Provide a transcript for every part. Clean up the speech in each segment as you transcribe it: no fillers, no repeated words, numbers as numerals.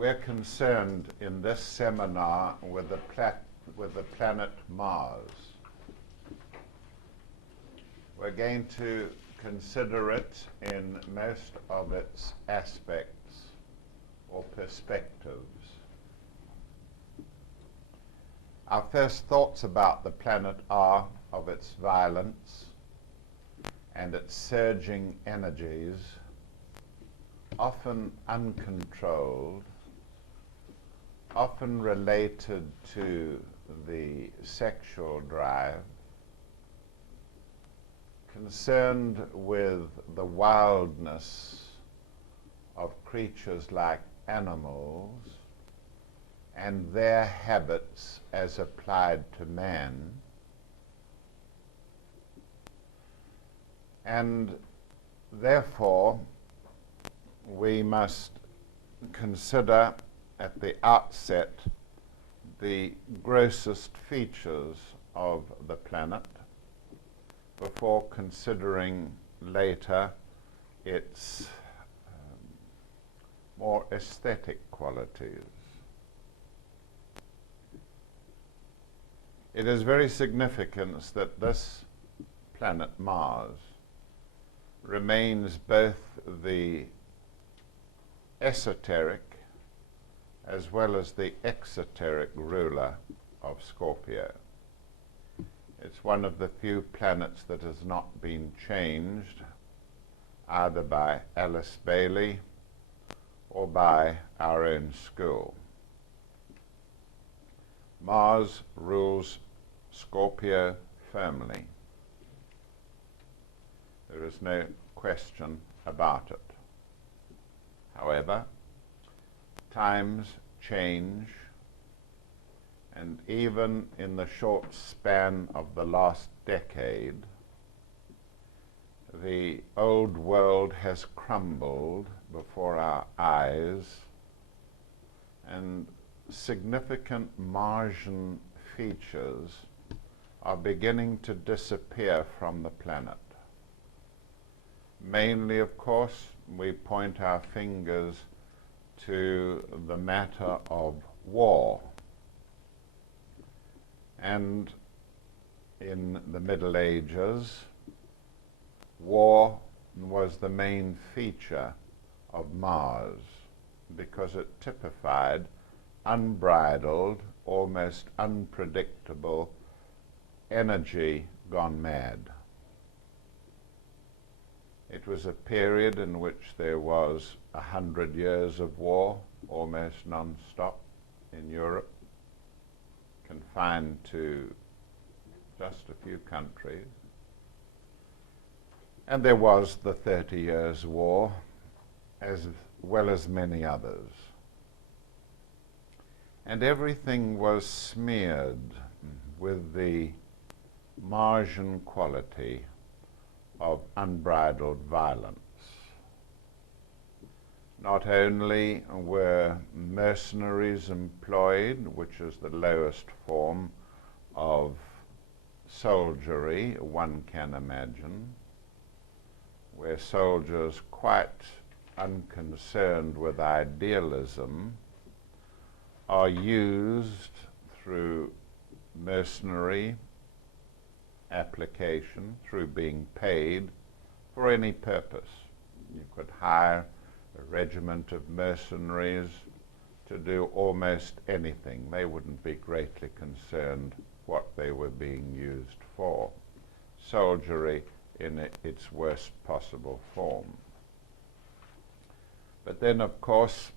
We're concerned in this seminar with the planet Mars. We're going to consider it in most of its aspects or perspectives. Our first thoughts about the planet are of its violence and its surging energies, often uncontrolled, often related to the sexual drive, concerned with the wildness of creatures like animals and their habits as applied to man, and therefore we must consider at the outset the grossest features of the planet before considering later its more aesthetic qualities. It is very significant that this planet Mars remains both the esoteric as well as the exoteric ruler of Scorpio. It's one of the few planets that has not been changed either by Alice Bailey or by our own school. Mars rules Scorpio firmly. There is no question about it. However, times change, and even in the short span of the last decade, the old world has crumbled before our eyes, and significant Martian features are beginning to disappear from the planet. Mainly, of course, we point our fingers to the matter of war. And in the Middle Ages, war was the main feature of Mars because it typified unbridled, almost unpredictable energy gone mad. It was a period in which there was 100 years of war, almost non-stop in Europe, confined to just a few countries. And there was the 30 Years' War, as well as many others. And everything was smeared with the Martian quality of unbridled violence. Not only were mercenaries employed, which is the lowest form of soldiery one can imagine, where soldiers, quite unconcerned with idealism, are used through mercenary application, through being paid for any purpose. You could hire a regiment of mercenaries to do almost anything. They wouldn't be greatly concerned what they were being used for. Soldiery in its worst possible form. But then, of course,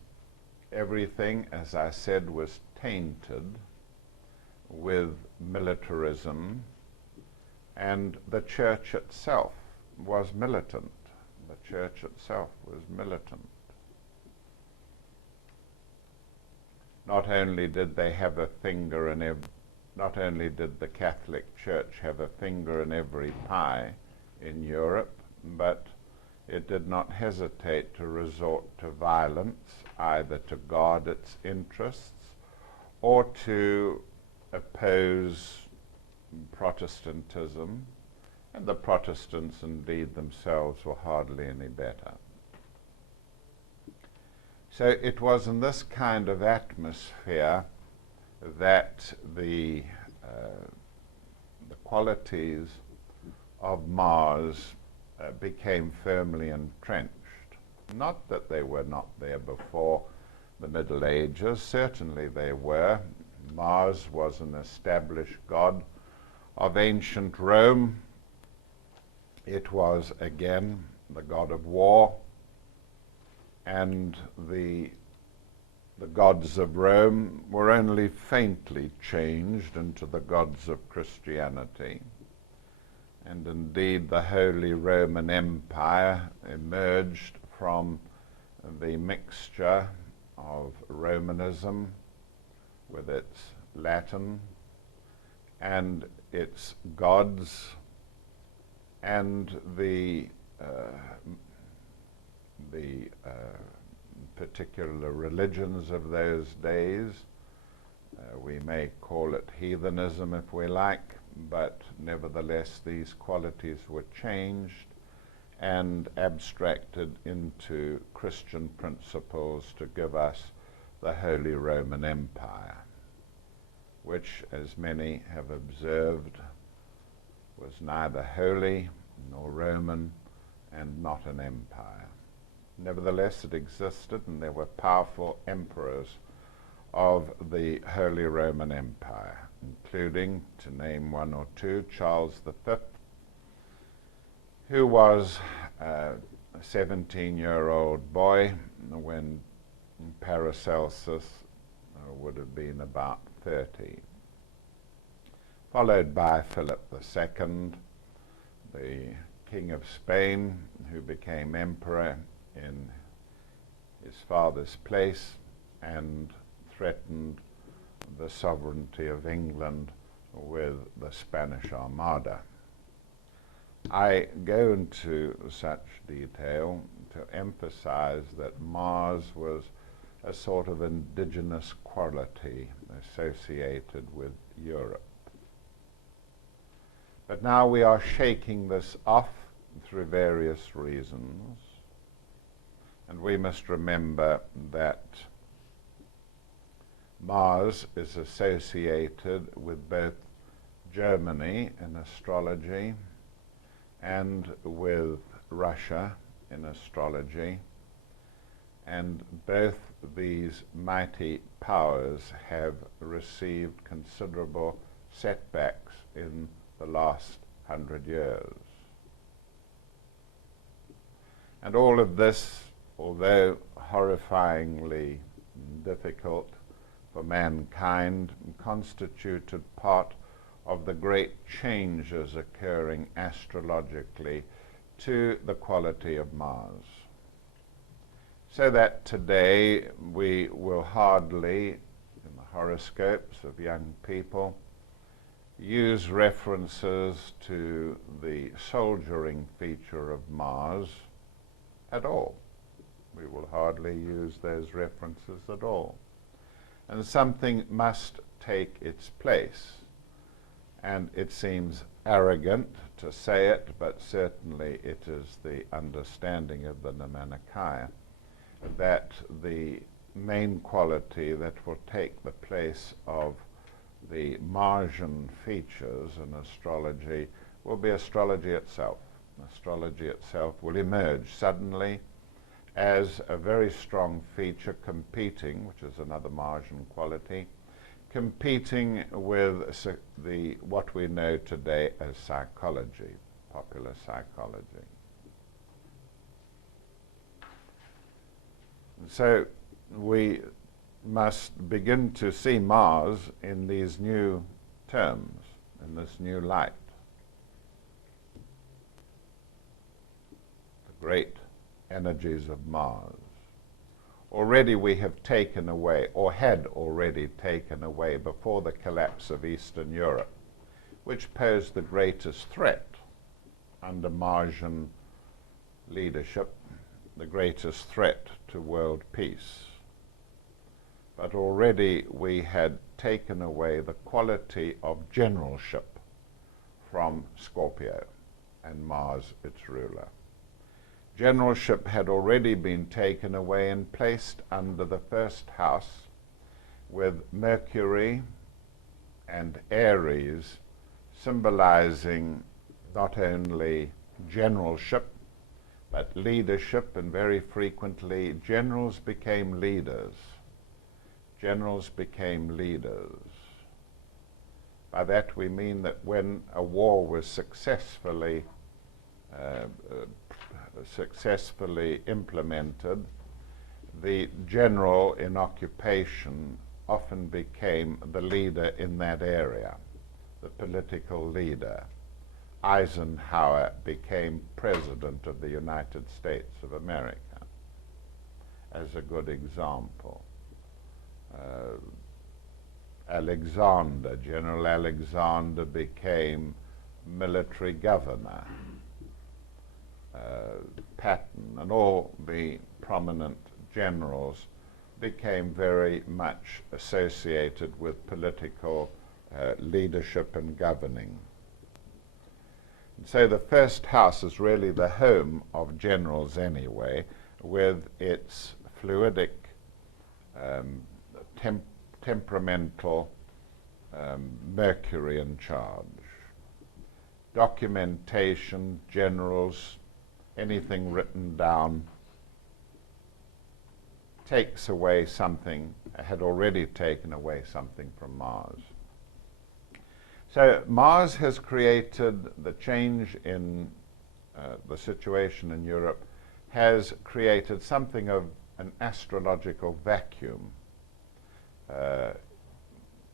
everything, as I said, was tainted with militarism, and the church itself was militant. The church itself was militant. Not only did they have a finger in not only did the Catholic Church have a finger in every pie in Europe, but it did not hesitate to resort to violence, either to guard its interests or to oppose Protestantism, and the Protestants indeed themselves were hardly any better. So it was in this kind of atmosphere that the qualities of Mars became firmly entrenched. Not that they were not there before the Middle Ages, certainly they were. Mars was an established god of ancient Rome. It was again the god of war, and the gods of Rome were only faintly changed into the gods of Christianity. And indeed the Holy Roman Empire emerged from the mixture of Romanism with its Latin and its gods and the particular religions of those days. We may call it heathenism if we like, but nevertheless these qualities were changed and abstracted into Christian principles to give us the Holy Roman Empire, which, as many have observed, was neither holy nor Roman and not an empire. Nevertheless, it existed, and there were powerful emperors of the Holy Roman Empire, including, to name one or two, Charles V, who was a 17-year-old boy when Paracelsus would have been about 30, followed by Philip II, the King of Spain, who became emperor in his father's place and threatened the sovereignty of England with the Spanish Armada. I go into such detail to emphasize that Mars was a sort of indigenous quality associated with Europe. But now we are shaking this off through various reasons, and we must remember that Mars is associated with both Germany in astrology and with Russia in astrology, and both these mighty powers have received considerable setbacks in the last 100 years. And all of this, although horrifyingly difficult for mankind, constituted part of the great changes occurring astrologically to the quality of Mars. So that today we will hardly, in the horoscopes of young people, use references to the soldiering feature of Mars at all. We will hardly use those references at all. And something must take its place. And it seems arrogant to say it, but certainly it is the understanding of the Namanicaya that the main quality that will take the place of the Martian features in astrology will be astrology itself. Astrology itself will emerge suddenly as a very strong feature competing, which is another Martian quality, competing with what we know today as psychology, popular psychology. And so we must begin to see Mars in these new terms, in this new light. The great energies of Mars. Already we have taken away, or had already taken away before the collapse of Eastern Europe, which posed the greatest threat under Martian leadership, the greatest threat to world peace. But already we had taken away the quality of generalship from Scorpio and Mars its ruler. Generalship had already been taken away and placed under the first house, with Mercury and Aries symbolizing not only generalship but leadership, and very frequently generals became leaders. Generals became leaders. By that we mean that when a war was successfully implemented, the general in occupation often became the leader in that area, the political leader. Eisenhower became President of the United States of America, as a good example. General Alexander became military governor. Patton and all the prominent generals became very much associated with political leadership and governing. And so the first house is really the home of generals anyway, with its fluidic, temperamental Mercury in charge. Documentation, generals, anything written down takes away something, had already taken away something from Mars. So Mars has created the change in the situation in Europe, has created something of an astrological vacuum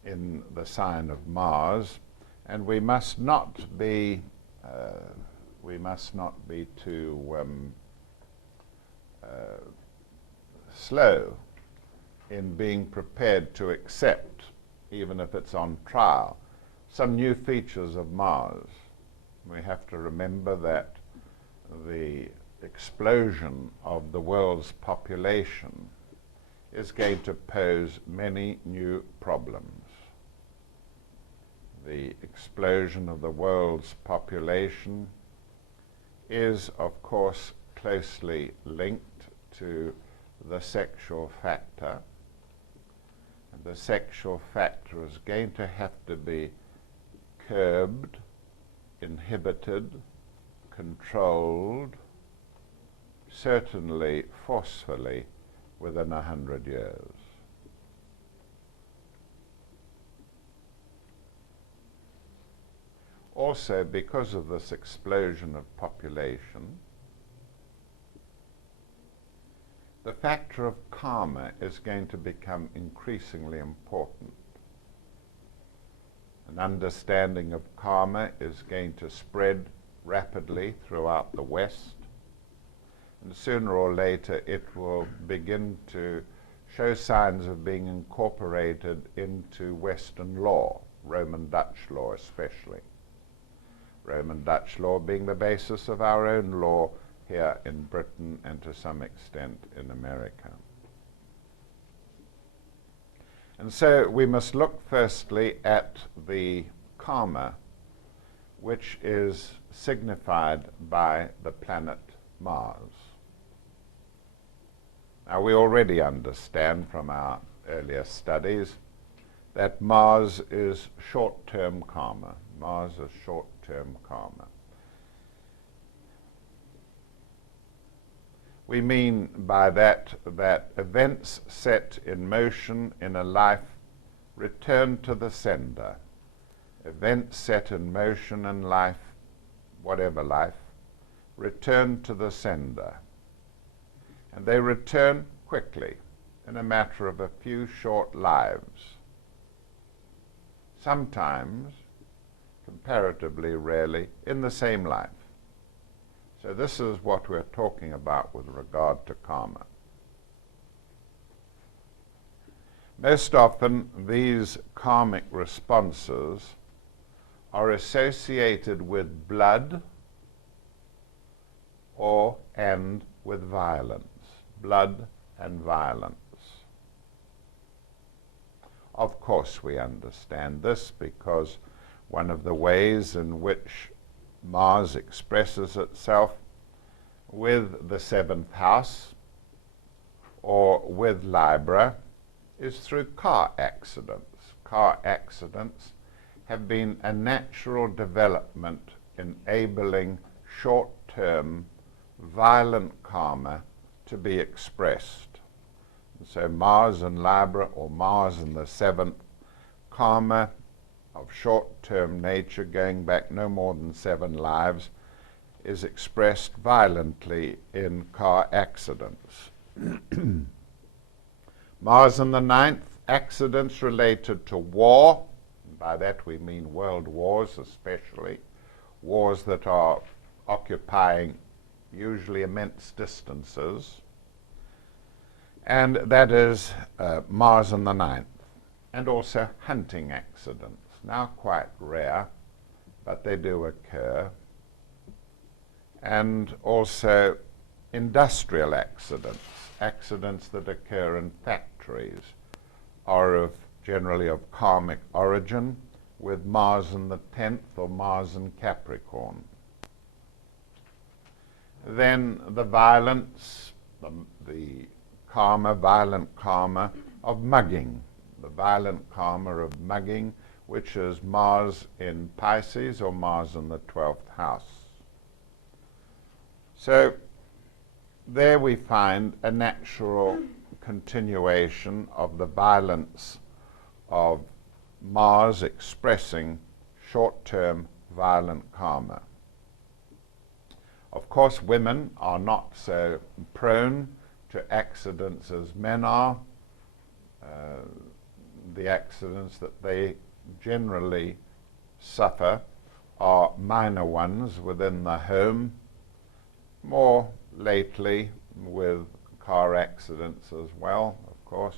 in the sign of Mars, and we must not be too slow in being prepared to accept, even if it's on trial, some new features of Mars. We have to remember that the explosion of the world's population is going to pose many new problems. The explosion of the world's population is, of course, closely linked to the sexual factor. And the sexual factor is going to have to be curbed, inhibited, controlled, certainly forcefully within 100 years. Also, because of this explosion of population, the factor of karma is going to become increasingly important. An understanding of karma is going to spread rapidly throughout the West, and sooner or later it will begin to show signs of being incorporated into Western law, Roman Dutch law especially. Roman Dutch law being the basis of our own law here in Britain and to some extent in America. And so we must look firstly at the karma, which is signified by the planet Mars. Now, we already understand from our earlier studies that Mars is short-term karma. Mars is short-term karma. We mean by that events set in motion in a life return to the sender. Events set in motion in life, whatever life, return to the sender. And they return quickly, in a matter of a few short lives. Sometimes, comparatively rarely, in the same life. So this is what we're talking about with regard to karma. Most often, these karmic responses are associated with blood and with violence. Blood and violence. Of course we understand this because one of the ways in which Mars expresses itself with the 7th house or with Libra is through car accidents. Car accidents have been a natural development enabling short-term violent karma to be expressed. And so Mars and Libra, or Mars and the 7th, karma of short-term nature going back no more than 7 lives is expressed violently in car accidents. Mars and the 9th, accidents related to war. By that we mean world wars, especially wars that are occupying usually immense distances, and that is Mars and the 9th. And also hunting accidents, now quite rare, but they do occur. And also industrial accidents, accidents that occur in factories, are generally of karmic origin, with Mars in the 10th or Mars in Capricorn. Then the violence, the karma, violent karma of mugging, the violent karma of mugging, which is Mars in Pisces or Mars in the 12th house. So there we find a natural continuation of the violence of Mars expressing short-term violent karma. Of course, women are not so prone to accidents as men are. The accidents that they generally suffer are minor ones within the home, more lately with car accidents as well, of course,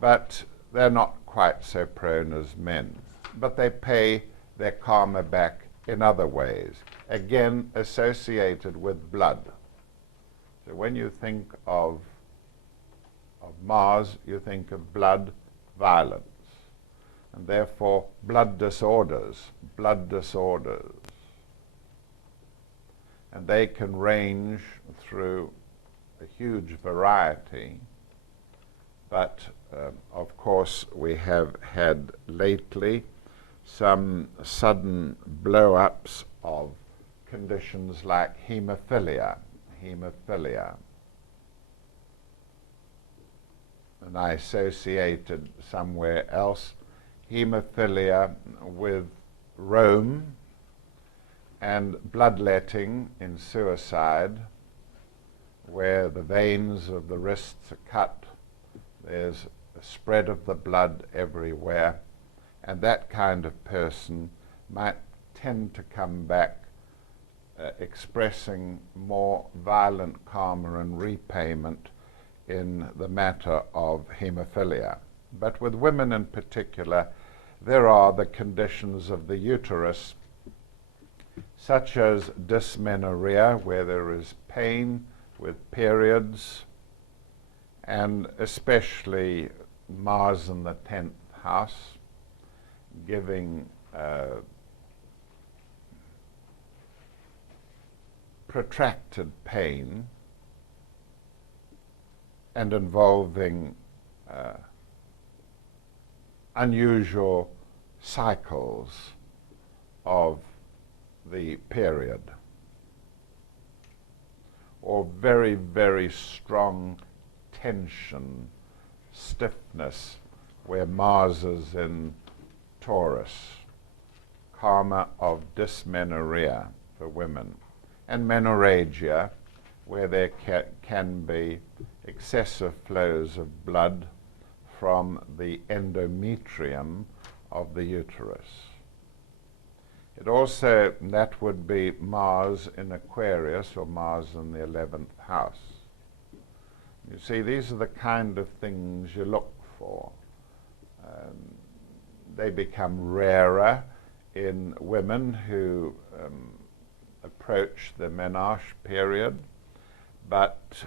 but they're not quite so prone as men. But they pay their karma back in other ways, again associated with blood. So when you think of Mars, you think of blood, violence, and therefore blood disorders. And they can range through a huge variety, but of course we have had lately some sudden blow-ups of conditions like hemophilia. And I associated somewhere else hemophilia with Rome and bloodletting in suicide, where the veins of the wrists are cut, there's a spread of the blood everywhere, and that kind of person might tend to come back expressing more violent karma and repayment in the matter of hemophilia. But with women in particular, there are the conditions of the uterus, such as dysmenorrhea, where there is pain with periods, and especially Mars in the 10th house, giving protracted pain and involving unusual cycles of the period, or very, very strong tension, stiffness, where Mars is in Taurus, karma of dysmenorrhea for women, and menorrhagia, where there can be excessive flows of blood from the endometrium of the uterus. It also, that would be Mars in Aquarius or Mars in the 11th house. You see, these are the kind of things you look for. They become rarer in women who approach the menarche period, but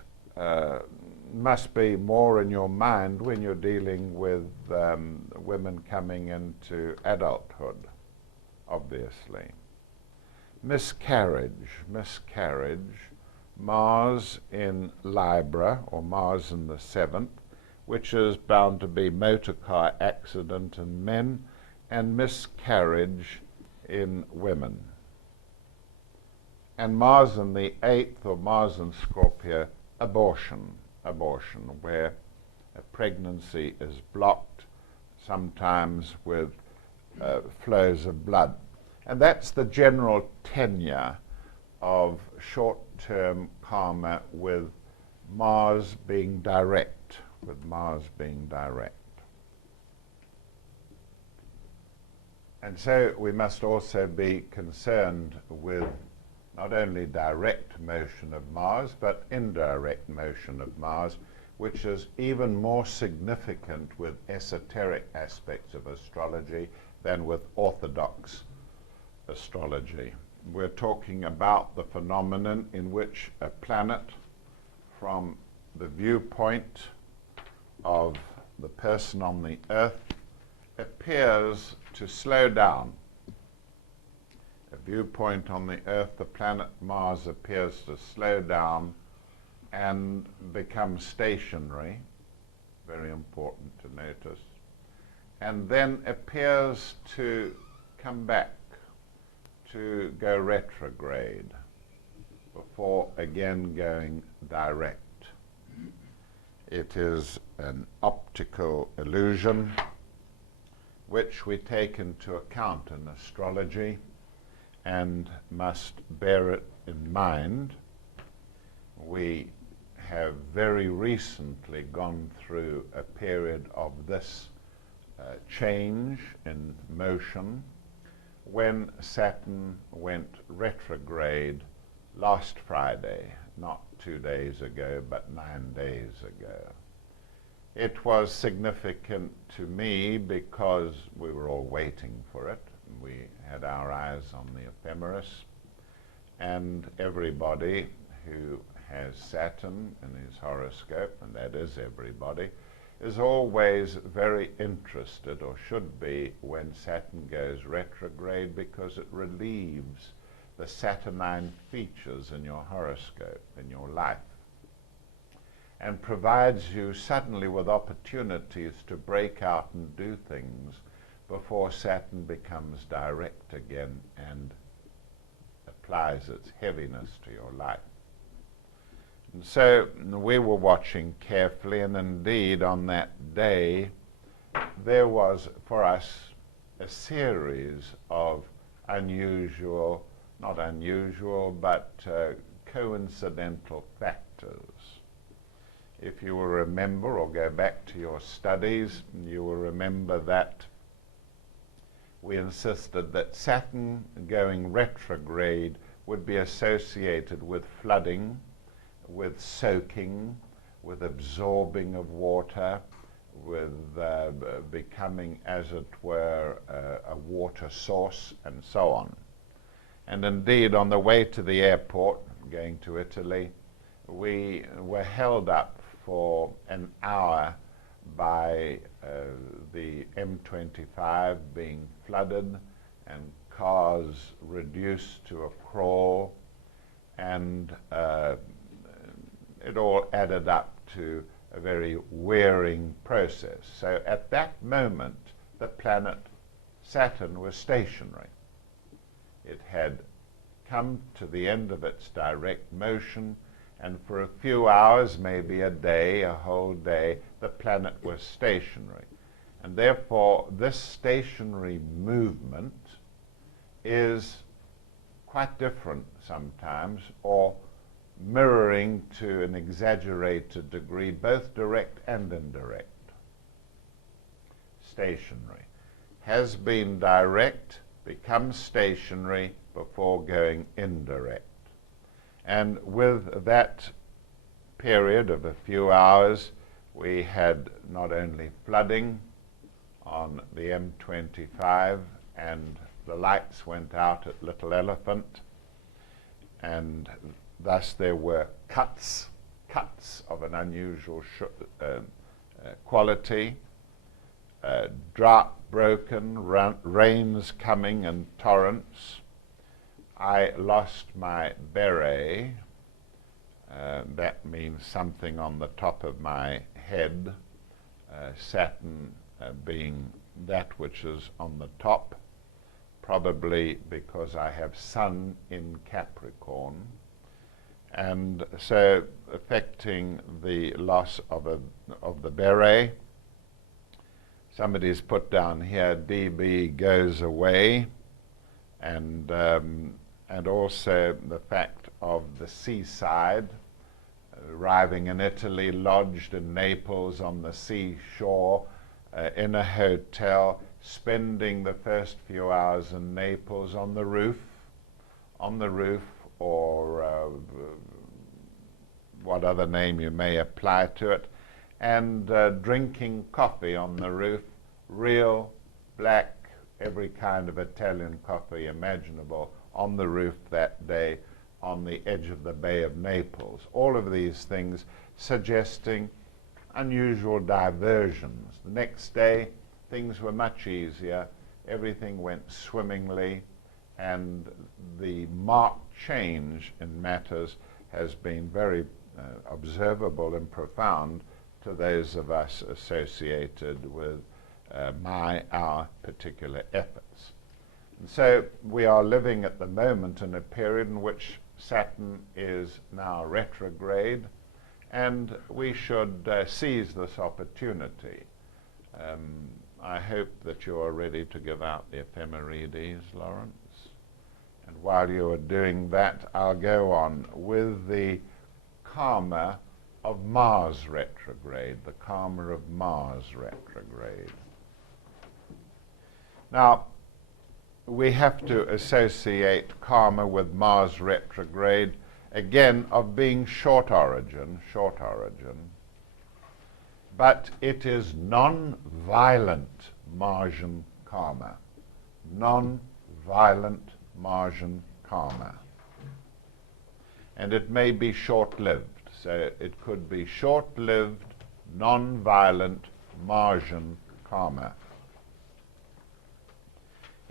must be more in your mind when you're dealing with women coming into adulthood, obviously. Miscarriage Mars in Libra, or Mars in the 7th, which is bound to be motor car accident in men and miscarriage in women. And Mars in the 8th, or Mars in Scorpio, abortion, where a pregnancy is blocked, sometimes with flows of blood. And that's the general tenure of short-term karma with Mars being direct, And so we must also be concerned with not only direct motion of Mars, but indirect motion of Mars, which is even more significant with esoteric aspects of astrology than with orthodox astrology. We're talking about the phenomenon in which a planet, from the viewpoint of the person on the Earth, appears to slow down. A viewpoint on the Earth, the planet Mars appears to slow down and become stationary, very important to notice, and then appears to come back, to go retrograde, before again going direct. It is an optical illusion which we take into account in astrology and must bear it in mind. We have very recently gone through a period of this change in motion when Saturn went retrograde last Friday, not 2 days ago, but 9 days ago. It was significant to me because we were all waiting for it. We had our eyes on the ephemeris, and everybody who has Saturn in his horoscope, and that is everybody, is always very interested, or should be, when Saturn goes retrograde, because it relieves the Saturnine features in your horoscope, in your life, and provides you suddenly with opportunities to break out and do things before Saturn becomes direct again and applies its heaviness to your life. And so we were watching carefully, and indeed on that day there was for us a series of unusual, not unusual, but coincidental factors. If you will remember, or go back to your studies, you will remember that we insisted that Saturn going retrograde would be associated with flooding, with soaking, with absorbing of water, with becoming, as it were, a water source, and so on. And indeed, on the way to the airport, going to Italy, we were held up for an hour by the M25 being flooded and cars reduced to a crawl, and it all added up to a very wearing process. So at that moment, the planet Saturn was stationary. It had come to the end of its direct motion, and for a few hours, maybe a day, a whole day, the planet was stationary. And therefore, this stationary movement is quite different sometimes, or mirroring to an exaggerated degree, both direct and indirect. Stationary. Has been direct, becomes stationary before going indirect. And with that period of a few hours, we had not only flooding on the M25, and the lights went out at Little Elephant, and thus there were cuts of an unusual quality, drought broken, rains coming in torrents. I lost my beret That means something on the top of my head, Saturn being that which is on the top, probably because I have Sun in Capricorn, and so affecting the loss of the beret. Somebody's put down here, DB goes away, and also the fact of the seaside, arriving in Italy, lodged in Naples on the seashore, in a hotel, spending the first few hours in Naples on the roof, or what other name you may apply to it, and drinking coffee on the roof, real black, every kind of Italian coffee imaginable on the roof that day on the edge of the Bay of Naples. All of these things suggesting unusual diversions. The next day, things were much easier. Everything went swimmingly, and the marked change in matters has been very observable and profound to those of us associated with our particular efforts. And so we are living at the moment in a period in which Saturn is now retrograde, and we should seize this opportunity. I hope that you are ready to give out the ephemerides, Lawrence. And while you are doing that, I'll go on with the karma of Mars retrograde, the karma of Mars retrograde. Now, we have to associate karma with Mars retrograde, again, of being short origin, but it is non-violent Martian karma, non-violent Martian karma. And it may be short-lived, so it could be short-lived, non-violent Martian karma.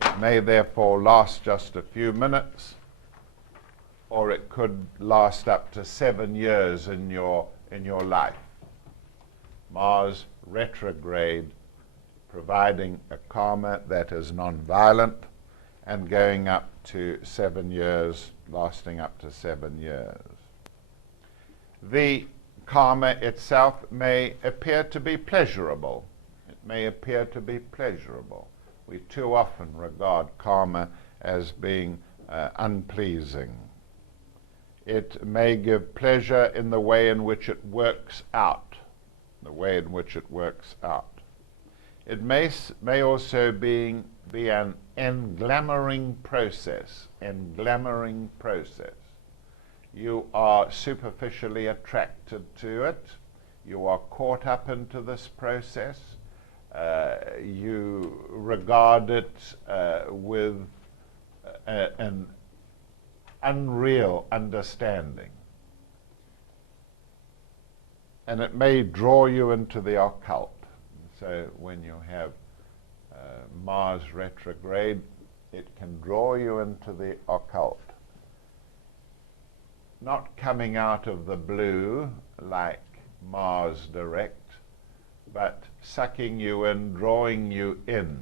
It may therefore last just a few minutes, or it could last up to 7 years in your life. Mars retrograde, providing a karma that is non-violent and going up to 7 years, lasting up to 7 years. The karma itself may appear to be pleasurable. It may appear to be pleasurable. We too often regard karma as being unpleasing. It may give pleasure in the way in which it works out, It may also be an englamoring process, You are superficially attracted to it. You are caught up into this process. You regard it with an unreal understanding. And it may draw you into the occult. So when you have Mars retrograde, it can draw you into the occult. Not coming out of the blue like Mars direct, but sucking you in, drawing you in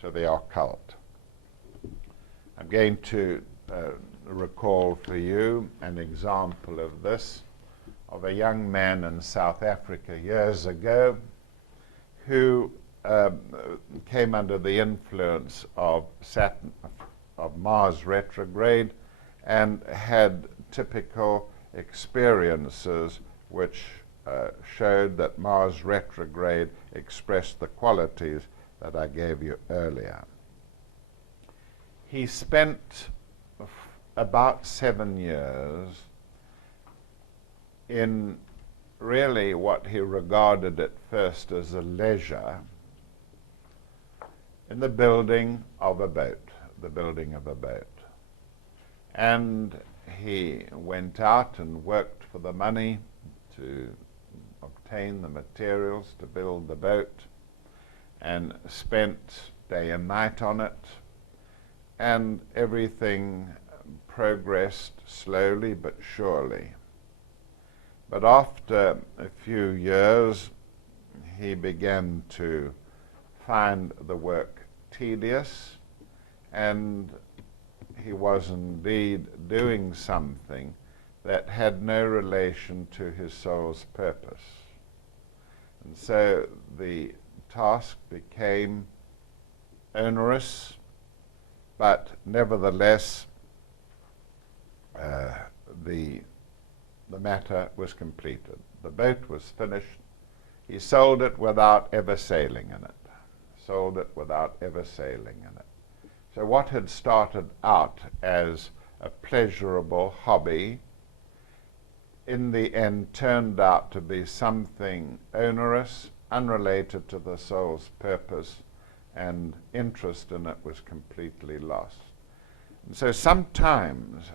to the occult. I'm going to recall for you an example of this, of a young man in South Africa years ago who came under the influence of Mars retrograde and had typical experiences which showed that Mars retrograde expressed the qualities that I gave you earlier. He spent about 7 years in really what he regarded at first as a leisure in the building of a boat, And he went out and worked for the money to obtain the materials to build the boat, and spent day and night on it, and everything progressed slowly but surely. But after a few years, he began to find the work tedious, and he was indeed doing something that had no relation to his soul's purpose. And so the task became onerous, but nevertheless the matter was completed. The boat was finished. He sold it without ever sailing in it. Sold it without ever sailing in it. So what had started out as a pleasurable hobby in the end turned out to be something onerous, unrelated to the soul's purpose, and interest in it was completely lost. And so sometimes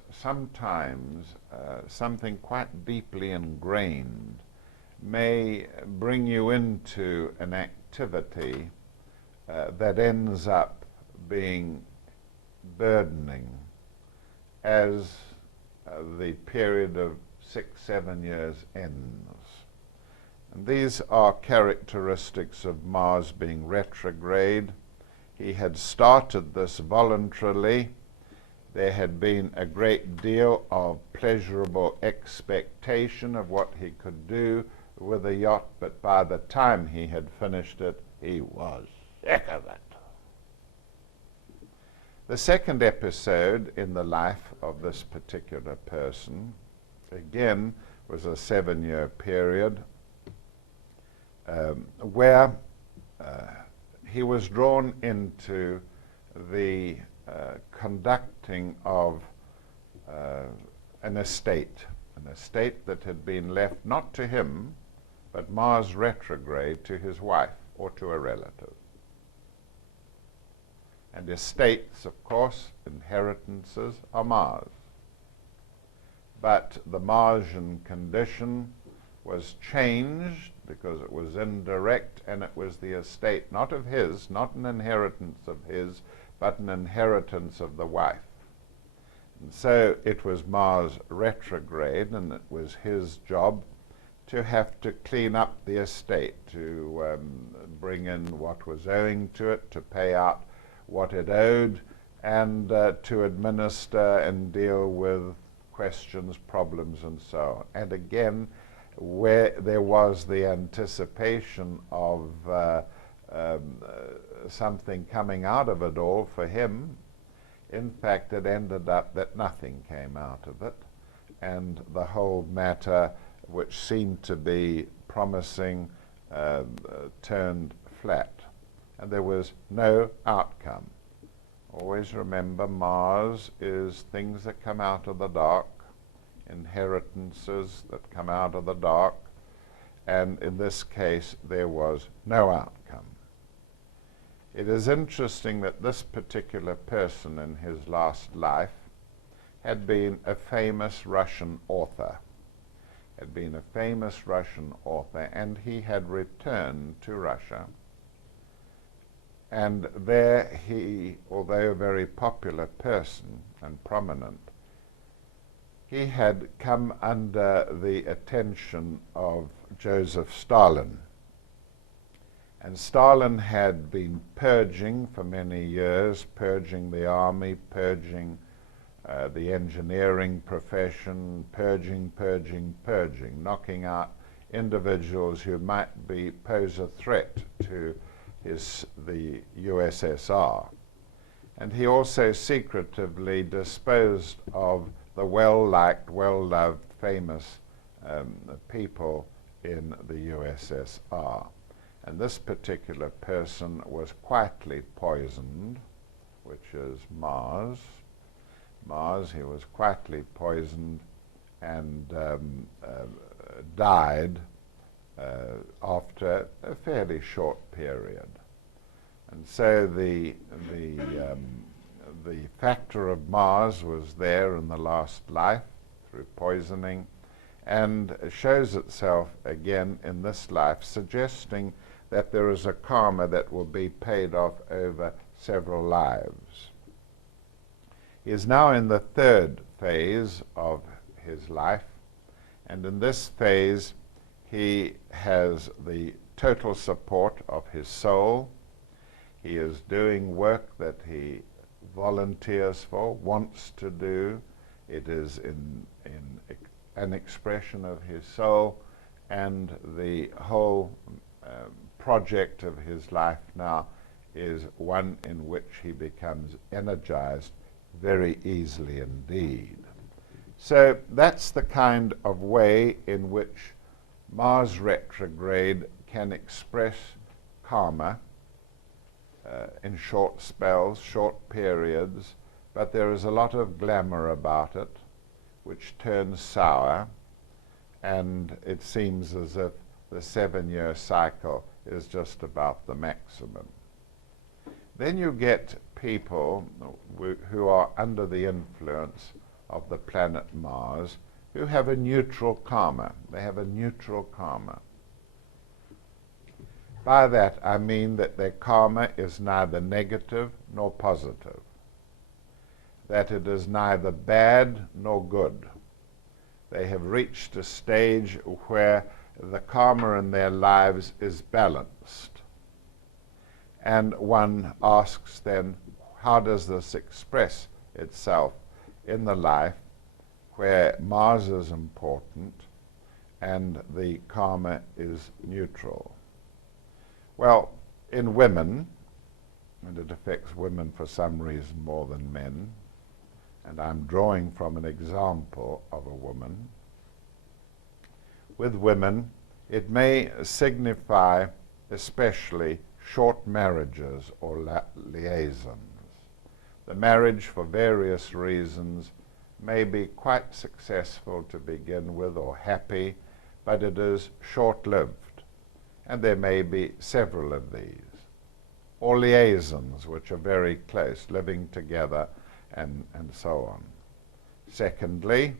something quite deeply ingrained may bring you into an activity that ends up being burdening as the period of 6-7 years ends. And these are characteristics of Mars being retrograde. He had started this voluntarily. There had been a great deal of pleasurable expectation of what he could do with a yacht, but by the time he had finished it, he was sick of it. The second episode in the life of this particular person, again, was a 7-year period where he was drawn into the conducting of an estate that had been left not to him, but Mars retrograde to his wife or to a relative. And estates, of course, inheritances are Mars. But the Martian condition was changed because it was indirect, and it was the estate, not of his, not an inheritance of his, but an inheritance of the wife. And so it was Mars retrograde, and it was his job to have to clean up the estate, to bring in what was owing to it, to pay out what it owed, and to administer and deal with questions, problems, and so on. And again, where there was the anticipation of something coming out of it all for him, in fact, it ended up that nothing came out of it, and the whole matter, which seemed to be promising, turned flat, and there was no outcome. Always remember, Mars is things that come out of the dark, inheritances that come out of the dark, and in this case there was no outcome. It is interesting that this particular person in his last life had been a famous Russian author, and he had returned to Russia. And there he, although a very popular person and prominent, he had come under the attention of Joseph Stalin. And Stalin had been purging for many years, purging the army, purging the engineering profession, purging, knocking out individuals who might pose a threat to the USSR. And he also secretively disposed of the well-liked, well-loved, famous people in the USSR. And this particular person was quietly poisoned, which is Mars. He was quietly poisoned and died after a fairly short period. And so the factor of Mars was there in the last life through poisoning, and shows itself again in this life, suggesting that there is a karma that will be paid off over several lives. He is now in the third phase of his life, and in this phase he has the total support of his soul. He is doing work that he volunteers for, wants to do. It is an expression of his soul, and the whole project of his life now is one in which he becomes energized very easily indeed. So that's the kind of way in which Mars retrograde can express karma in short spells, short periods, but there is a lot of glamour about it, which turns sour, and it seems as if the 7-year cycle is just about the maximum. Then you get people who are under the influence of the planet Mars who have a neutral karma. They have a neutral karma. By that I mean that their karma is neither negative nor positive, that it is neither bad nor good. They have reached a stage where the karma in their lives is balanced. And one asks then, how does this express itself in the life where Mars is important and the karma is neutral? Well, in women, and it affects women for some reason more than men, and I'm drawing from an example of a woman. With women, it may signify especially short marriages or liaisons. The marriage, for various reasons, may be quite successful to begin with or happy, but it is short-lived, and there may be several of these. Or liaisons, which are very close, living together and so on. Secondly,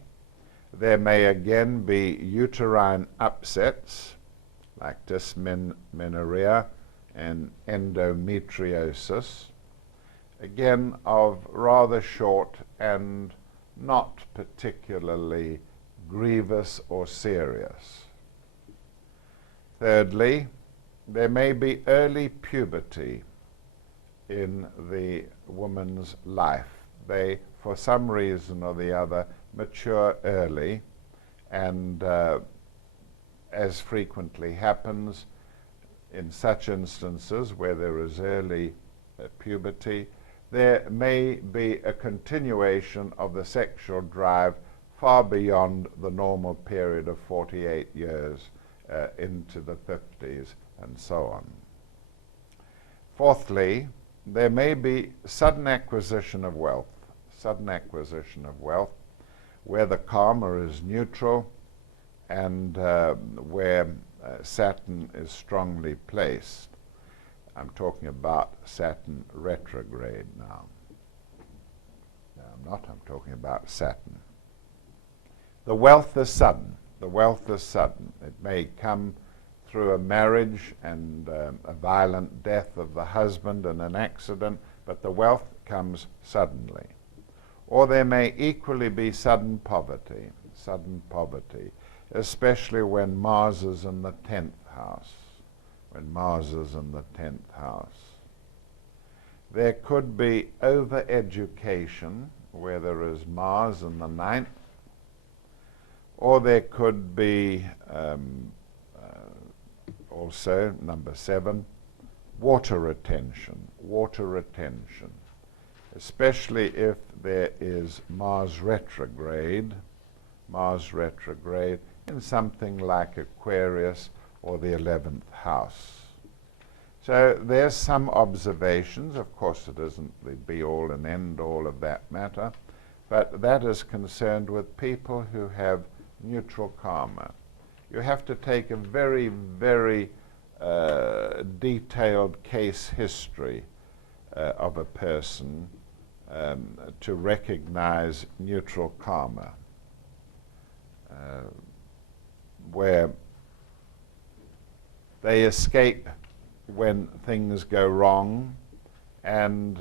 there may again be uterine upsets, like dysmenorrhea and endometriosis, again of rather short and not particularly grievous or serious. Thirdly, there may be early puberty in the woman's life. They, for some reason or the other, mature early, and as frequently happens in such instances where there is early puberty, there may be a continuation of the sexual drive far beyond the normal period of 48 years into the 50s and so on. Fourthly, there may be sudden acquisition of wealth, where the karma is neutral and where Saturn is strongly placed. I'm talking about Saturn retrograde now. No, I'm not. I'm talking about Saturn. The wealth is sudden. It may come through a marriage and a violent death of the husband and an accident, but the wealth comes suddenly. Or there may equally be sudden poverty, especially when Mars is in the 10th house. There could be over-education where there is Mars in the 9th, or there could be also, number 7, water retention, especially if there is Mars retrograde in something like Aquarius or the 11th house. So there's some observations. Of course, it isn't the be-all and end-all of that matter, but that is concerned with people who have neutral karma. You have to take a very, very detailed case history of a person to recognize neutral karma, where they escape when things go wrong, and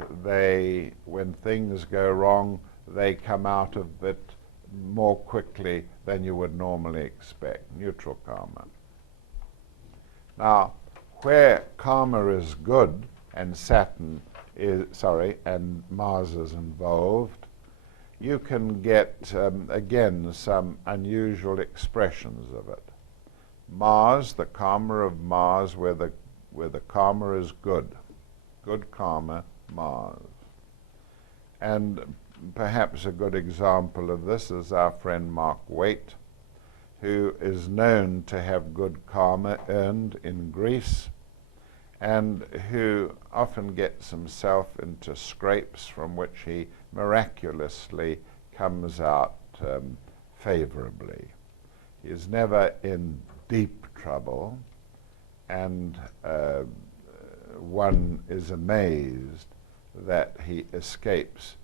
when things go wrong, they come out of it more quickly than you would normally expect. Neutral karma. Now, where karma is good and and Mars is involved, you can get, again, some unusual expressions of it. Mars, the karma of Mars, where the karma is good karma, Mars. And perhaps a good example of this is our friend Mark Waite, who is known to have good karma earned in Greece, and who often gets himself into scrapes from which he miraculously comes out favorably. He is never in deep trouble, and one is amazed that he escapes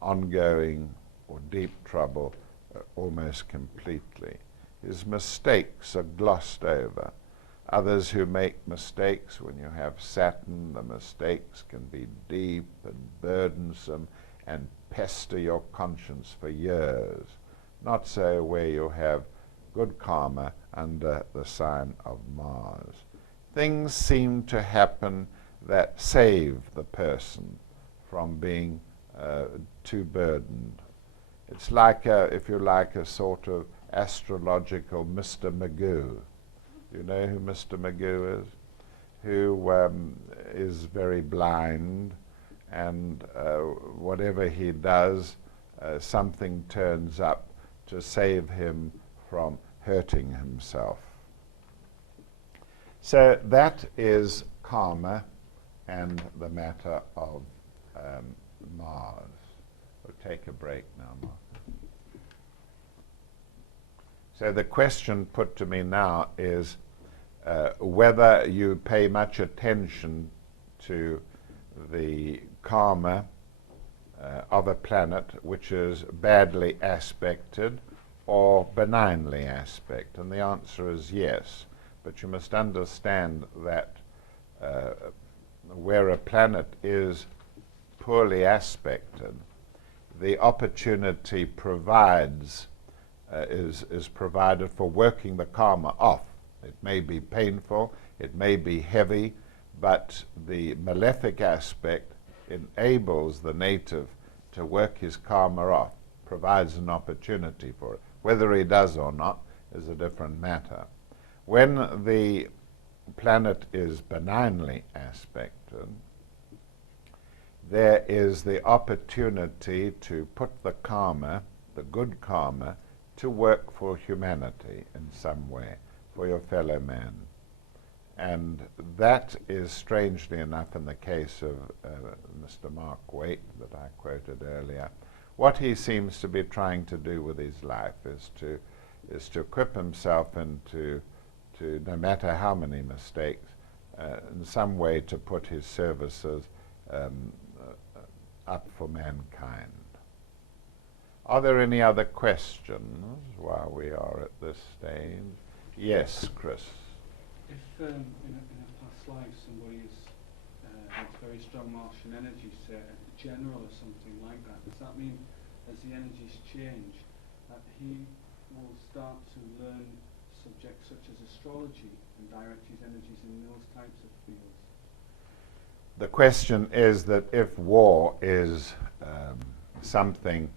ongoing or deep trouble almost completely. His mistakes are glossed over. Others who make mistakes, when you have Saturn, the mistakes can be deep and burdensome and pester your conscience for years. Not so where you have good karma under the sign of Mars. Things seem to happen that save the person from being too burdened. It's like, if you like, a sort of astrological Mr. Magoo. You know who Mr. Magoo is? Who is very blind, and whatever he does, something turns up to save him from hurting himself. So that is karma and the matter of Mars. We'll take a break now, Mark. So the question put to me now is whether you pay much attention to the karma of a planet which is badly aspected or benignly aspected. And the answer is yes. But you must understand that where a planet is poorly aspected, the opportunity is provided for working the karma off. It may be painful, it may be heavy, but the malefic aspect enables the native to work his karma off, provides an opportunity for it. Whether he does or not is a different matter. When the planet is benignly aspected, there is the opportunity to put the karma, the good karma, to work for humanity in some way, for your fellow man. And that is, strangely enough, in the case of Mr. Mark Waite that I quoted earlier. What he seems to be trying to do with his life is to equip himself into, no matter how many mistakes, in some way to put his services up for mankind. Are there any other questions while we are at this stage? Yes, Chris. If in a past life somebody has very strong Martian energy, say a general or something like that, does that mean as the energies change that he will start to learn subjects such as astrology and direct his energies in those types of fields? The question is that if war is something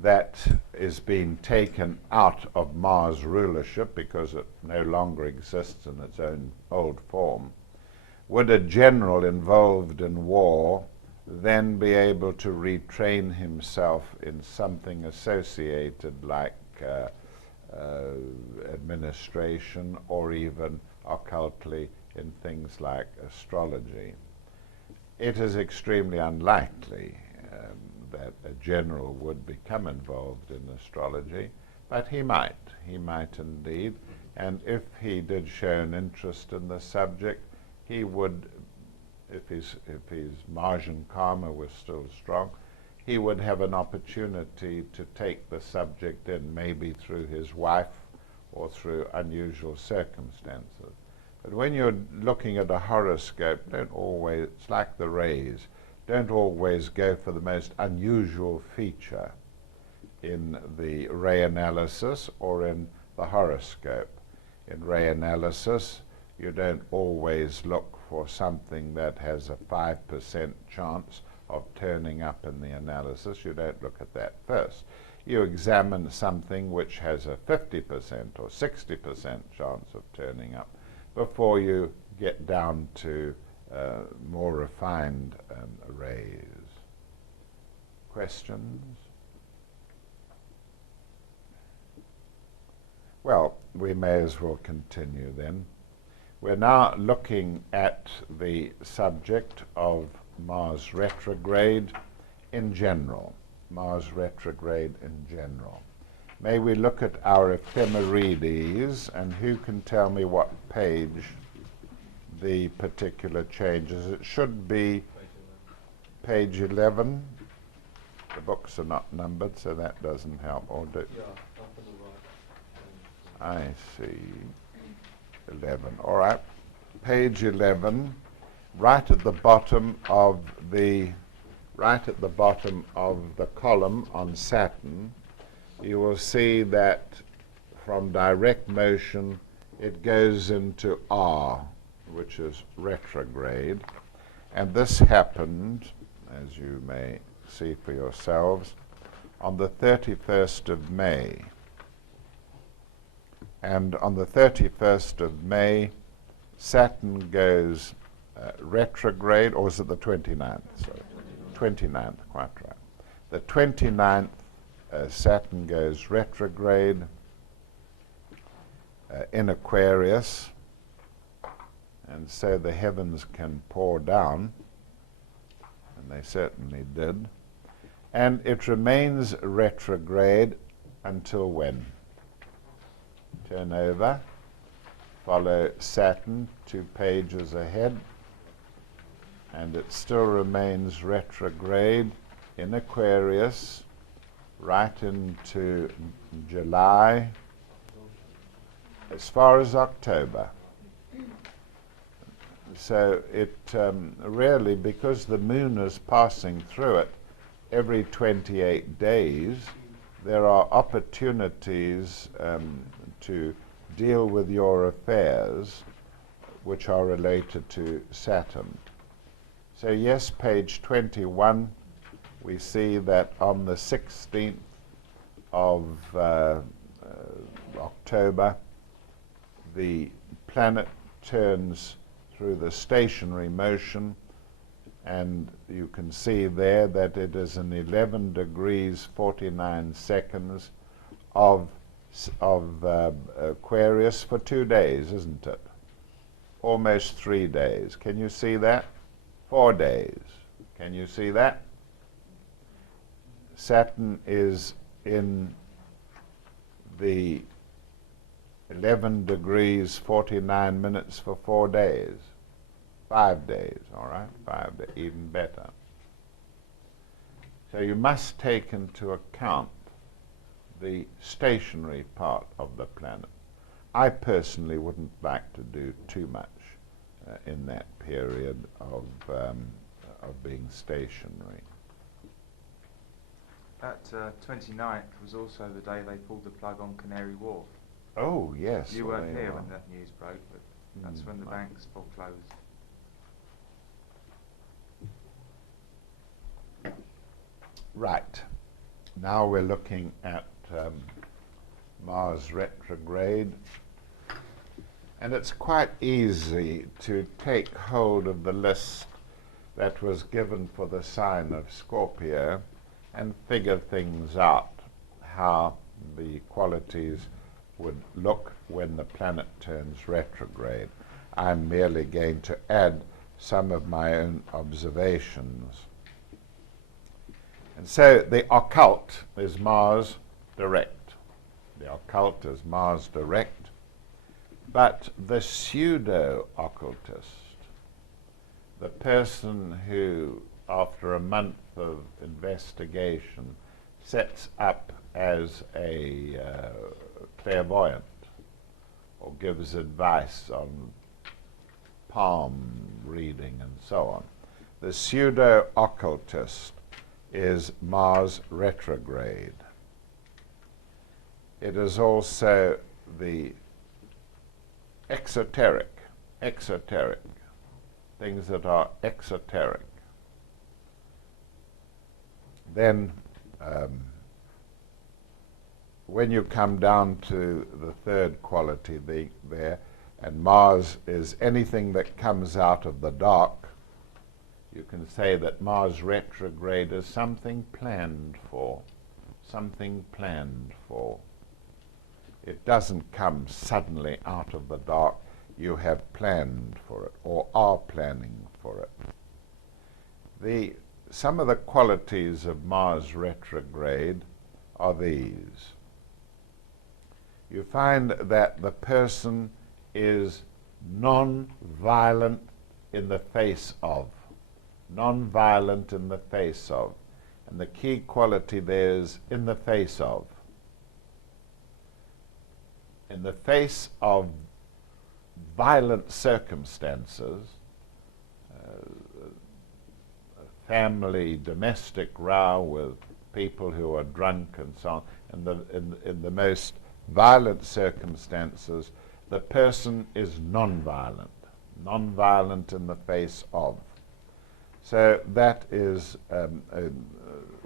that is being taken out of Mars rulership because it no longer exists in its own old form, would a general involved in war then be able to retrain himself in something associated like administration, or even occultly in things like astrology? It is extremely unlikely that a general would become involved in astrology, but he might indeed. And if he did show an interest in the subject, he would, if his Martian karma was still strong, he would have an opportunity to take the subject in, maybe through his wife or through unusual circumstances. But when you're looking at a horoscope, don't always, it's like the rays. don't always go for the most unusual feature in the ray analysis or in the horoscope. In ray analysis, you don't always look for something that has a 5% chance of turning up in the analysis. You don't look at that first. You examine something which has a 50% or 60% chance of turning up before you get down to more refined rays. Questions? Well, we may as well continue then. We're now looking at the subject of Mars retrograde in general. Mars retrograde in general. May we look at our ephemerides, and who can tell me what page the particular changes? It should be page 11. The books are not numbered, so that doesn't help. Or do Yeah, up on the right. I see. 11. All right. Page 11, right at the bottom of the column on Saturn, you will see that from direct motion it goes into R, which is retrograde. And this happened, as you may see for yourselves, on the 31st of May. And on the 31st of May, Saturn goes retrograde, or is it the 29th? Sorry, 29th, quite right. The 29th, Saturn goes retrograde in Aquarius, and so the heavens can pour down, and they certainly did. And it remains retrograde until when? Turn over, follow Saturn 2 pages ahead, and it still remains retrograde in Aquarius right into July, as far as October. So it really, because the moon is passing through it every 28 days, there are opportunities to deal with your affairs which are related to Saturn. So yes, page 21, we see that on the 16th of October, the planet turns through the stationary motion, and you can see there that it is in 11 degrees 49 seconds of Aquarius for 2 days, isn't it? Almost 3 days. Can you see that? 4 days. Can you see that? Saturn is in the 11 degrees 49 minutes for 4 days. 5 days, all right? 5 days, even better. So you must take into account the stationary part of the planet. I personally wouldn't like to do too much in that period of being stationary. That 29th was also the day they pulled the plug on Canary Wharf. Oh, yes. You well, weren't there here you when are. that news broke, but that's when the banks foreclosed. Right. Now we're looking at Mars retrograde. And it's quite easy to take hold of the list that was given for the sign of Scorpio and figure things out, how the qualities would look when the planet turns retrograde. I'm merely going to add some of my own observations. And so the occult is Mars direct. The occult is Mars direct. But the pseudo-occultist, the person who, after a month of investigation, sets up as a clairvoyant or gives advice on palm reading and so on, The pseudo-occultist is Mars retrograde. It is also the exoteric, things that are exoteric. Then when you come down to the third quality there, and Mars is anything that comes out of the dark, you can say that Mars retrograde is something planned for, something planned for. It doesn't come suddenly out of the dark. You have planned for it, or are planning for it. Some of the qualities of Mars retrograde are these. You find that the person is non-violent in the face of. Non-violent in the face of. And the key quality there is in the face of. In the face of violent circumstances, family, domestic row with people who are drunk and so on, and in the most violent circumstances, the person is non-violent in the face of. So that is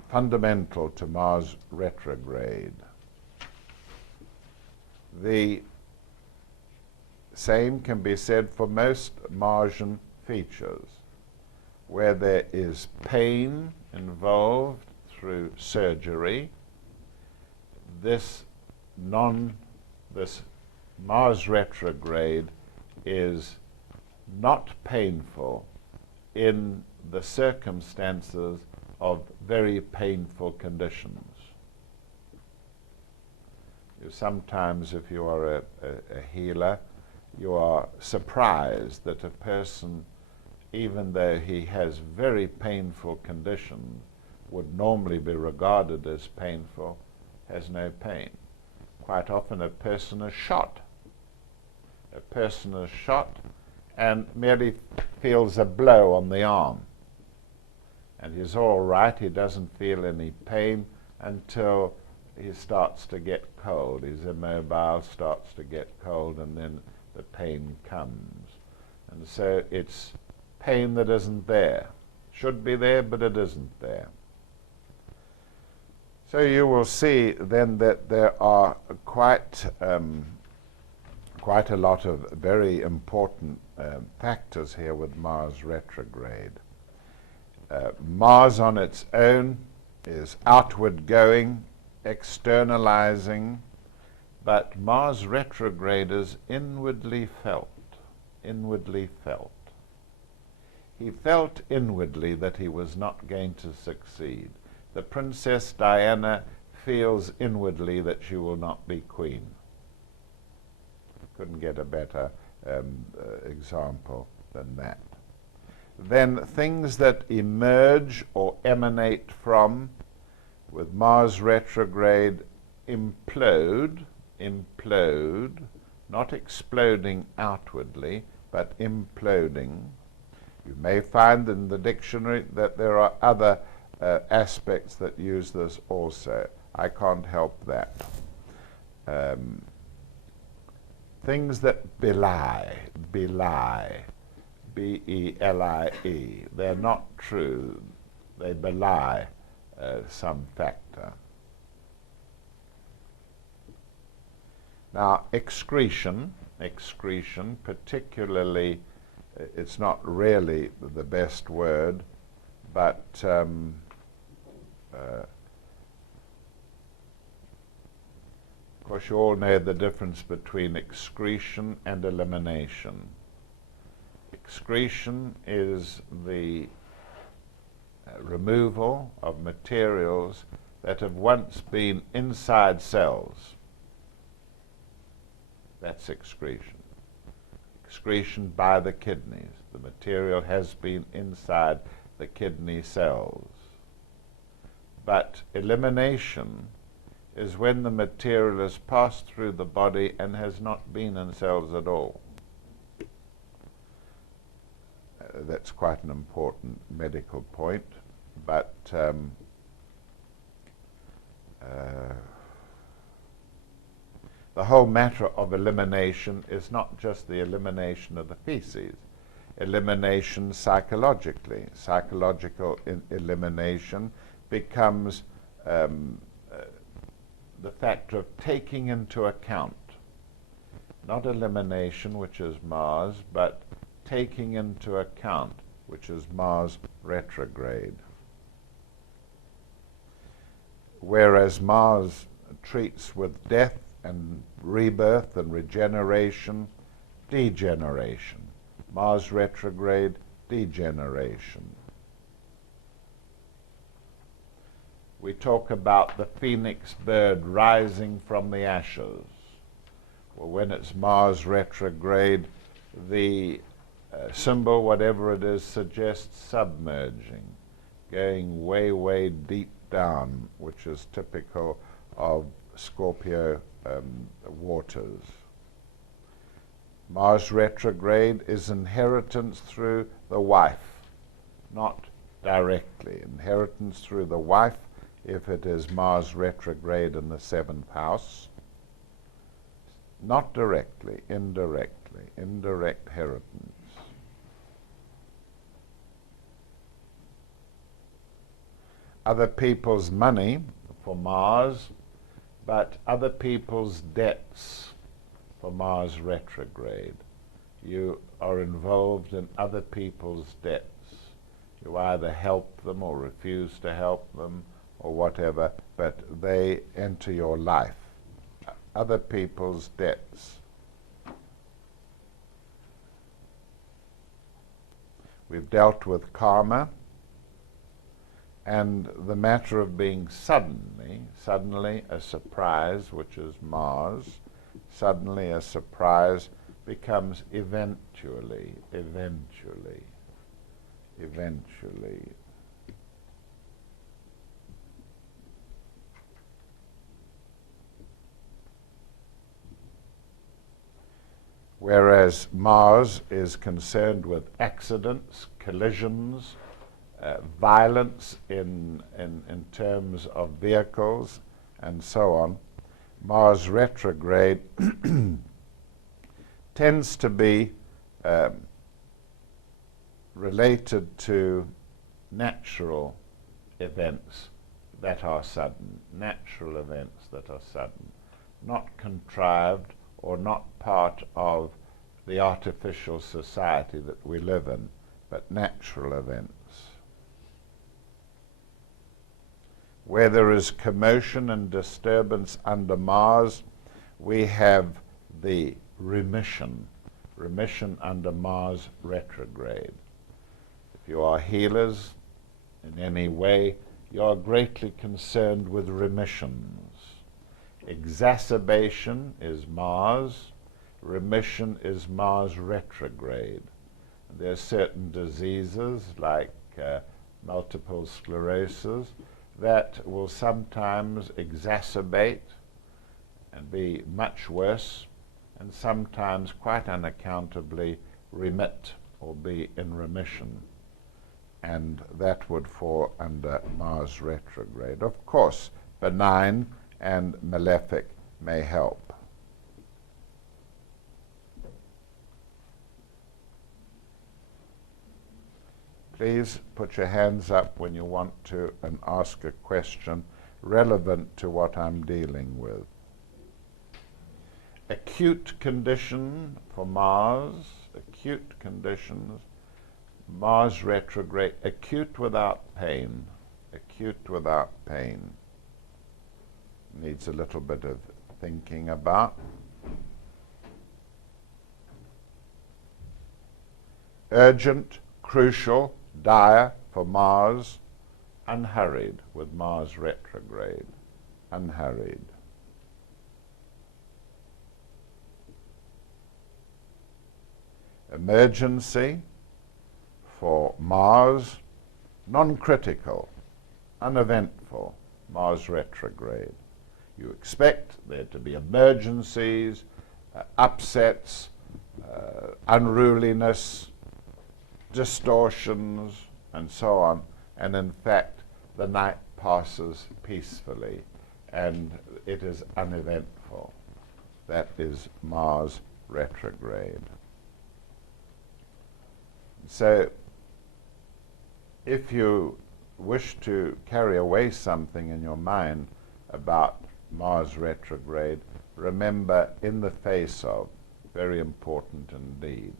fundamental to Mars retrograde. The same can be said for most Martian features, where there is pain involved through surgery. This Mars retrograde is not painful in the circumstances of very painful conditions. Sometimes, if you are a healer, you are surprised that a person, even though he has very painful conditions, would normally be regarded as painful, has no pain. Quite often a person is shot. A person is shot and merely feels a blow on the arm. And he's all right, he doesn't feel any pain until he starts to get cold. He's immobile, starts to get cold, and then the pain comes. And so it's pain that isn't there. Should be there, but it isn't there. So you will see then that there are quite a lot of very important factors here with Mars retrograde. Mars on its own is outward going, externalizing, but Mars retrograde is inwardly felt. Inwardly felt. He felt inwardly that he was not going to succeed. The Princess Diana feels inwardly that she will not be queen. Couldn't get a better example than that. Then things that emerge or emanate from, with Mars retrograde, implode, not exploding outwardly, but imploding. You may find in the dictionary that there are other aspects that use this also. I can't help that. Things that belie, B-E-L-I-E. They're not true. They belie some factor. Now, excretion, particularly, it's not really the best word, but of course you all know the difference between excretion and elimination. Excretion is the removal of materials that have once been inside cells. That's excretion. Excretion by the kidneys. The material has been inside the kidney cells. But elimination is when the material has passed through the body and has not been in cells at all. that's quite an important medical point. But the whole matter of elimination is not just the elimination of the feces. Elimination psychologically. Psychological elimination becomes the factor of taking into account, not elimination, which is Mars, but taking into account, which is Mars retrograde. Whereas Mars treats with death and rebirth and regeneration, degeneration. Mars retrograde, degeneration. We talk about the phoenix bird rising from the ashes. Well, when it's Mars retrograde, the symbol, whatever it is, suggests submerging, going way, way deep down, which is typical of Scorpio waters. Mars retrograde is inheritance through the wife, not directly. Inheritance through the wife if it is Mars retrograde in the 7th house. Not directly, indirectly, indirect inheritance. Other people's money for Mars, but other people's debts for Mars retrograde. You are involved in other people's debts. You either help them or refuse to help them or whatever, but they enter your life. Other people's debts. We've dealt with karma and the matter of being suddenly a surprise, which is Mars. Suddenly a surprise becomes eventually. Whereas Mars is concerned with accidents, collisions, violence in terms of vehicles, and so on. Mars retrograde tends to be related to natural events that are sudden, not contrived or not part of the artificial society that we live in, but natural events. Where there is commotion and disturbance under Mars, we have the remission under Mars retrograde. If you are healers in any way, you are greatly concerned with remissions. Exacerbation is Mars, remission is Mars retrograde. There are certain diseases like multiple sclerosis that will sometimes exacerbate and be much worse, and sometimes quite unaccountably remit or be in remission. And that would fall under Mars retrograde. Of course, benign and malefic may help. Please put your hands up when you want to and ask a question relevant to what I'm dealing with. Acute condition for Mars, acute conditions, Mars retrograde, acute without pain, needs a little bit of thinking about. Urgent, crucial, dire for Mars, unhurried with Mars retrograde, unhurried. Emergency for Mars, non-critical, uneventful, Mars retrograde. You expect there to be emergencies, upsets, unruliness, distortions, and so on, and in fact the night passes peacefully and it is uneventful. That is Mars retrograde. So if you wish to carry away something in your mind about Mars retrograde, remember, in the face of, very important indeed,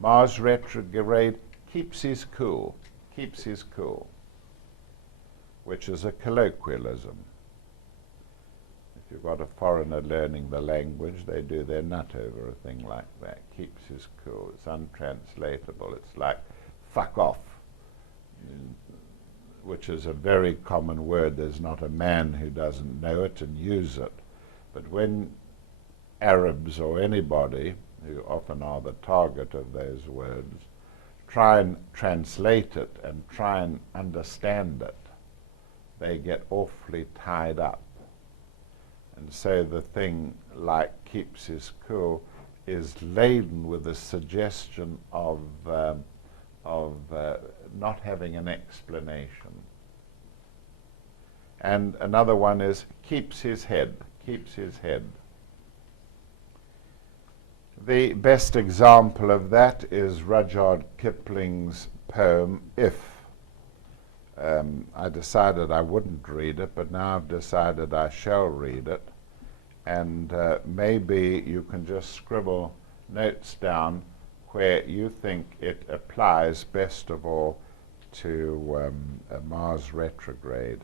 Mars retrograde keeps his cool, which is a colloquialism. If you've got a foreigner learning the language, they do their nut over a thing like that. Keeps his cool. It's untranslatable. It's like fuck off, which is a very common word. There's not a man who doesn't know it and use it. But when Arabs or anybody, who often are the target of those words, try and translate it and try and understand it, they get awfully tied up. And so the thing like keeps his cool is laden with a suggestion of not having an explanation. And another one is keeps his head. The best example of that is Rudyard Kipling's poem, If. I decided I wouldn't read it, but now I've decided I shall read it. And maybe you can just scribble notes down where you think it applies best of all to Mars retrograde.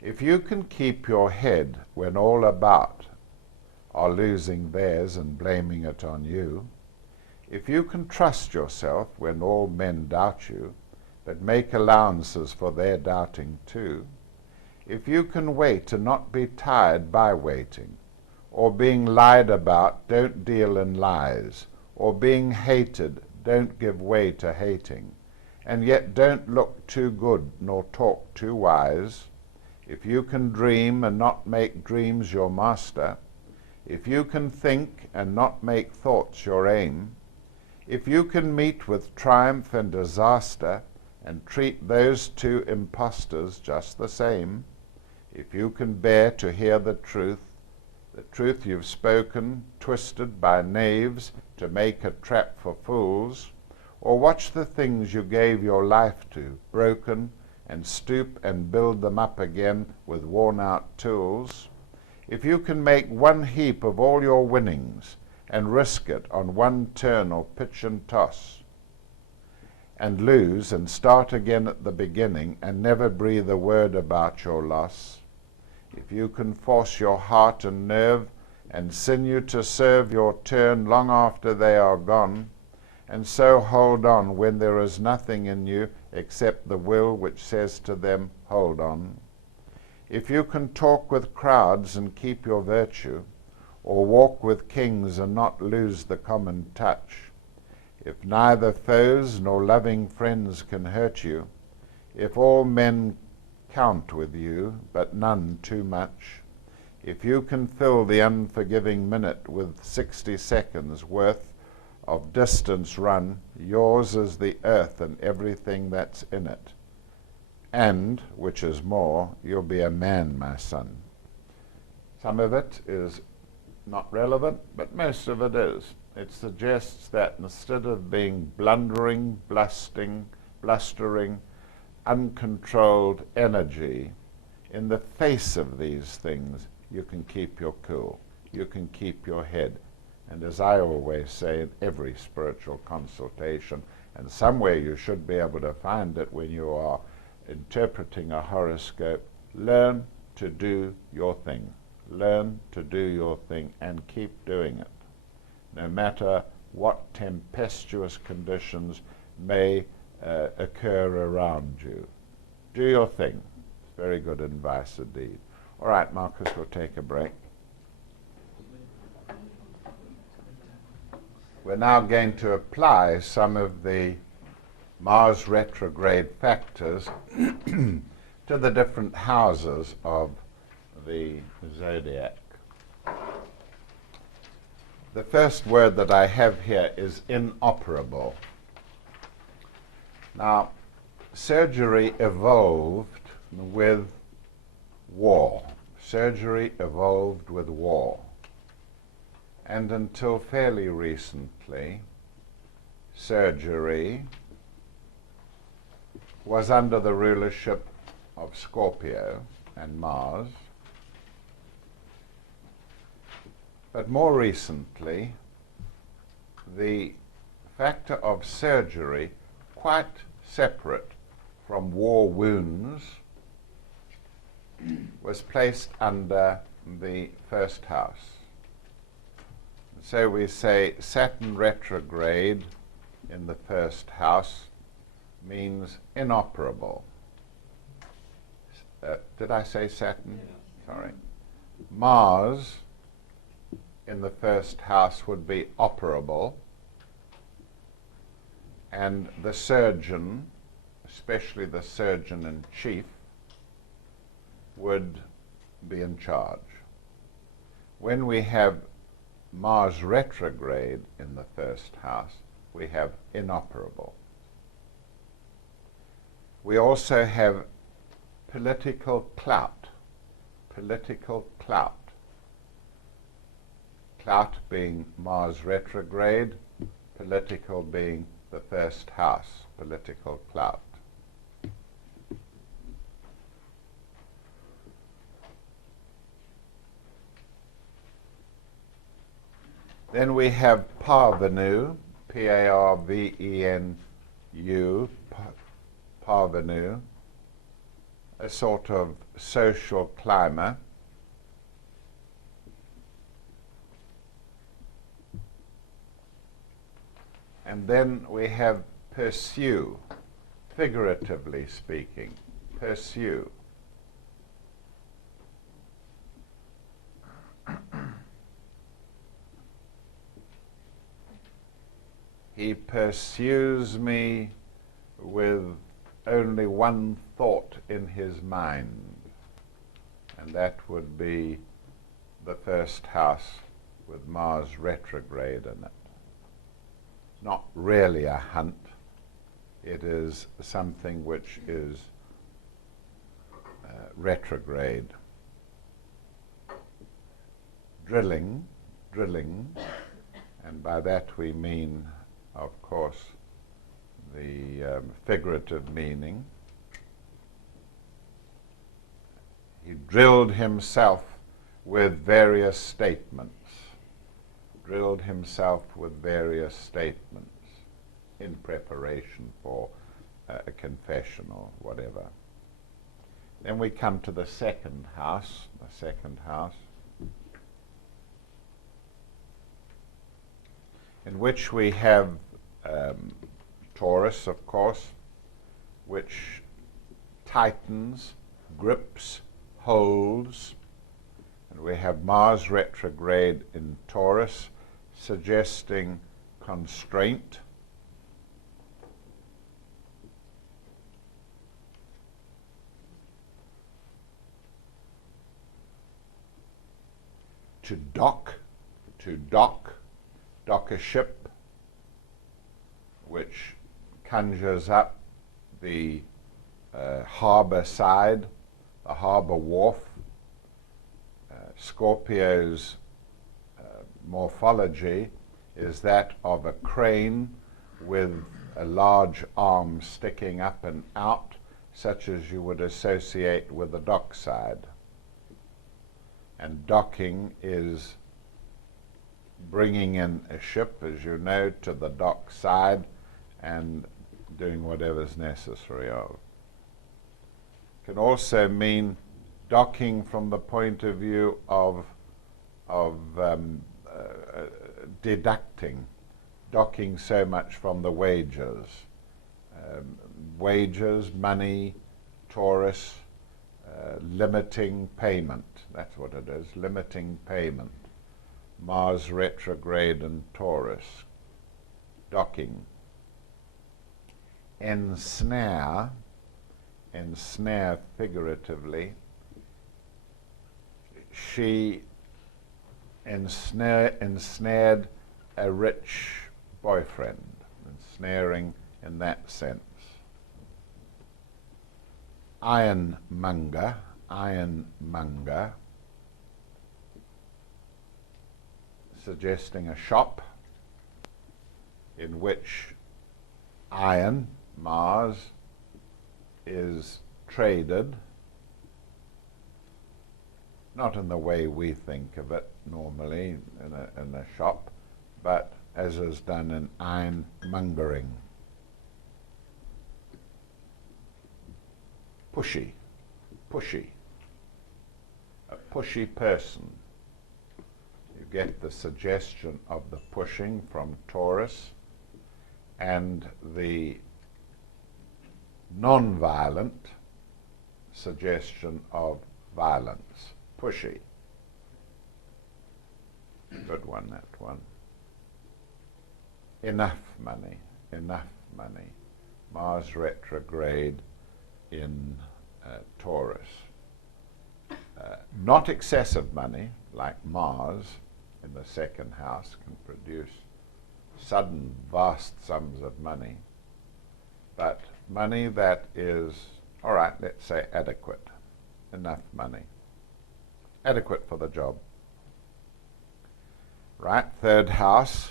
If you can keep your head when all about are losing theirs and blaming it on you, if you can trust yourself when all men doubt you, but make allowances for their doubting too, if you can wait and not be tired by waiting, or being lied about, don't deal in lies, or being hated, don't give way to hating, and yet don't look too good nor talk too wise, if you can dream and not make dreams your master, if you can think and not make thoughts your aim, if you can meet with triumph and disaster and treat those two impostors just the same, if you can bear to hear the truth you've spoken, twisted by knaves to make a trap for fools, or watch the things you gave your life to, broken, and stoop and build them up again with worn-out tools, if you can make one heap of all your winnings and risk it on one turn or pitch and toss, and lose and start again at the beginning and never breathe a word about your loss, if you can force your heart and nerve and sinew to serve your turn long after they are gone, and so hold on when there is nothing in you except the will which says to them, hold on, if you can talk with crowds and keep your virtue, or walk with kings and not lose the common touch, if neither foes nor loving friends can hurt you, if all men count with you, but none too much, if you can fill the unforgiving minute with 60 seconds worth of distance run, yours is the earth and everything that's in it. And, which is more, you'll be a man, my son. Some of it is not relevant, but most of it is. It suggests that instead of being blundering, blustering, uncontrolled energy, in the face of these things, you can keep your cool. You can keep your head. And as I always say in every spiritual consultation, and somewhere you should be able to find it when you are interpreting a horoscope, learn to do your thing. Learn to do your thing and keep doing it, no matter what tempestuous conditions may occur around you. Do your thing. It's very good advice indeed. All right, Marcus, we'll take a break. We're now going to apply some of the Mars retrograde factors to the different houses of the zodiac. The first word that I have here is inoperable. Now, surgery evolved with war. Surgery evolved with war. And until fairly recently, surgery was under the rulership of Scorpio and Mars. But more recently, the factor of surgery, quite separate from war wounds, was placed under the first house. So we say Saturn retrograde in the first house means inoperable. Did I say Saturn? Yeah. Sorry. Mars in the first house would be operable, and the surgeon, especially the surgeon-in-chief, would be in charge. When we have Mars retrograde in the first house, we have inoperable. We also have political clout. Political clout. Clout being Mars retrograde, political being the first house, political clout. Then we have parvenu, P-A-R-V-E-N-U, parvenu, a sort of social climber. And then we have pursue, figuratively speaking, pursue. He pursues me with only one thought in his mind, and that would be the first house with Mars retrograde in it. Not really a hunt, it is something which is retrograde. Drilling, and by that we mean, of course, the figurative meaning. He drilled himself with various statements. Drilled himself with various statements in preparation for a confession or whatever. Then we come to the second house, in which we have Taurus, of course, which tightens, grips, holds. And we have Mars retrograde in Taurus, suggesting constraint. To dock a ship, which conjures up the harbor side, the harbor wharf. Scorpio's morphology is that of a crane with a large arm sticking up and out, such as you would associate with the dockside. And docking is bringing in a ship, as you know, to the dock side and doing whatever's necessary of. Can also mean docking from the point of view of deducting, docking so much from the wages. Wages, money, Taurus, limiting payment. That's what it is, limiting payment. Mars retrograde in Taurus, docking. Ensnare figuratively. She ensnared a rich boyfriend, ensnaring in that sense. ironmonger, suggesting a shop in which iron, Mars, is traded, not in the way we think of it normally in a shop, but as is done in ironmongering. Pushy, a pushy person. You get the suggestion of the pushing from Taurus, and the non-violent suggestion of violence. Pushy. Good one, that one. Enough money. Mars retrograde in Taurus. Not excessive money, like Mars in the second house can produce sudden vast sums of money, but money that is, all right, let's say adequate, enough money, adequate for the job. Right, third house.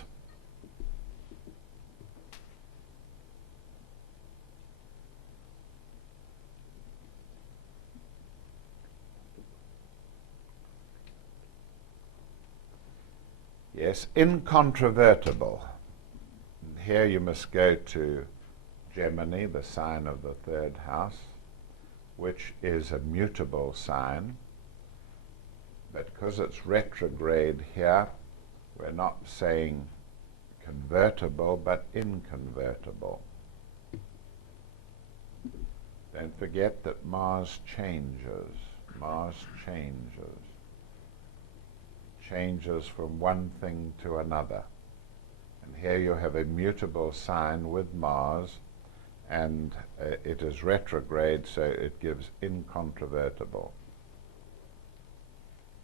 Yes, incontrovertible. Here you must go to Gemini, the sign of the third house, which is a mutable sign. But because it's retrograde here, we're not saying convertible, but inconvertible. Don't forget that Mars changes. Mars changes from one thing to another. And here you have a mutable sign with Mars, and it is retrograde, so it gives incontrovertible.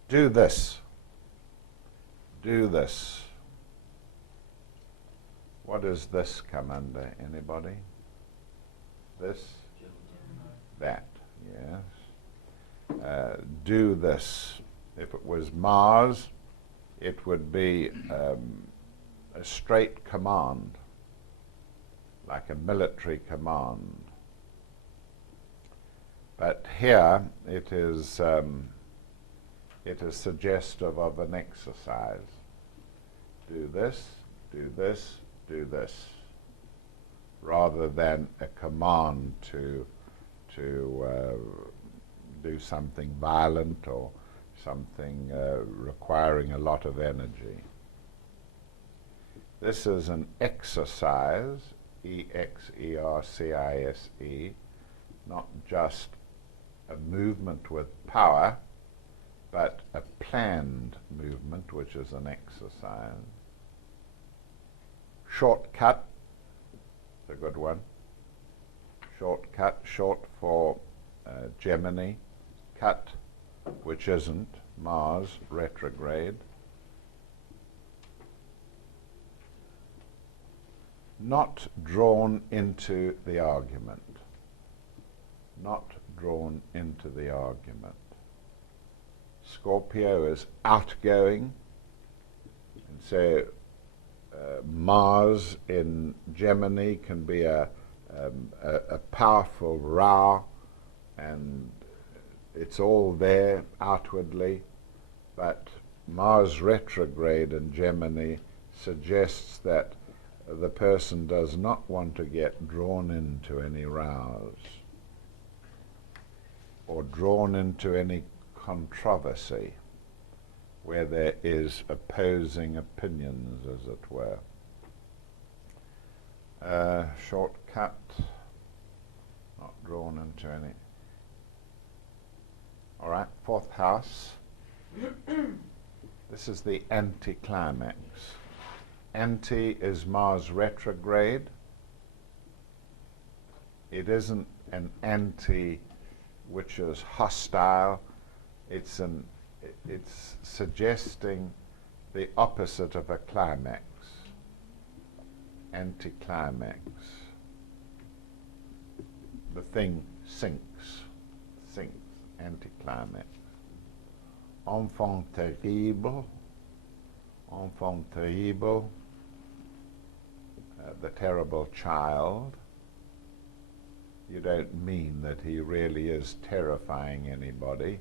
Do this. What does this come under? Anybody? This? That, yes. Do this. If it was Mars, it would be a straight command, like a military command. But here it is suggestive of an exercise. Do this, rather than a command to do something violent or something requiring a lot of energy. This is an exercise, E-X-E-R-C-I-S-E, not just a movement with power, but a planned movement, which is an exercise. Shortcut, it's a good one. Shortcut, short for Gemini. Cut, which isn't Mars retrograde. Not drawn into the argument. Scorpio is outgoing, and so Mars in Gemini can be a powerful Ra, and it's all there outwardly, but Mars retrograde in Gemini suggests that the person does not want to get drawn into any rows or drawn into any controversy where there is opposing opinions, as it were. Shortcut, not drawn into any. All right, fourth house. This is the anticlimax. Anti is Mars retrograde. It isn't an anti which is hostile. It's suggesting the opposite of a climax. Anticlimax. The thing sinks. sinks, anticlimax. Enfant terrible, the terrible child. You don't mean that he really is terrifying anybody.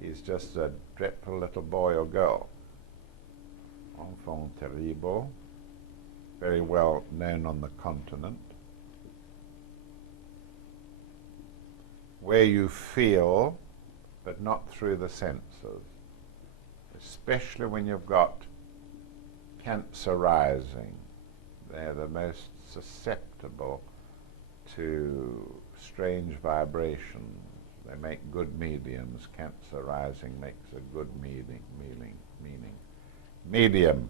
He's just a dreadful little boy or girl. Enfant terrible, very well known on the continent. Where you feel, but not through the senses, especially when you've got Cancer rising. They're the most susceptible to strange vibrations. They make good mediums. Cancer rising makes a good medium.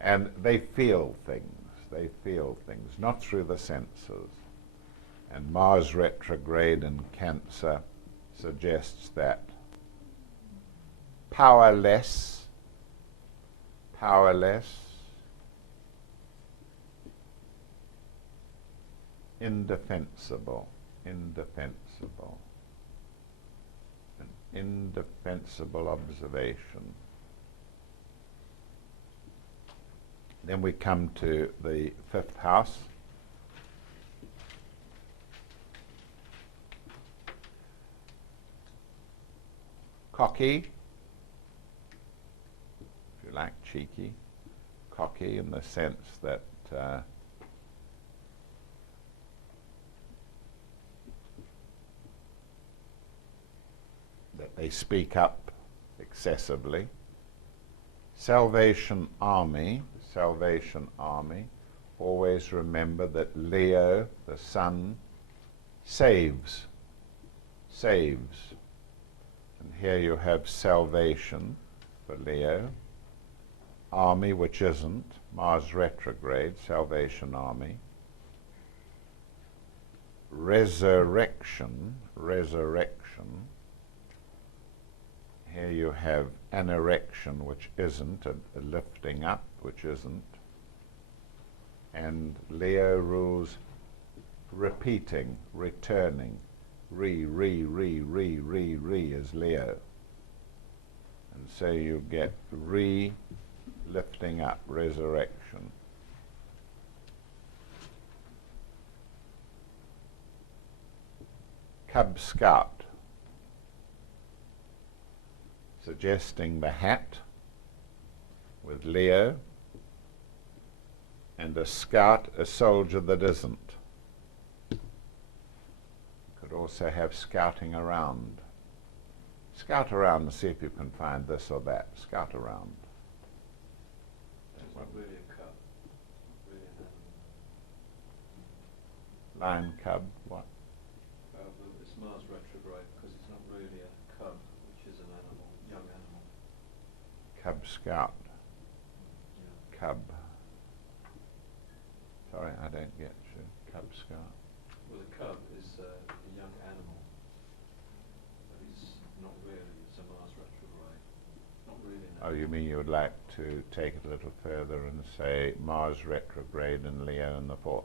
And they feel things, not through the senses. And Mars retrograde in Cancer suggests that powerless, indefensible, an indefensible observation. Then we come to the 5th house. Cocky, if you like, cheeky, cocky in the sense that they speak up excessively. Salvation Army, always remember that Leo, the sun, saves. And here you have salvation for Leo. Army, which isn't. Mars retrograde, Salvation Army. Resurrection. Here you have an erection, which isn't, a lifting up, which isn't. And Leo rules repeating, returning. Re is Leo. And so you get lifting up, resurrection. Cub Scout, suggesting the hat with Leo, and a scout, a soldier that isn't. Could also have scouting around. Scout around and see if you can find this or that. Scout around. It's not really a cub. Not really an animal. Lion, cub, what? Well, it's Mars retrograde because it's not really a cub, which is an animal, young animal. Cub Scout. Yeah. Cub. Sorry, I don't get you. Cub Scout. Well, the cub is a young animal, but it's not really. It's a Mars retrograde. Not really an Oh, you mean you would like to take it a little further and say Mars retrograde and Leo in the 4th?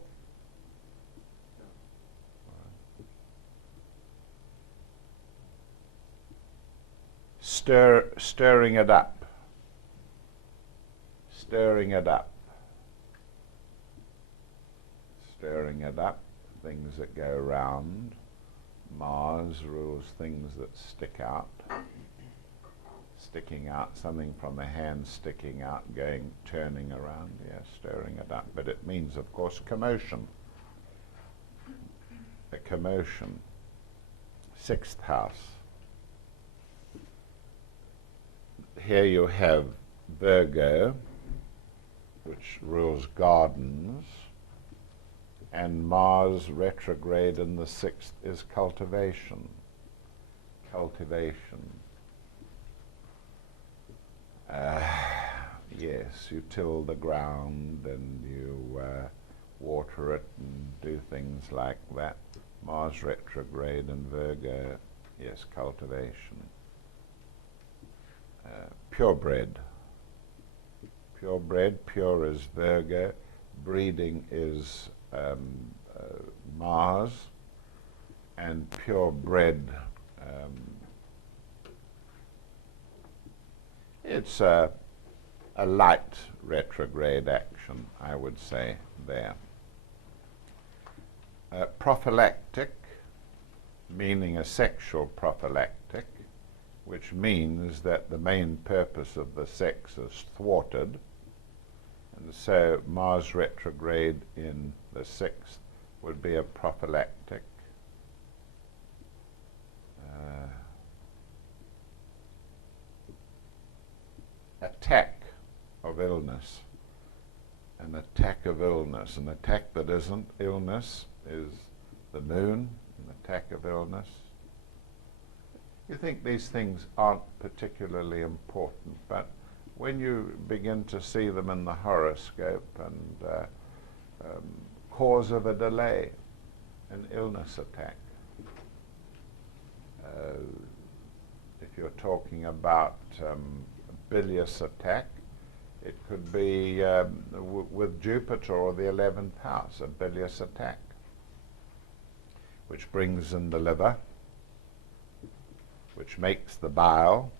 Yeah. Stirring it up. Stirring it up. Stirring it up. Things that go round. Mars rules things that stick out. Sticking out, something from the hand sticking out, going, turning around, yes, stirring it up. But it means, of course, commotion. A commotion. 6th house. Here you have Virgo, which rules gardens, and Mars retrograde in the 6th is cultivation. Yes, you till the ground and you water it and do things like that. Mars retrograde in Virgo, yes, cultivation. Purebred. Pure is Virgo. Breeding is Mars. and purebred. It's a light retrograde action, I would say, there. Prophylactic, meaning a sexual prophylactic, which means that the main purpose of the sex is thwarted. And so Mars retrograde in the 6th would be a prophylactic. Attack of illness. An attack of illness. An attack that isn't illness is the moon, an attack of illness. You think these things aren't particularly important, but when you begin to see them in the horoscope and cause of a delay, an illness attack. If you're talking about a bilious attack, it could be with Jupiter or the 11th house, a bilious attack, which brings in the liver, which makes the bile.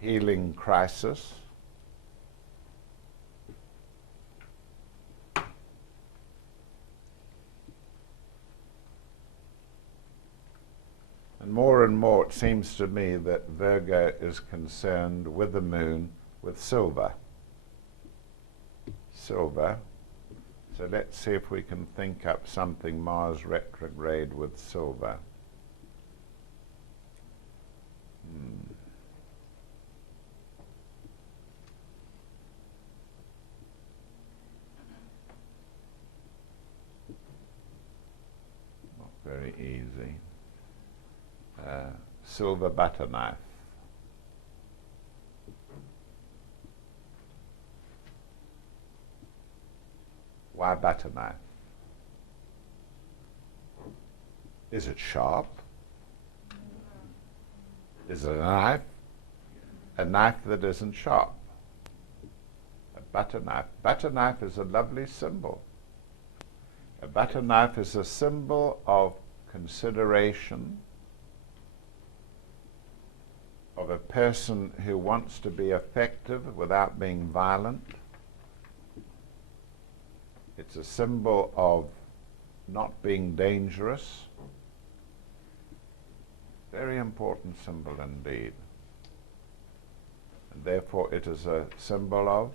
Healing crisis. And more it seems to me that Virgo is concerned with the moon with silver. Silver. So let's see if we can think up something Mars retrograde with silver. Not very easy. Silver butter knife. Why butter knife? Is it sharp? Is it a knife? A knife that isn't sharp. A butter knife. Butter knife is a lovely symbol. A butter knife is a symbol of consideration, of a person who wants to be effective without being violent. It's a symbol of not being dangerous. Very important symbol indeed. And therefore it is a symbol of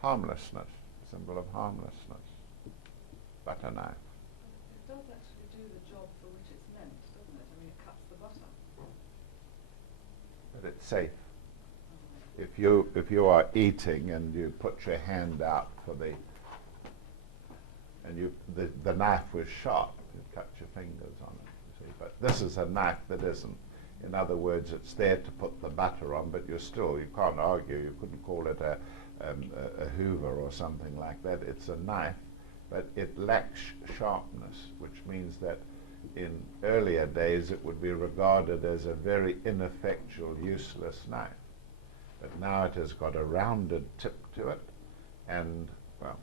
harmlessness, symbol of harmlessness. Butter knife. It does actually do the job for which it's meant, doesn't it? I mean, it cuts the butter. But it's safe. If you are eating and you put your hand out for the the knife was sharp, you cut your fingers on it. You see? But this is a knife that isn't. In other words, it's there to put the butter on, but you can't argue. You couldn't call it a Hoover or something like that. It's a knife, but it lacks sharpness, which means that in earlier days it would be regarded as a very ineffectual, useless knife. But now it has got a rounded tip to it, and, well,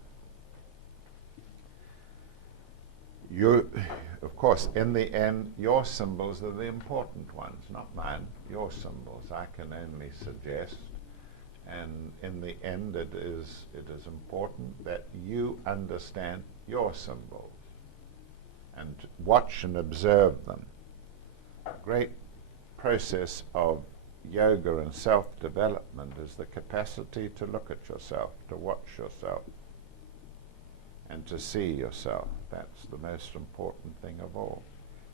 of course, in the end, your symbols are the important ones, not mine. Your symbols, I can only suggest. And in the end, it is important that you understand your symbols and watch and observe them. A great process of yoga and self-development is the capacity to look at yourself, to watch yourself, and to see yourself. That's the most important thing of all.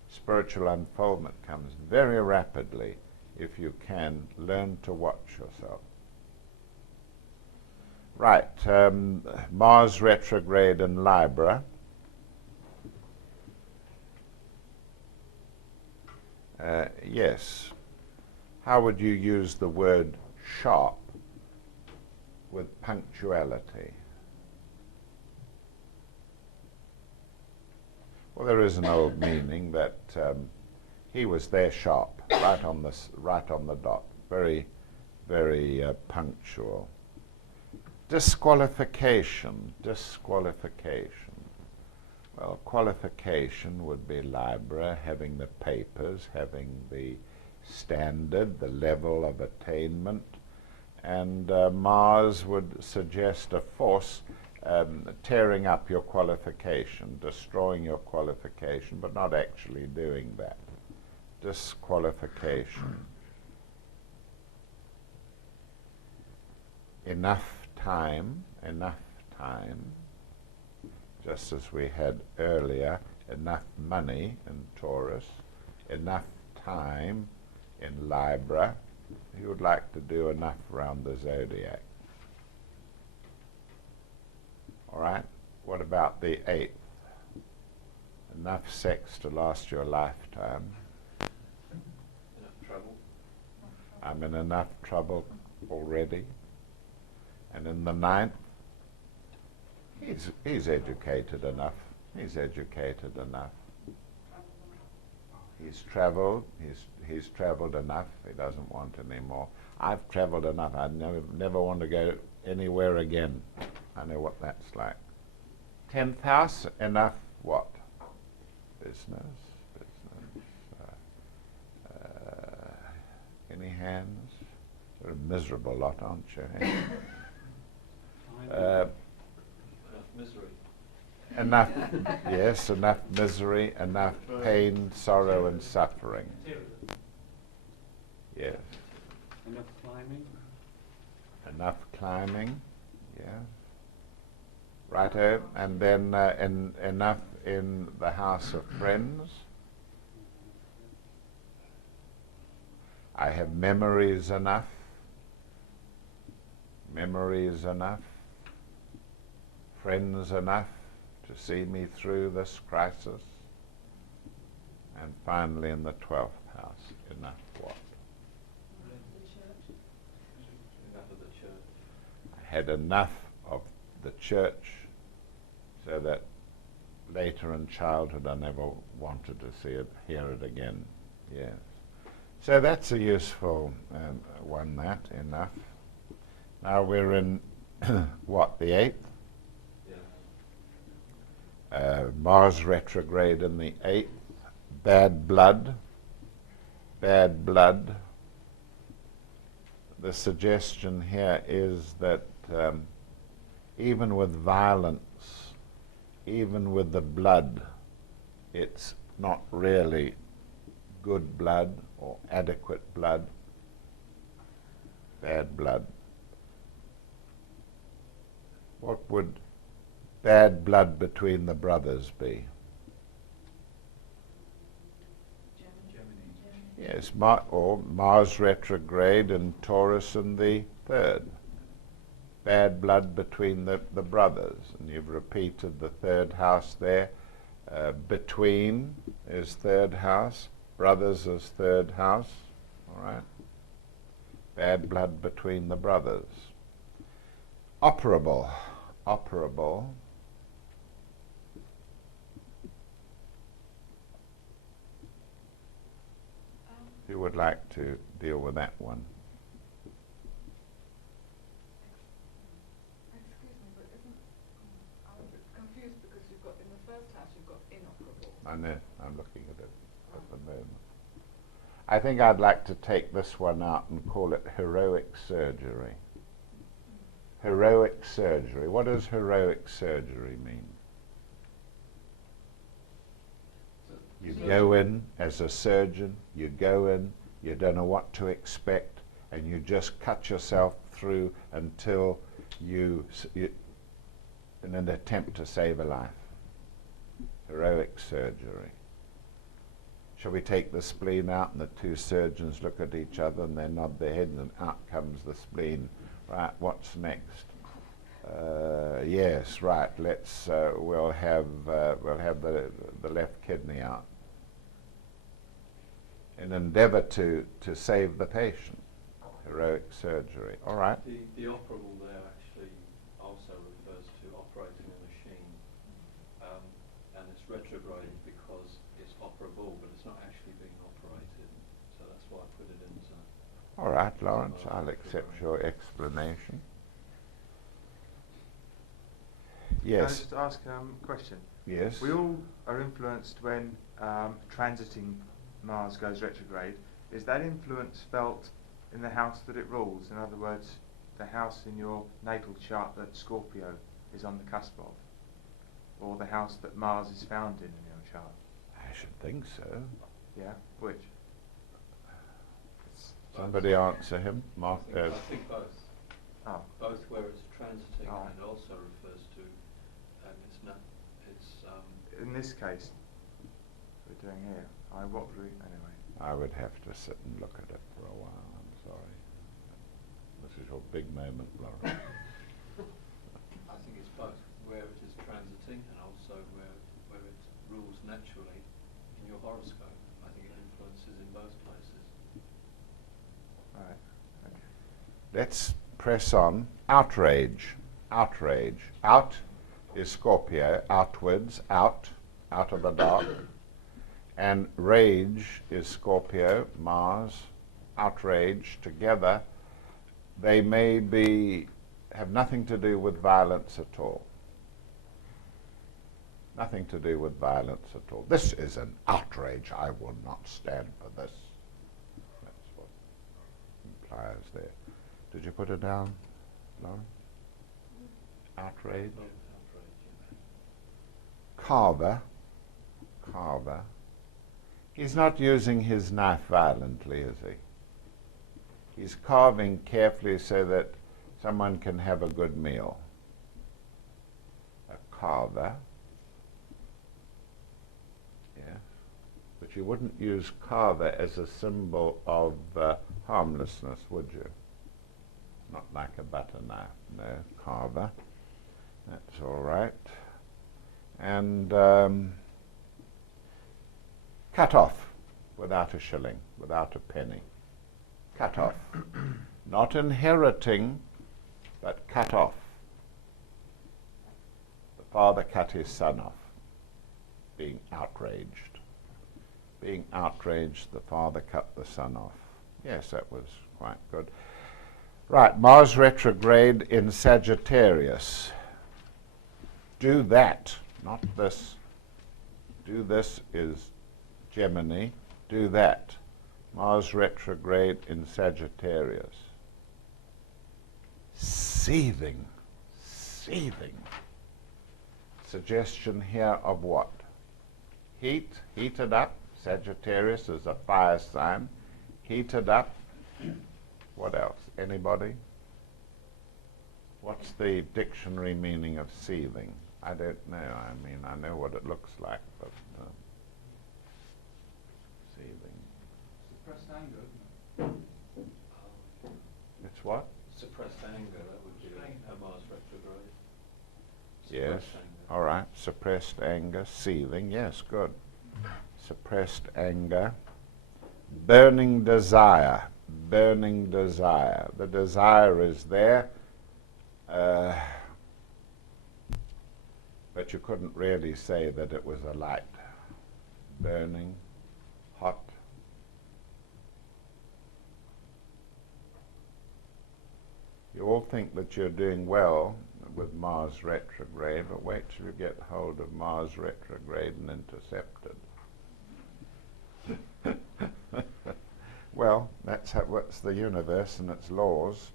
Spiritual unfoldment comes very rapidly if you can learn to watch yourself. Right, Mars retrograde in Libra. Yes. How would you use the word sharp with punctuality? Well, there is an old meaning that he was there sharp, right on the dot, very very punctual. Disqualification. Well, qualification would be Libra, having the papers, having the standard, the level of attainment, and Mars would suggest a force tearing up your qualification, destroying your qualification, but not actually doing that. Disqualification. Enough time, just as we had earlier, enough money in Taurus, enough time in Libra. He would like to do enough around the zodiac. All right, what about the 8th? Enough sex to last your lifetime. Enough trouble. I'm in enough trouble already. And in the 9th, he's educated enough. He's educated enough. He's traveled enough. He doesn't want any more. I've traveled enough. I never want to go anywhere again. I know what that's like. 10th house, enough what? Business. Any hands? You're a miserable lot, aren't you? Enough misery. Enough, yes, enough misery, enough pain, sorrow, and suffering. Yes. Enough climbing. Enough climbing, yes. Righto, and then enough in the house of friends. I have memories enough. Memories enough. Friends enough to see me through this crisis. And finally in the 12th house, enough what? The church. Enough of the church. I had enough of the church so that later in childhood I never wanted to see it, hear it again. Yes. So that's a useful one, that, enough. Now we're in, what, the 8th? Yeah. Mars retrograde in the 8th. Bad blood. Bad blood. The suggestion here is that even with violence, even with the blood, it's not really good blood or adequate blood. Bad blood. What would bad blood between the brothers be? Yes, or Mars retrograde in Taurus in the 3rd. Bad blood between the brothers. And you've repeated the 3rd house there. Between is 3rd house. Brothers is 3rd house. All right. Bad blood between the brothers. Operable. Operable. Who would like to deal with that one? Excuse me, but I'm a bit confused because you've got, in the first house, you've got inoperable. I know, I'm looking at it at the moment. I think I'd like to take this one out and call it heroic surgery. Heroic surgery. What does heroic surgery mean? You go in as a surgeon, you go in, you don't know what to expect, and you just cut yourself through until you in an attempt to save a life. Heroic surgery. Shall we take the spleen out? And the two surgeons look at each other and they nod their heads and out comes the spleen. Right, what's next? Yes, right, let's, we'll have the left kidney out. In endeavor to save the patient. Heroic surgery. All right. The operable there actually also refers to operating a machine. And it's retrograde because it's operable, but it's not actually being operated. So that's why I put it in as a All right, Lawrence, I'll accept your explanation. Can I Yes. just ask a question? Yes. We all are influenced when transiting Mars goes retrograde. Is that influence felt in the house that it rules? In other words, the house in your natal chart that Scorpio is on the cusp of? Or the house that Mars is found in your chart? I should think so. Yeah? Which? Somebody answer him. Mark. I think both. Oh. Both where it's transiting Oh. and also refers to In this case, we're doing here. Anyway. I would have to sit and look at it for a while. I'm sorry. This is your big moment, Lawrence. I think it's both where it is transiting and also where it rules naturally in your horoscope. I think it influences in both places. Right. Okay. Let's press on. Outrage. Outrage. Out is Scorpio. Outwards. Out of the dark. And rage is Scorpio. Mars. Outrage. Together, they may have nothing to do with violence at all. Nothing to do with violence at all. This is an outrage. I will not stand for this. That's what implies there. Did you put it down, Lauren? Outrage. Not outrage, Carver. He's not using his knife violently, is he? He's carving carefully so that someone can have a good meal. A carver. Yes. But you wouldn't use carver as a symbol of harmlessness, would you? Not like a butter knife. No, carver. That's all right. And cut off without a shilling, without a penny. Cut off. Not inheriting, but cut off. The father cut his son off, being outraged. Being outraged, the father cut the son off. Yes, that was quite good. Right, Mars retrograde in Sagittarius. Do that, not this. Do this is Gemini. Do that. Mars retrograde in Sagittarius. Seething. Suggestion here of what? Heated up. Sagittarius is a fire sign. Heated up. What else? Anybody? What's the dictionary meaning of seething? I don't know. I mean, I know what it looks like, but seething. Suppressed anger, isn't it? It's what? Suppressed anger, that would be a Mars retrograde. Yes. Suppressed anger. All right. Suppressed anger, seething. Yes, good. Suppressed anger. Burning desire. Burning desire. The desire is there, but you couldn't really say that it was a light. Burning, hot. You all think that you're doing well with Mars retrograde, but wait till you get hold of Mars retrograde and intercepted. Well, what's the universe and its laws.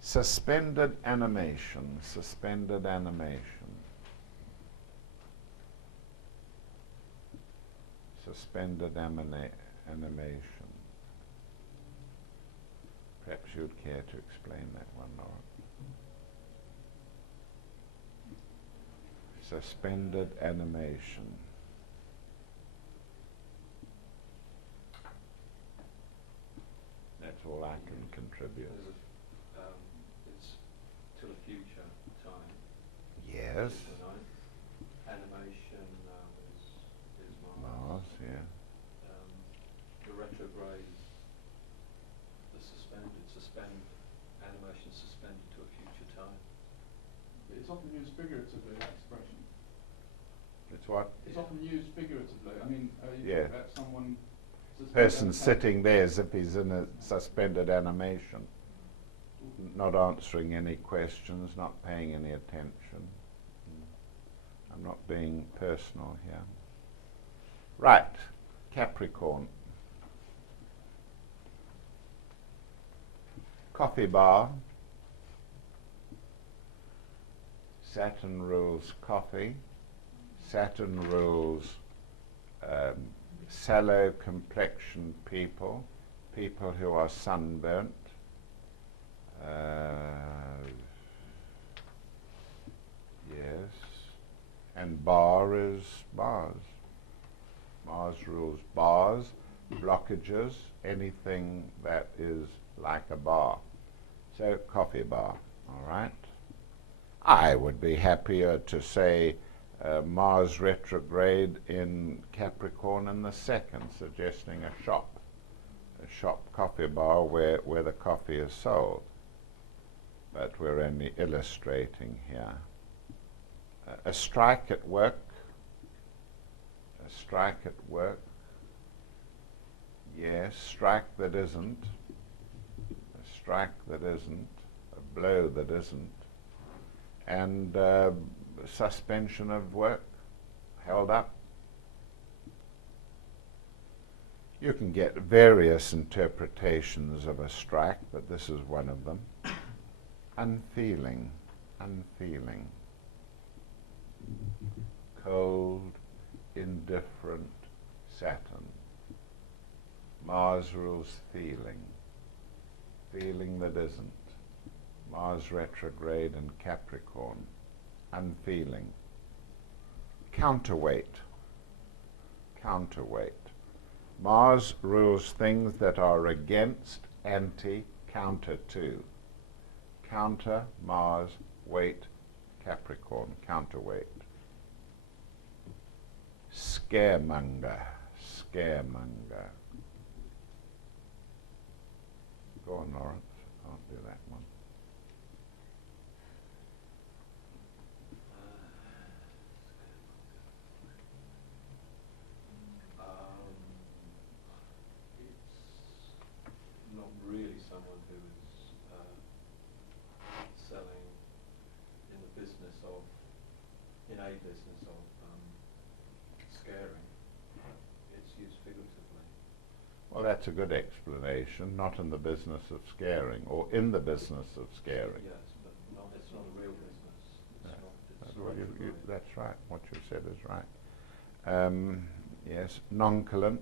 Suspended animation. Suspended animation. Suspended animation. Perhaps you'd care to explain that one, Laura. Suspended animation. That's all I can contribute. It's till a future time. Yes. The ninth. Animation is Mars, yeah. The retrograde, animation suspended to a future time. It's often used figuratively, that expression. It's what? It's often used figuratively. I mean, you Yeah. talk about someone person sitting there as if he's in a suspended animation, not answering any questions, not paying any attention. I'm not being personal here. Right, Capricorn. Coffee bar. Saturn rules coffee. Saturn rules sallow complexion people, people who are sunburnt. Yes. And bar is bars. Mars rules bars, blockages, anything that is like a bar. So coffee bar, all right? I would be happier to say Mars retrograde in Capricorn in the second, suggesting a shop coffee bar where the coffee is sold. But we're only illustrating here. A strike at work. A strike at work. Yes, strike that isn't. A strike that isn't. A blow that isn't. And suspension of work, held up. You can get various interpretations of a strike, but this is one of them. Unfeeling, unfeeling. Cold, indifferent Saturn. Mars rules feeling, feeling that isn't. Mars retrograde in Capricorn, unfeeling. Counterweight, counterweight. Mars rules things that are against, anti, counter to. Counter, Mars, weight, Capricorn, counterweight. Scaremonger, scaremonger. Go on, Lawrence. I'll do that one. It's not really someone who is selling in the business of, in a business of scaring. It's used figuratively. Well, that's a good explanation. Not in the business of scaring, or in the business of scaring. Yes, but it's not a real business. It's not. That's, that's right. What you said is right. Yes, nonchalant,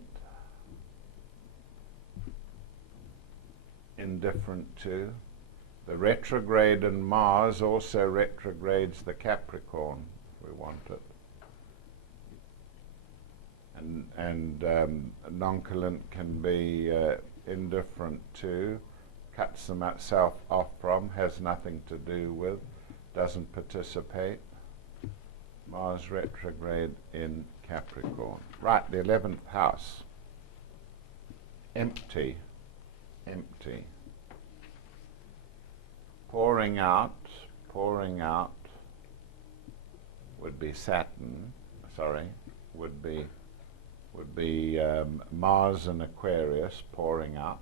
indifferent to. The retrograde in Mars also retrogrades the Capricorn, if we want it. And nonchalant can be indifferent to, cuts themself off from, has nothing to do with, doesn't participate. Mars retrograde in Capricorn. Right, the 11th house. Empty, empty. Pouring out would be Saturn, would be Mars and Aquarius pouring out.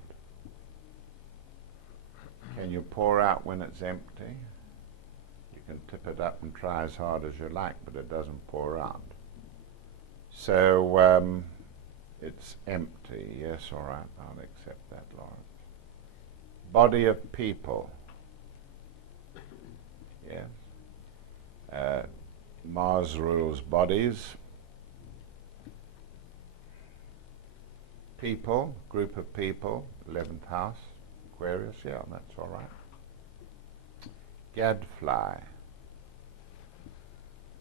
Can you pour out when it's empty? You can tip it up and try as hard as you like, but it doesn't pour out. So it's empty. Yes, all right, I'll accept that, Lawrence. Body of people. Yes. Mars rules bodies. People, group of people, 11th house, Aquarius, yeah, that's all right. Gadfly.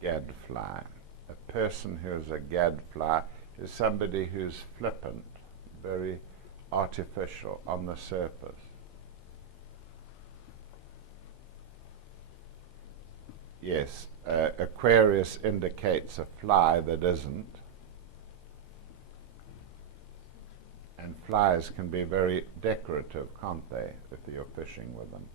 Gadfly. A person who is a gadfly is somebody who's flippant, very artificial on the surface. Yes, Aquarius indicates a fly that isn't. And flies can be very decorative, can't they, if you're fishing with them?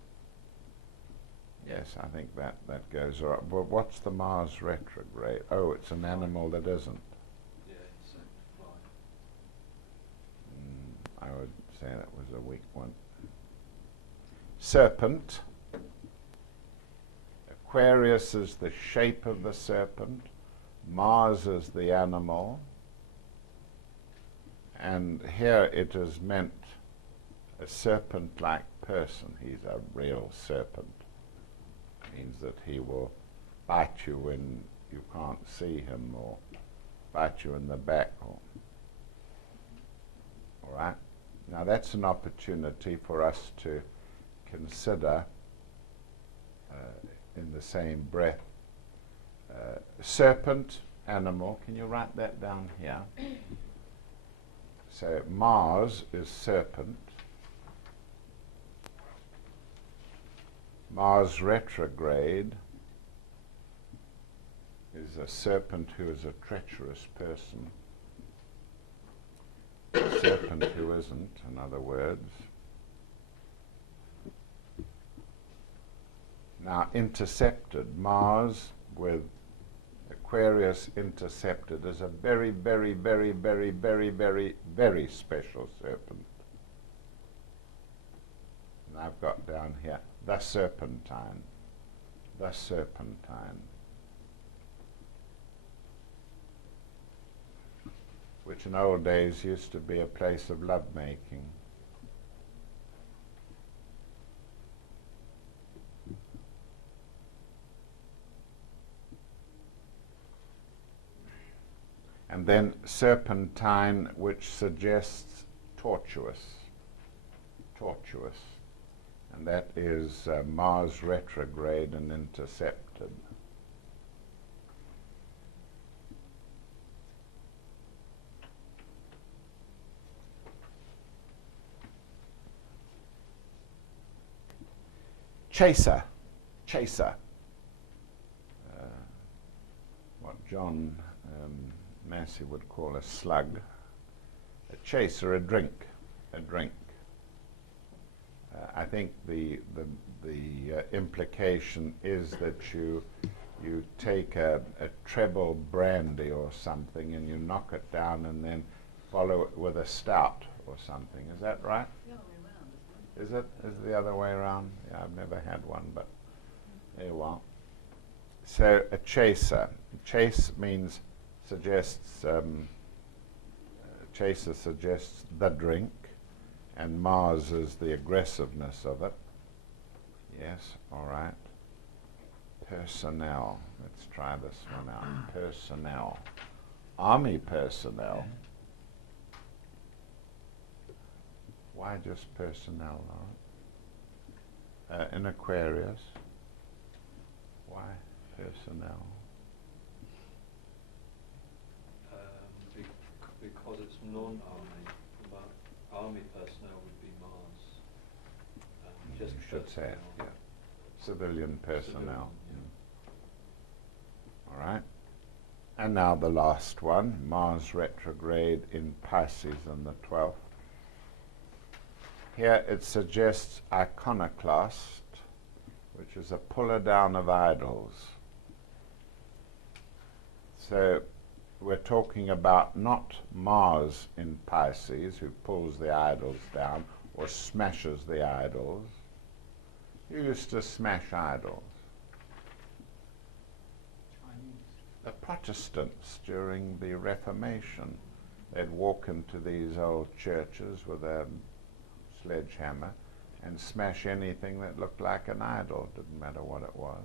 Yes, I think that goes all right. But what's the Mars retrograde? Oh, it's an animal that isn't. Yeah, it's a fly. say that was a weak one. Serpent. Aquarius is the shape of the serpent. Mars is the animal. And here it is meant a serpent-like person. He's a real serpent. It means that he will bite you when you can't see him, or bite you in the back. All right? Now that's an opportunity for us to consider in the same breath. Serpent, animal. Can you write that down here? So Mars is serpent. Mars retrograde is a serpent who is a treacherous person. A serpent who isn't, in other words. Now intercepted, Mars with Aquarius intercepted is a very, very, very, very, very, very, very special serpent. And I've got down here, the serpentine, the serpentine, which in old days used to be a place of lovemaking. And then serpentine, which suggests tortuous, tortuous. And that is Mars retrograde and intercepted. Chaser, chaser. What John Massey would call a slug. A chaser, a drink, a drink. I think the implication is that you take a treble brandy or something and you knock it down and then follow it with a stout or something. Is that right? The other way around, isn't it? Is it? Is it the other way around? Yeah, I've never had one, but yeah, well. So a chaser. Chase means suggests chaser suggests the drink, and Mars is the aggressiveness of it. Yes, all right. Personnel. Let's try this one out. Personnel. Army personnel. Why just personnel? In Aquarius. Why personnel? Because it's non-army, but army personnel would be Mars. Just You should say it, personnel. yeah. Civilian personnel. Civilian, All right. And now the last one, Mars retrograde in Pisces on the 12th. Here it suggests iconoclast, which is a puller down of idols. So we're talking about not Mars in Pisces, who pulls the idols down or smashes the idols. Who used to smash idols? The Protestants during the Reformation. They'd walk into these old churches with a sledgehammer and smash anything that looked like an idol, didn't matter what it was.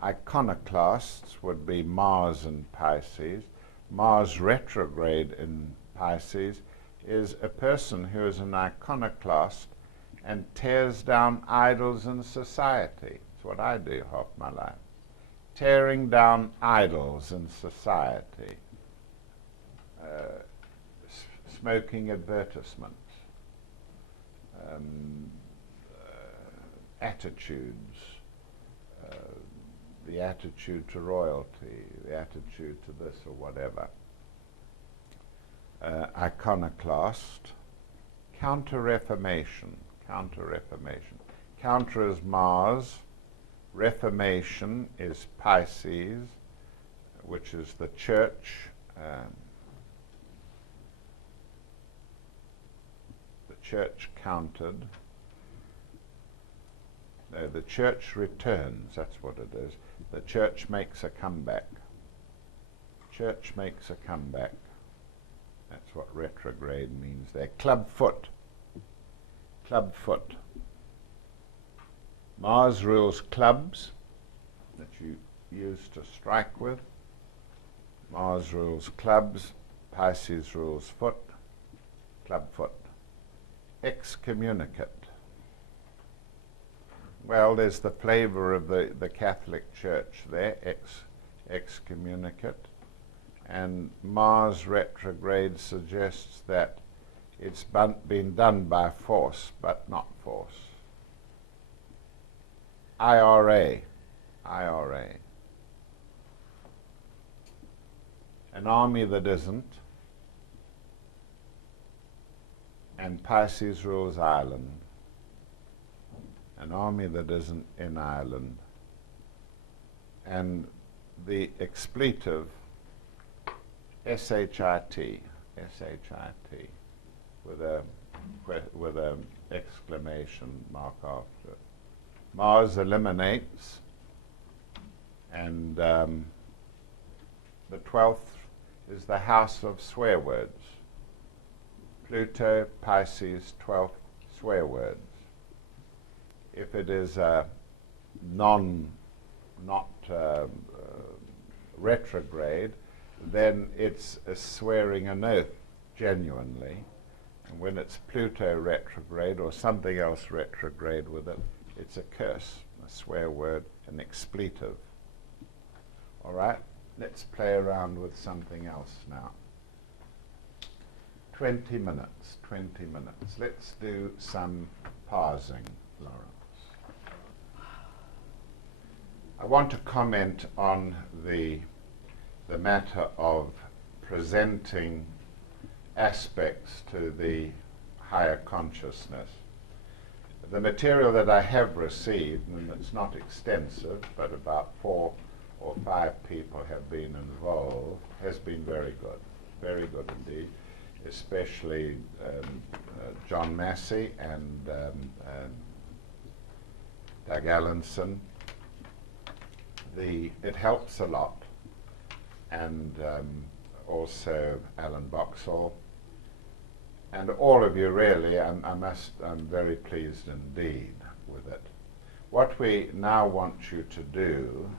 Iconoclasts would be Mars in Pisces. Mars retrograde in Pisces is a person who is an iconoclast and tears down idols in society. It's what I do half my life. Tearing down idols in society. Smoking advertisements. Attitudes. The attitude to royalty, the attitude to this or whatever. Iconoclast. Counter-Reformation. Counter-Reformation. Counter is Mars. Reformation is Pisces, which is the church. church counted. No, the church returns, that's what it is. The church makes a comeback. Church makes a comeback. That's what retrograde means there. Club foot. Club foot. Mars rules clubs that you use to strike with. Mars rules clubs. Pisces rules foot. Club foot. Excommunicate. Well, there's the flavor of the Catholic Church there, excommunicate. And Mars retrograde suggests that it's been done by force, but not force. IRA. An army that isn't. And Pisces rules Ireland. An army that isn't in Ireland. And the expletive S-H-I-T, with a exclamation mark after it. Mars eliminates, and the 12th is the house of swear words. Pluto, Pisces, 12th, swear words. If it is not retrograde, then it's swearing an oath genuinely. And when it's Pluto retrograde or something else retrograde with it, it's a curse, a swear word, an expletive. All right, let's play around with something else now. 20 minutes. Let's do some parsing, Lawrence. I want to comment on the matter of presenting aspects to the higher consciousness. The material that I have received, and it's not extensive, but about 4 or 5 people have been involved, has been very good indeed, especially John Massey and Doug Allenson. It helps a lot, and also Alan Boxall, and all of you really. I'm very pleased indeed with it. What we now want you to do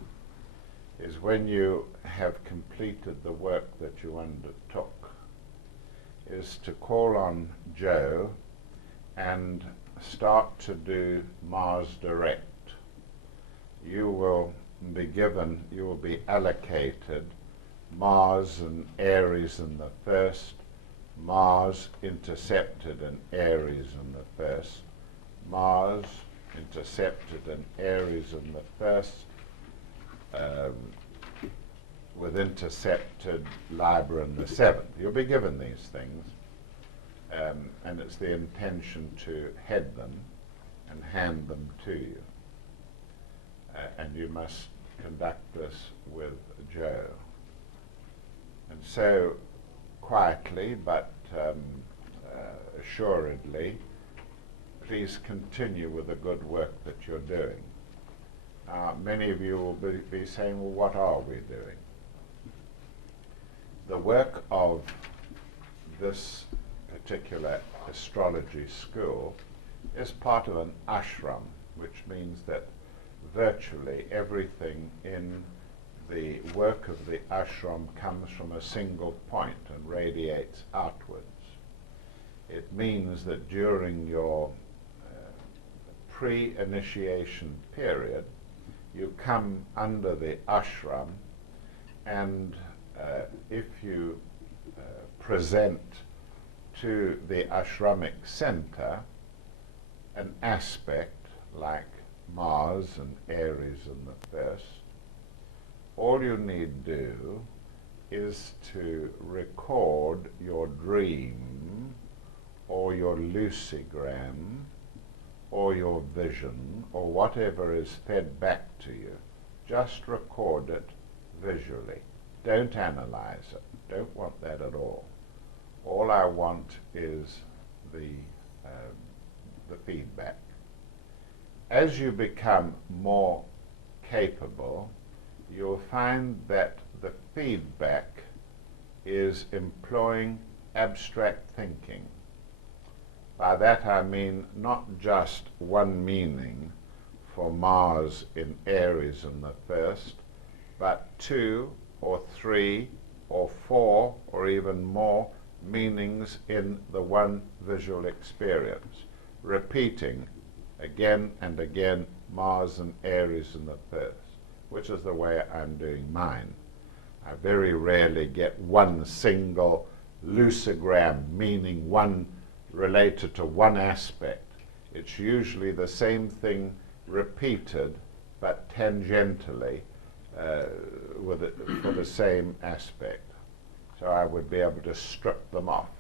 is, when you have completed the work that you undertook, is to call on Joe and start to do Mars direct. You will be allocated Mars and Aries in the first, Mars intercepted and Aries in the first, Mars intercepted and Aries in the first, with intercepted Libra in the 7th. You'll be given these things, and it's the intention to head them and hand them to you. And you must conduct this with Joe. And so, quietly but assuredly, please continue with the good work that you're doing. Many of you will be saying, well, what are we doing? The work of this particular astrology school is part of an ashram, which means that virtually everything in the work of the ashram comes from a single point and radiates outwards. It means that during your pre-initiation period, you come under the ashram, and if you present to the ashramic center an aspect like Mars and Aries in the first, all you need do is to record your dream or your lucigram or your vision or whatever is fed back to you. Just record it visually. Don't analyze it. Don't want that at all. All I want is the the feedback. As you become more capable, you'll find that the feedback is employing abstract thinking. By that I mean not just one meaning for Mars in Aries in the first, but 2 or 3 or 4 or even more meanings in the one visual experience, repeating again and again Mars and Aries in the first, which is the way I'm doing mine. I very rarely get one single lucigram, meaning one related to one aspect. It's usually the same thing repeated, but tangentially for the same aspect. So I would be able to strip them off.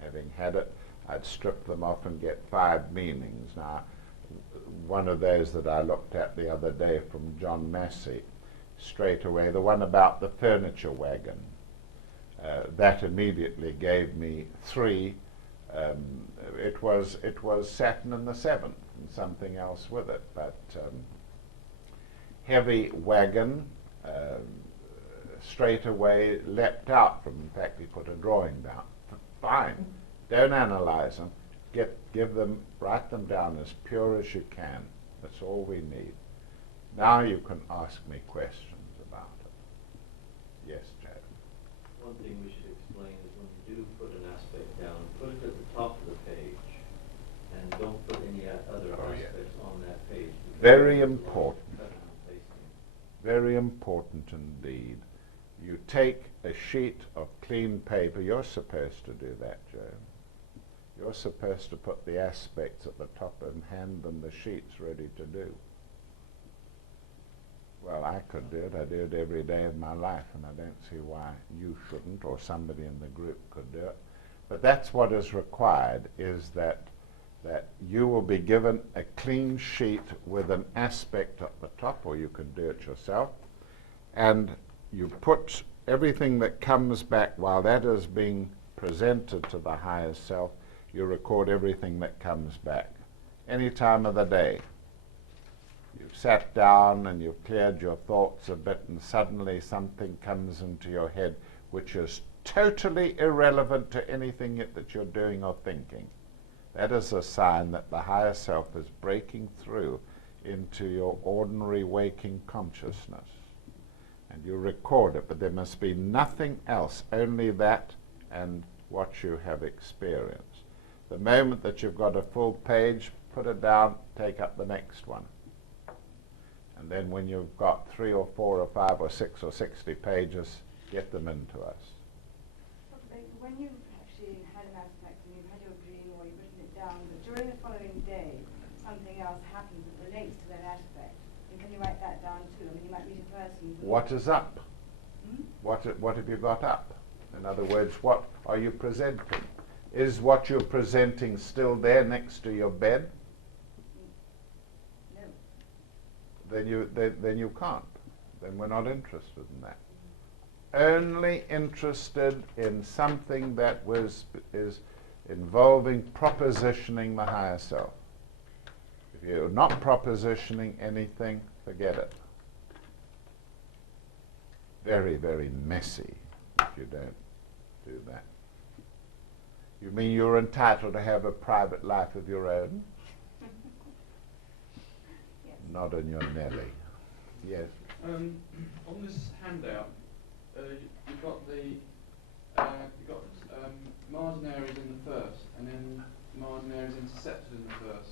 Having had it, I'd strip them off and get 5 meanings. Now, one of those that I looked at the other day from John Massey, straight away, the one about the furniture wagon, that immediately gave me 3. It was Saturn in the 7th and something else with it, but heavy wagon straight away leapt out from. In fact, he put a drawing down. Fine, don't analyze them. Give them, write them down as pure as you can. That's all we need. Now you can ask me questions about it. Yes, Chad. One thing we should explain is when you do put an aspect down, put it at the top of the page, and don't put any other aspects on that page. Very important. Very important indeed. You take a sheet of clean paper. You're supposed to do that, Joe. You're supposed to put the aspects at the top and hand them the sheets ready to do. Well, I could do it. I do it every day of my life, and I don't see why you shouldn't, or somebody in the group could do it. But that's what is required, is that you will be given a clean sheet with an aspect at the top, or you can do it yourself, and you put everything that comes back while that is being presented to the higher self. You record everything that comes back, any time of the day. You've sat down and you've cleared your thoughts a bit, and suddenly something comes into your head which is totally irrelevant to anything that you're doing or thinking. That is a sign that the higher self is breaking through into your ordinary waking consciousness. And you record it, but there must be nothing else, only that and what you have experienced. The moment that you've got a full page, put it down, take up the next one. And then when you've got 3 or 4 or 5 or 6 or 60 pages, get them into us. When you've actually had an aspect and you've had your dream or you've written it down, but during the following day, something else happens that relates to that aspect, and can you write that down too? I mean, you might meet a person. What is up? What have you got up? In other words, what are you presenting? Is what you're presenting still there next to your bed? No. Then you can't. Then we're not interested in that. Only interested in something that is involving propositioning the higher self. If you're not propositioning anything, forget it. Very, very messy if you don't do that. You mean you're entitled to have a private life of your own? Yes. Not on your Nelly. Yes. On this handout, you've got Mars and Aries in the first, and then Mars and Aries intercepted in the first.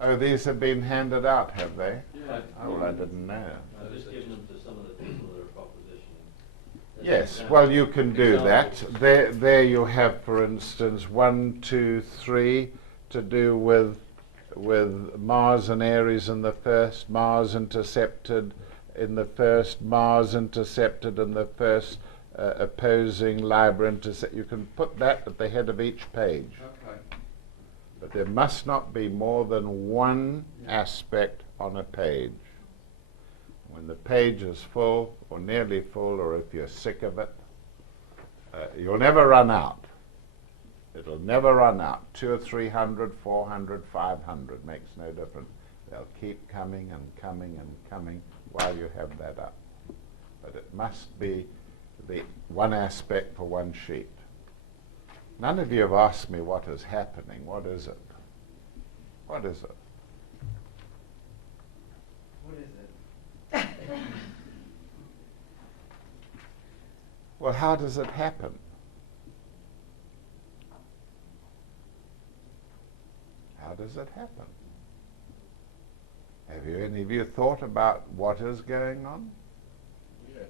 Oh, these have been handed out, have they? Yeah. Oh, well, I didn't know. I've just given them to some of the people that are propositioning. As Yes, an well, example- you can do that. There you have, for instance, 1, 2, 3 to do with Mars and Aries in the first, Mars intercepted in the first, Mars intercepted in the first, opposing Libra intercept. You can put that at the head of each page. Okay. But there must not be more than one aspect on a page. When the page is full, or nearly full, or if you're sick of it, you'll never run out. It'll never run out. 200 or 300, 400, 500, makes no difference. They'll keep coming and coming and coming while you have that up. But it must be the one aspect for one sheet. None of you have asked me what is happening. What is it? What is it? What is it? Well, how does it happen? How does it happen? Have you any of you thought about what is going on? Yes,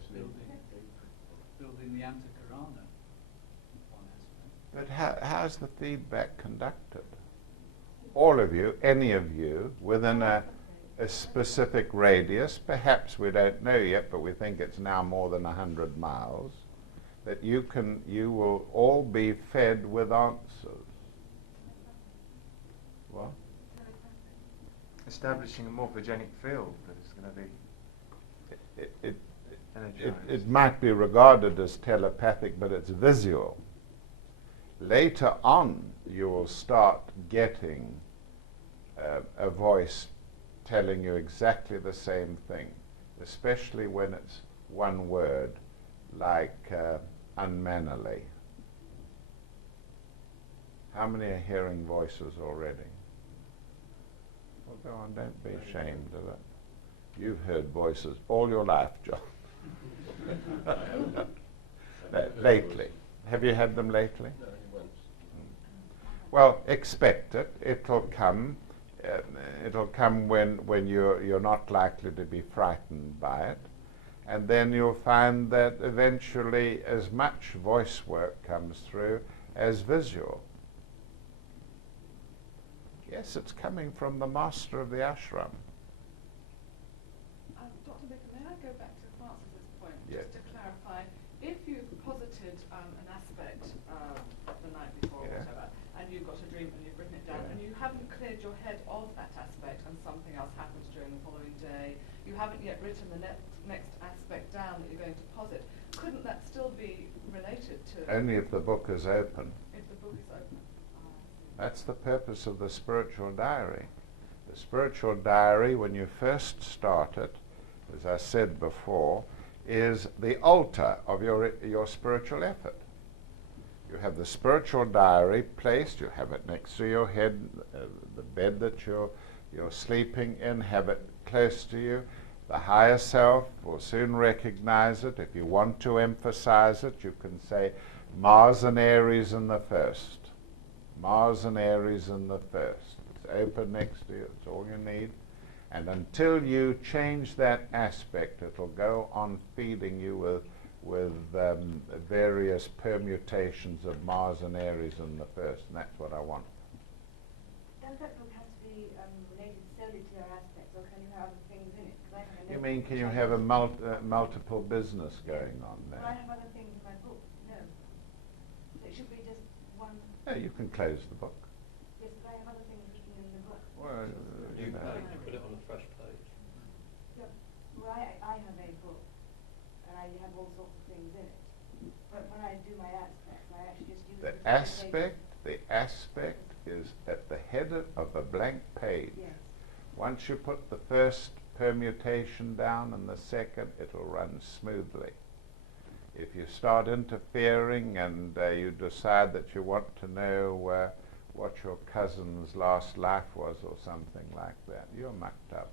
building the antakarana, one aspect. But how's the feedback conducted? All of you, any of you, within a specific radius, perhaps we don't know yet, but we think it's now more than 100 miles, that you will all be fed with answers. What? Establishing a morphogenic field that is going to be energized. It might be regarded as telepathic, but it's visual. Later on, you will start getting a voice telling you exactly the same thing, especially when it's one word, like unmannerly. How many are hearing voices already? Well, go on, don't be ashamed of it. You've heard voices all your life, John. Lately. Have you had them lately? No, once. Well, expect it. It'll come. It'll come when you're not likely to be frightened by it. And then you'll find that eventually as much voice work comes through as visual. Yes, it's coming from the master of the ashram. Dr. Baker, may I go back to Francis's point, Yes. just to clarify? If you've posited an aspect the night before or Yeah. whatever, and you've got a dream and you've written it down, Yeah. and you haven't cleared your head of that aspect and something else happens during the following day, you haven't yet written the next aspect down that you're going to posit, couldn't that still be related to Only if the book is open. if the book is open? That's the purpose of the spiritual diary. The spiritual diary, when you first start it, as I said before, is the altar of your spiritual effort. You have the spiritual diary placed, you have it next to your head, the bed that you're sleeping in, have it close to you. The higher self will soon recognize it. If you want to emphasize it, you can say Mars and Aries in the first. Mars and Aries in the first. It's open next to you, it's all you need. And until you change that aspect, it'll go on feeding you with various permutations of Mars and Aries in the first, and that's what I want. Does that book have to be related solely to your aspects, or can you have other things in it? 'Cause I have a You notebook mean, can which you I have a use- multiple business going on Well, I there? have other things in my book. No. So it should be just one. No, you can close the book. Yes, but I have other things written in the book. Well, You you know. can put it on a fresh page. Yeah. Well, I have a book, and I have all sorts of things in it. But when I do my aspects, I actually just use The presentation. aspect is at the head of a blank page. Yes. Once you put the first permutation down and the second, it'll run smoothly. If you start interfering and you decide that you want to know what your cousin's last life was or something like that, you're mucked up.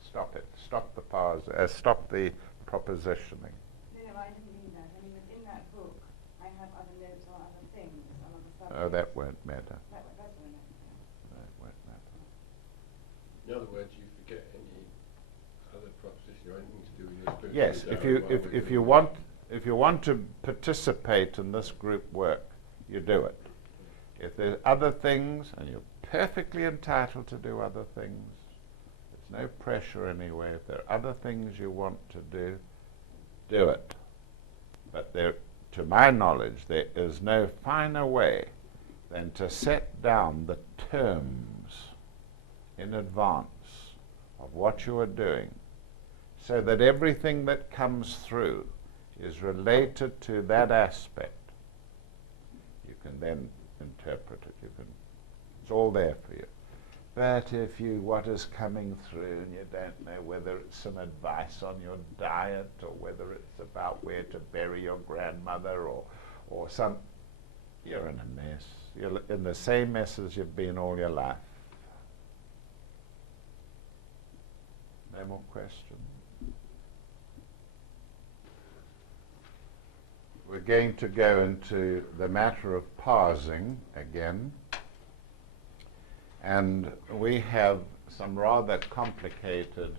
Stop it. Stop the stop the propositioning. No, I didn't mean that. I mean, within that book, I have other notes on other things, on other subjects. Oh, that won't matter. That's what I meant. That won't matter. In other words, you forget any other proposition or anything to do with your spiritual Yes, diary if you want to participate in this group work, you do it. If there's other things, and you're perfectly entitled to do other things, there's no pressure anyway. If there are other things you want to do it. But there, to my knowledge, there is no finer way than to set down the terms in advance of what you are doing, so that everything that comes through is related to that aspect. You can then interpret it. It's all there for you. But if what is coming through and you don't know whether it's some advice on your diet or whether it's about where to bury your grandmother or some, you're in a mess. You're in the same mess as you've been all your life. No more questions? We're going to go into the matter of parsing again. And we have some rather complicated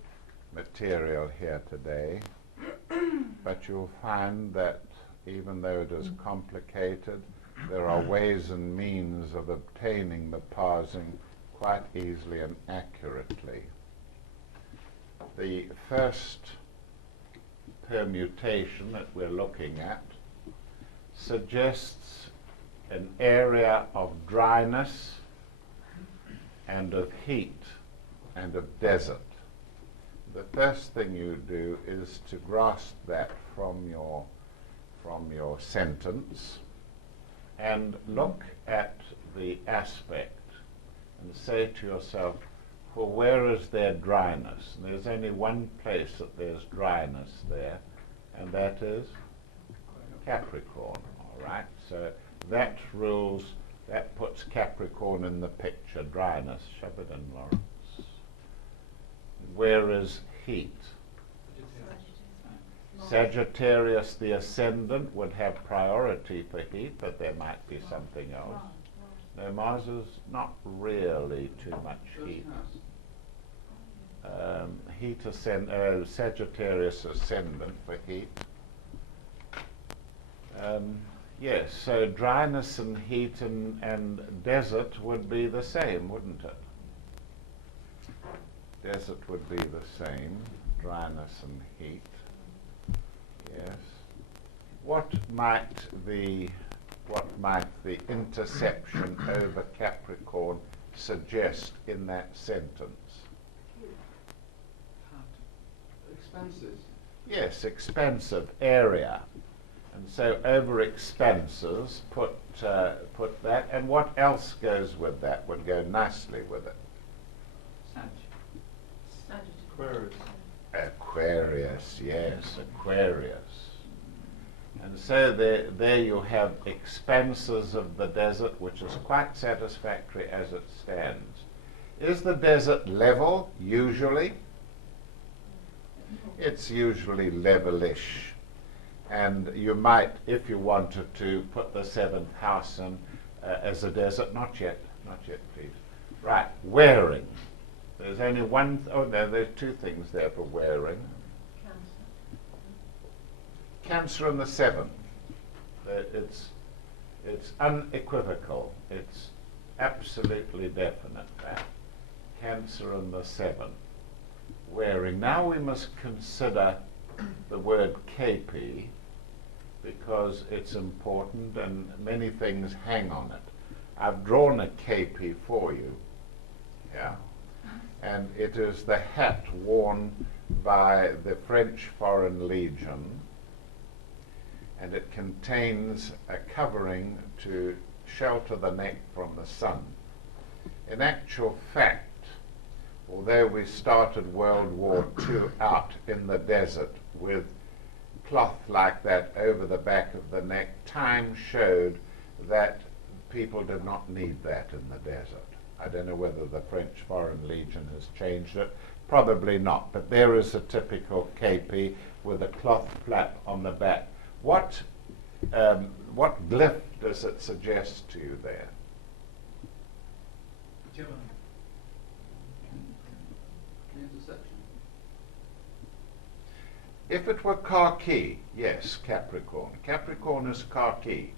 material here today, but you'll find that even though it is complicated, there are ways and means of obtaining the parsing quite easily and accurately. The first permutation that we're looking at suggests an area of dryness and of heat and of desert. The first thing you do is to grasp that from your sentence and look at the aspect and say to yourself, well, where is there dryness? And there's only one place that there's dryness there, and that is Capricorn, all right? So that puts Capricorn in the picture, dryness. Shove it in, Lawrence. Where is heat? Sagittarius, the ascendant, would have priority for heat, but there might be something else. No, Mars is not really too much heat. Sagittarius ascendant for heat. Yes, so dryness and heat and desert would be the same, wouldn't it? Desert would be the same, dryness and heat. Yes. What might the interception over Capricorn suggest in that sentence? Expenses. Yes, expansive area. And so over expenses, put that, and what else goes with that, would go nicely with it? Aquarius. Aquarius, yes, Aquarius. And so there you have expanses of the desert, which is quite satisfactory as it stands. Is the desert level, usually? It's usually levelish. And you might, if you wanted to, put the seventh house in as a desert. Not yet, please. Right, wearing. There's only one, oh no, there's two things there for wearing. Cancer in the seventh. It's unequivocal. It's absolutely definite that. Cancer in the seventh. Wearing. Now we must consider the word KP, because it's important and many things hang on it. I've drawn a KP for you. Yeah. And it is the hat worn by the French Foreign Legion, and it contains a covering to shelter the neck from the sun. In actual fact, although we started World War II out in the desert with cloth like that over the back of the neck, time showed that people did not need that in the desert. I don't know whether the French Foreign Legion has changed it. Probably not, but there is a typical kepi with a cloth flap on the back. What glyph does it suggest to you there? Gemini. Intersection. If it were khaki, yes, Capricorn. Capricorn is khaki.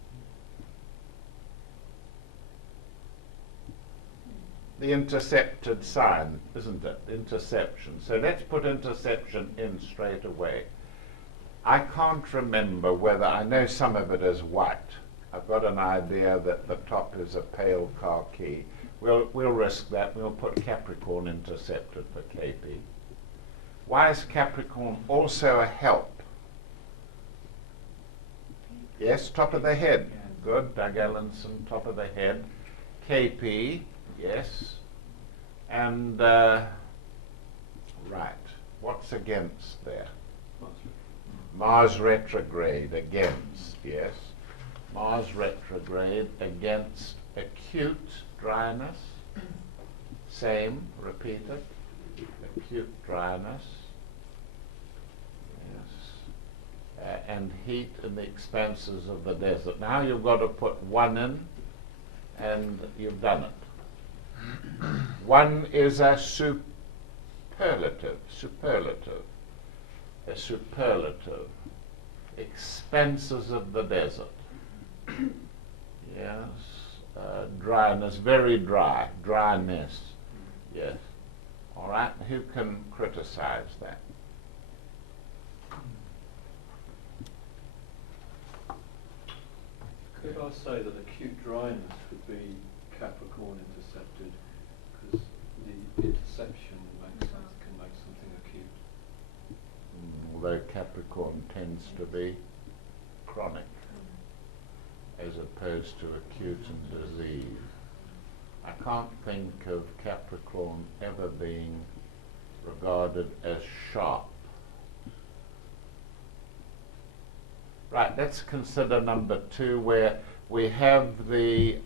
The intercepted sign, isn't it? Interception. So let's put interception in straight away. I can't remember whether, I know some of it is white. I've got an idea that the top is a pale khaki. We'll risk that. We'll put Capricorn intercepted for KP. Why is Capricorn also a help? Yes, top of the head. good. Doug Ellenson, top of the head. KP, yes. And, right, what's against there? Mars retrograde against, yes. Mars retrograde against acute dryness. Same, repeat it. Acute dryness. Yes. And heat in the expanses of the desert. Now you've got to put one in, and you've done it. One is a superlative. A superlative. Expanses of the desert. Yes. Dryness, very dry. Dryness. Yes. All right. Who can criticize that? Could I say that acute dryness would be Capricorn intercepted, because the interception can make something acute. Although Capricorn tends to be chronic, as opposed to acute and disease. I can't think of Capricorn ever being regarded as sharp. Right, let's consider number 2, where we have the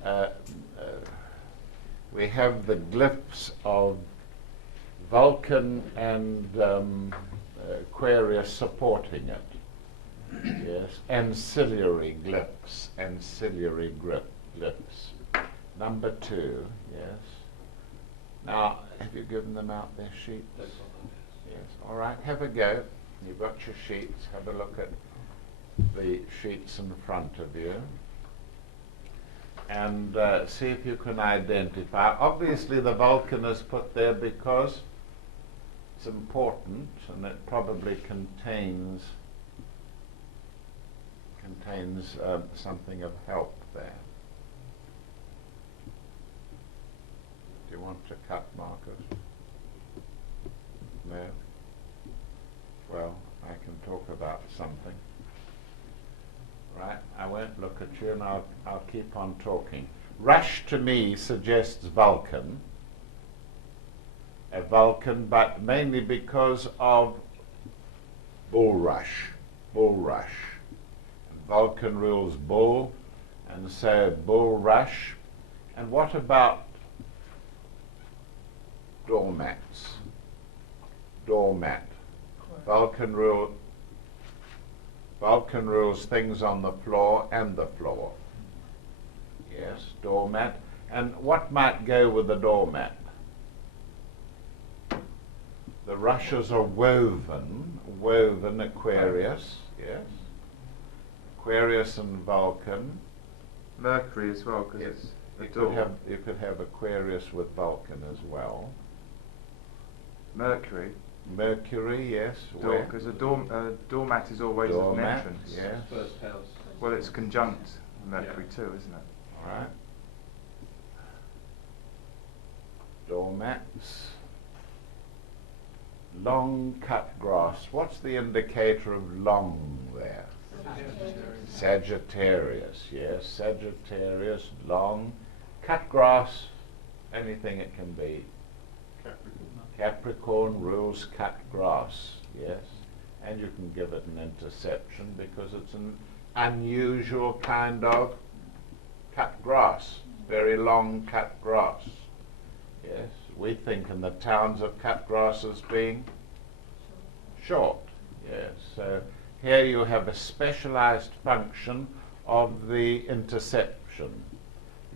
glyphs of Vulcan and Aquarius supporting it. Yes, ancillary glyphs, glyphs. Number 2, yes. Now, have you given them out their sheets? Yes, all right, have a go. You've got your sheets, have a look at the sheets in front of you. And see if you can identify. Obviously the Vulcan is put there because it's important, and it probably contains something of help there. Do you want to cut, Marcus? No? Well, I can talk about something. Right, I won't look at you, and I'll keep on talking. Rush to me suggests Vulcan, a Vulcan, but mainly because of bulrush. And Vulcan rules bull, and so bulrush. And what about doormats? Doormat. Vulcan rules things on the floor and the floor. Yes, doormat. And what might go with the doormat? The rushes are woven Aquarius, yes. Aquarius and Vulcan. Mercury as well, because Yes. it's You could have Aquarius with Vulcan as well. Mercury. Mercury, yes. Because a doormat is always an Doormat, entrance. yes. First house. Well, it's conjunct Mercury too, isn't it? All right. Doormats. Long cut grass. What's the indicator of long there? Sagittarius, yes. Sagittarius, long. Cut grass, anything it can be. Capricorn rules cut grass, yes. And you can give it an interception because it's an unusual kind of cut grass. Very long cut grass. Yes. We think in the towns of cut grass as being short. Yes. So here you have a specialized function of the interception.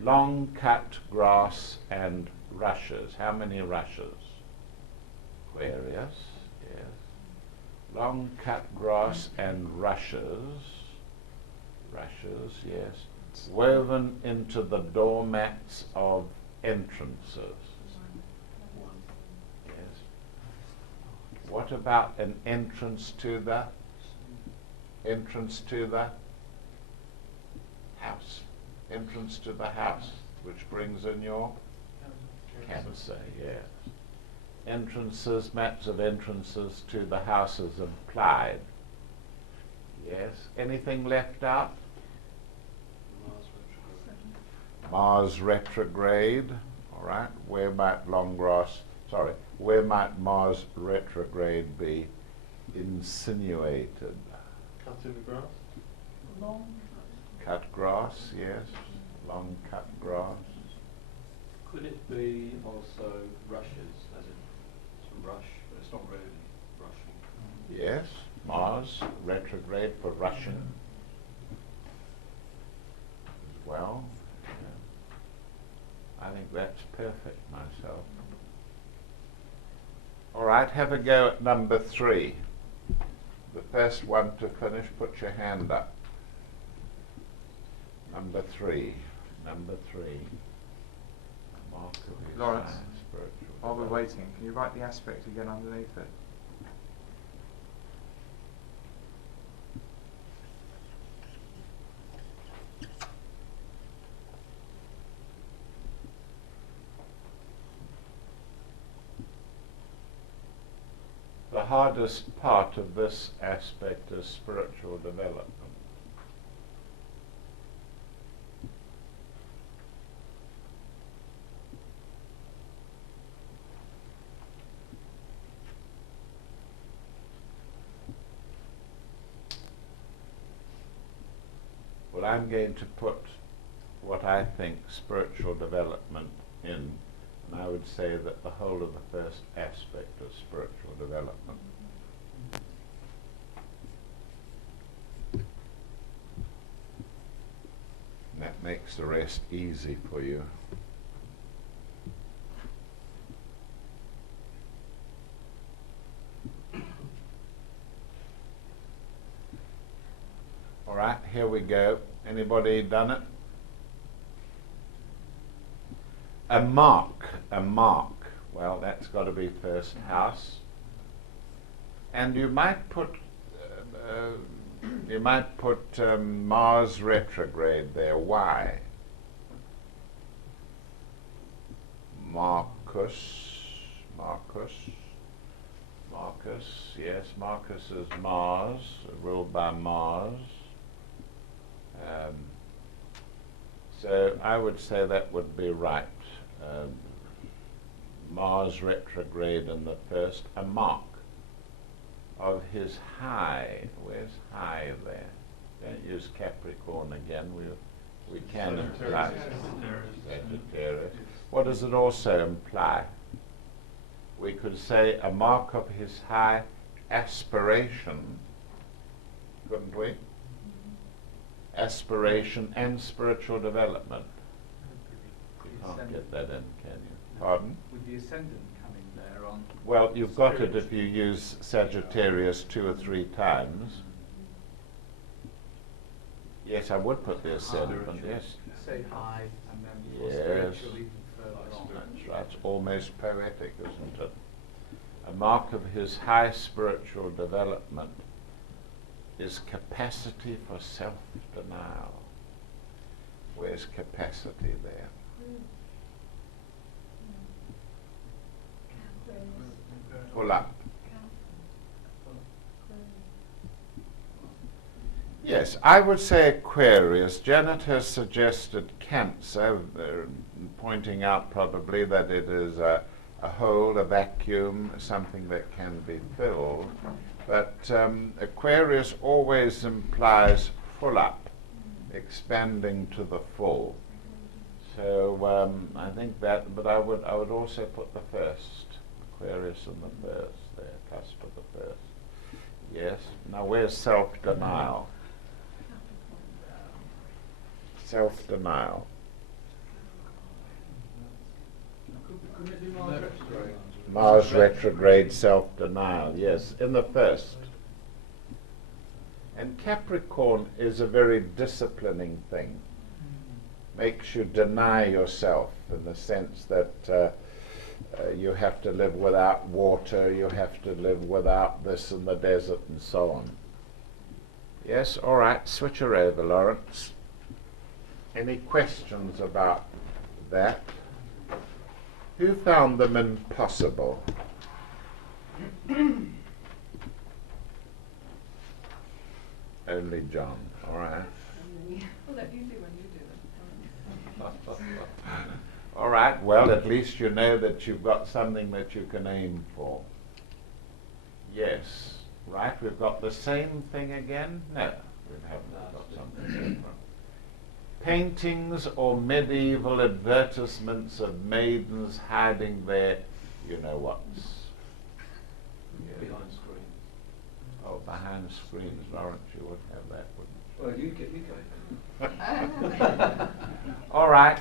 Long cut grass and rushes. How many rushes? Aquarius, yes. Long cut grass and rushes. Rushes, yes. Woven into the doormats of entrances. Yes. What about an entrance to the house? Entrance to the house, which brings in your Cancer, yes. Entrances, maps of entrances to the houses implied. Yes. Anything left out? Mars Mars retrograde, all right, where might where might Mars retrograde be insinuated? Cutting the grass? Long. Cut grass, yes, long cut grass. Could it be also rushes, as in to rush, but it's not really rushing? Yes, Mars retrograde for rushing as well. Yeah. I think that's perfect myself. All right, have a go at number 3. The first one to finish, put your hand up. Number 3. Number 3. Mark of his Lawrence, high spiritual while we're development. waiting, can you write the aspect again underneath it? The hardest part of this aspect is spiritual development. Well, I'm going to put what I think spiritual development in, and I would say that the whole of the first aspect is spiritual development. And that makes the rest easy for you. All right, here we go. Anybody done it? A mark. Well, that's got to be first house. And you might put Mars retrograde there. Why? Marcus. Yes, Marcus is Mars, ruled by Mars. So I would say that would be right. Mars retrograde in the first, a mark of his high. Where's high there? Don't use Capricorn again. We can imply Sagittarius. What does it also imply? We could say a mark of his high aspiration, couldn't we? Aspiration and spiritual development. You can't get that in, can you? Pardon? With the ascendant coming there on. Well, you've got it if you use Sagittarius 2 or 3 times. Yes, I would put the ascendant, yes. Say high and then Yes. spiritual even further on. That's right. It's almost poetic, isn't it? A mark of his high spiritual development is capacity for self-denial. Where's capacity there? Pull up. Yes, I would say Aquarius. Janet has suggested Cancer, pointing out probably that it is a hole, a vacuum, something that can be filled. But Aquarius always implies full up, expanding to the full. So I think that, but I would also put the first, Aquarius in the first there, cusp of the first. Yes. Now where's self-denial? Self-denial. Couldn't it be Mars retrograde? Mars retrograde self-denial, yes, in the first. And Capricorn is a very disciplining thing. Makes you deny yourself in the sense that you have to live without water, you have to live without this in the desert and so on. Yes, all right, switch her over, Lawrence. Any questions about that? Who found them impossible? Only John, all right. Well, they're easy when you do them. All right, well, at least you know that you've got something that you can aim for. Yes, right, we've got the same thing again? No, we haven't. We've got something different. Paintings or medieval advertisements of maidens hiding their, you know what's. Yeah. Behind screens. Oh, behind screens, Lawrence, you would have that, wouldn't you? Well, you go. All right,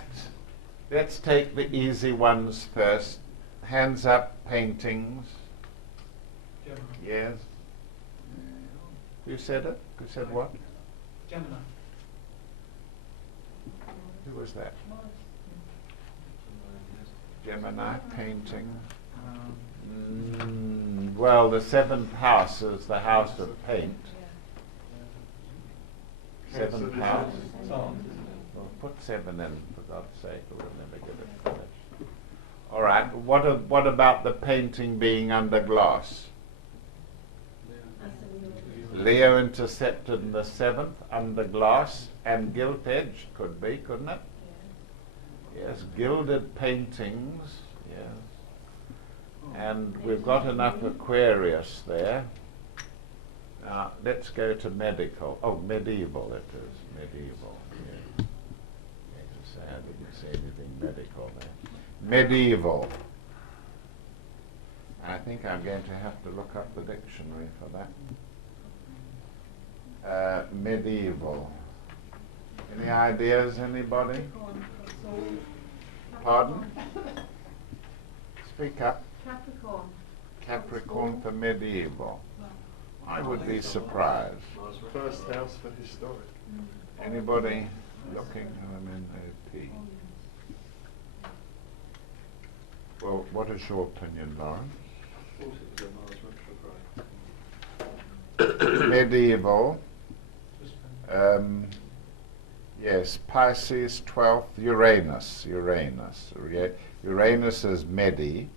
let's take the easy ones first. Hands up, paintings. Gemini. Yes. Who said it? Who said what? Gemini. Who was that? Gemini painting. Well, the seventh house is the house of paint. Seventh house. Well, put 7 in, for God's sake, or we'll never get it finished. All right. What about the painting being under glass? Leo intercepted in the 7th, under glass, and gilt-edged, could be, couldn't it? Yes, gilded paintings, yes. And we've got enough Aquarius there. Now, let's go to medical. Oh, medieval it is, medieval, yeah. I didn't say anything medical there. Medieval. I think I'm going to have to look up the dictionary for that. Medieval. Any ideas, anybody? Pardon? Speak up. Capricorn. Capricorn for medieval. I would be surprised. First house for historic. Anybody looking? I'm in OP. Well, what is your opinion, Lawrence? I thought it was a Mars retrograde. Medieval. Yes, Pisces 12th, Uranus. Uranus is medial,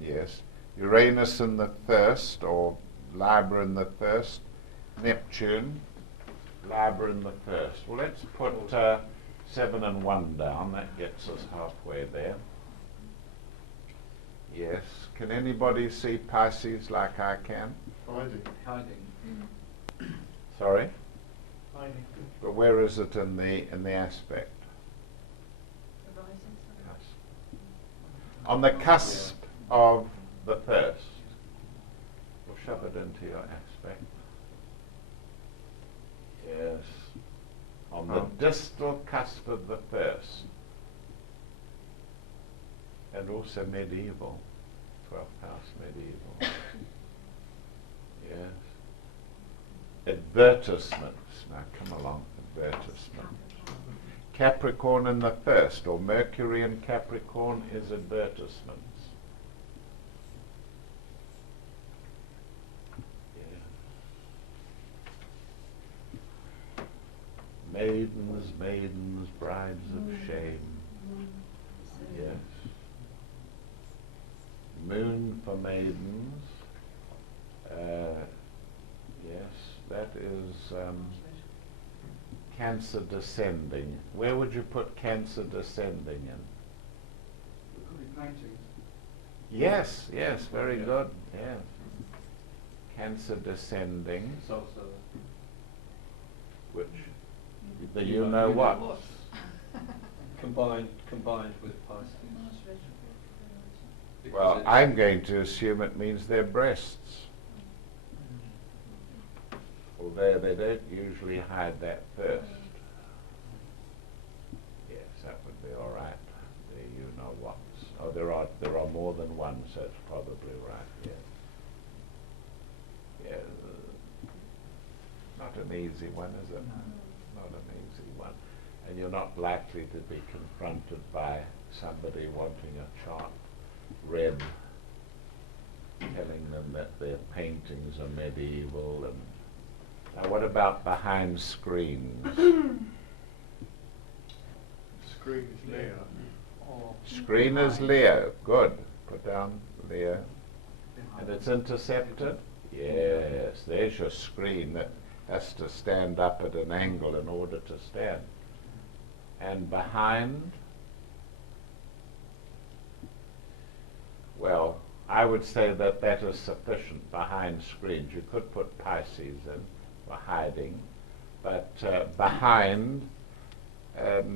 yes. Uranus in the 1st, or Libra in the 1st. Neptune, Libra in the 1st. Well, let's put 7 and 1 down. That gets us halfway there. Yes. Can anybody see Pisces like I can? Hiding. Sorry? Hiding. But where is it in the aspect? On the cusp of the 1st. We'll shove it into your aspect. Yes. On the distal cusp of the 1st. And also medieval. 12th house medieval. Yes. Advertisements. Now come along, advertisements. Capricorn in the 1st, or Mercury in Capricorn is advertisements. Yeah. Maidens, brides of shame. Yes. Moon for maidens. Yes, that is Cancer descending. Where would you put Cancer descending in? It could be paintings. Yes, very good. Yes. Cancer descending. It's also Which? The you know what? combined with Pisces. Because Well, it's- I'm going to assume it means their breasts. Although they don't usually hide that first. Yes, that would be all right. The you know what's. Oh, there are more than one, so it's probably right. Yes. Yeah. Not an easy one, is it? Not an easy one. And you're not likely to be confronted by somebody wanting a chart read, telling them that their paintings are medieval. And now, what about behind screens? Screen is Leo. Screen is Leo. Good. Put down Leo. And it's intercepted? Yes, there's your screen that has to stand up at an angle in order to stand. And behind, well, I would say that that is sufficient behind screens. You could put Pisces in for hiding, but behind, no,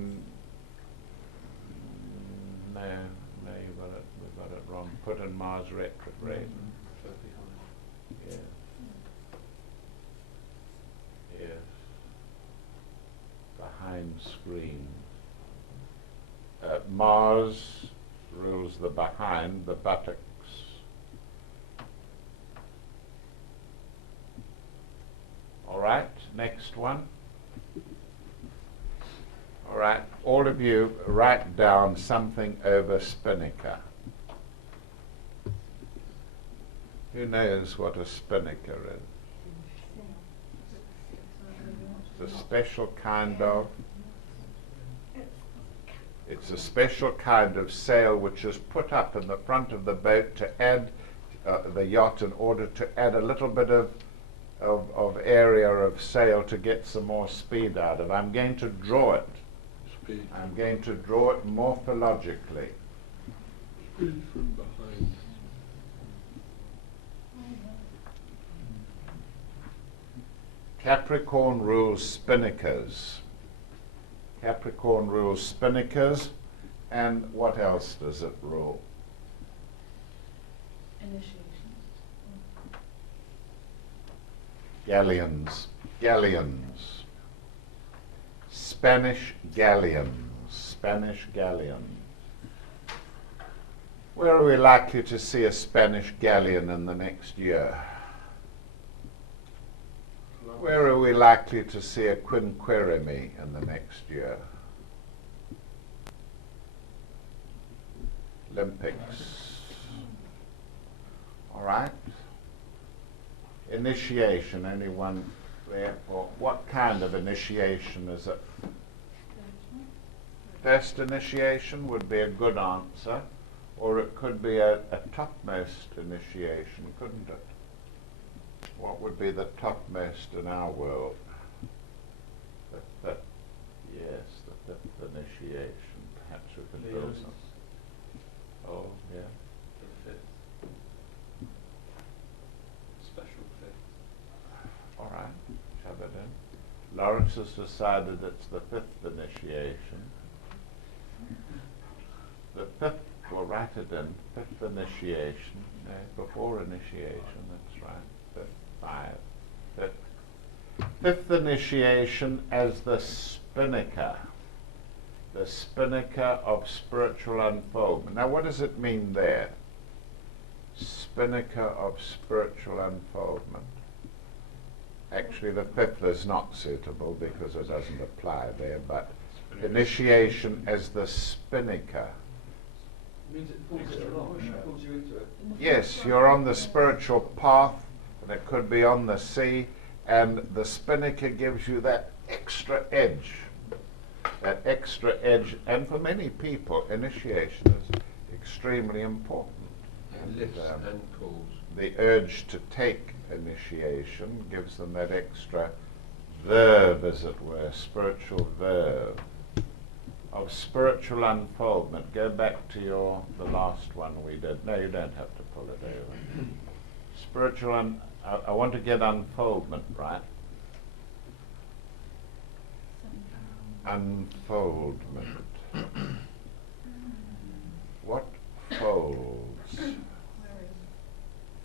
we got it wrong. Put in Mars retrograde. So behind. Yes. Yes. Behind screen. Mars rules the behind, the buttocks. All right, next one. All right, all of you write down something over spinnaker. Who knows what a spinnaker is? It's a special kind of, it's a special kind of sail which is put up in the front of the boat to add the yacht in order to add a little bit of area of sail to get some more speed out of. I'm going to draw it. Speed. I'm going to draw it morphologically. Speed from behind. Capricorn rules spinnakers. Capricorn rules spinnakers, and what else does it rule? Galleons. Galleons. Spanish galleons. Spanish galleon. Where are we likely to see a Spanish galleon in the next year? Where are we likely to see a quinquereme in the next year? Olympics. All right. Initiation, anyone there? Or what kind of initiation is it? First initiation would be a good answer, or it could be a topmost initiation, couldn't it? What would be the topmost in our world? Yes, the fifth initiation. Perhaps we can build Leo's. some. Oh, yeah. The fifth. Special fifth. All right, shove it in. Lawrence has decided it's the fifth initiation. The fifth, we'll write it in, fifth initiation. Before initiation, that's right. Fifth initiation as the spinnaker of spiritual unfoldment. Now, what does it mean there? Spinnaker of spiritual unfoldment. Actually, the fifth is not suitable because it doesn't apply there, but initiation as the spinnaker. Means it pulls it along, pulls you into it. Yes, you're on the spiritual path, and it could be on the sea, and the spinnaker gives you that extra edge. That extra edge, and for many people, initiation is extremely important. It lifts and pulls. The urge to take initiation gives them that extra verve, as it were, spiritual verve of spiritual unfoldment. Go back to the last one we did. No, you don't have to pull it over. Spiritual I want to get unfoldment right. Unfoldment. What folds?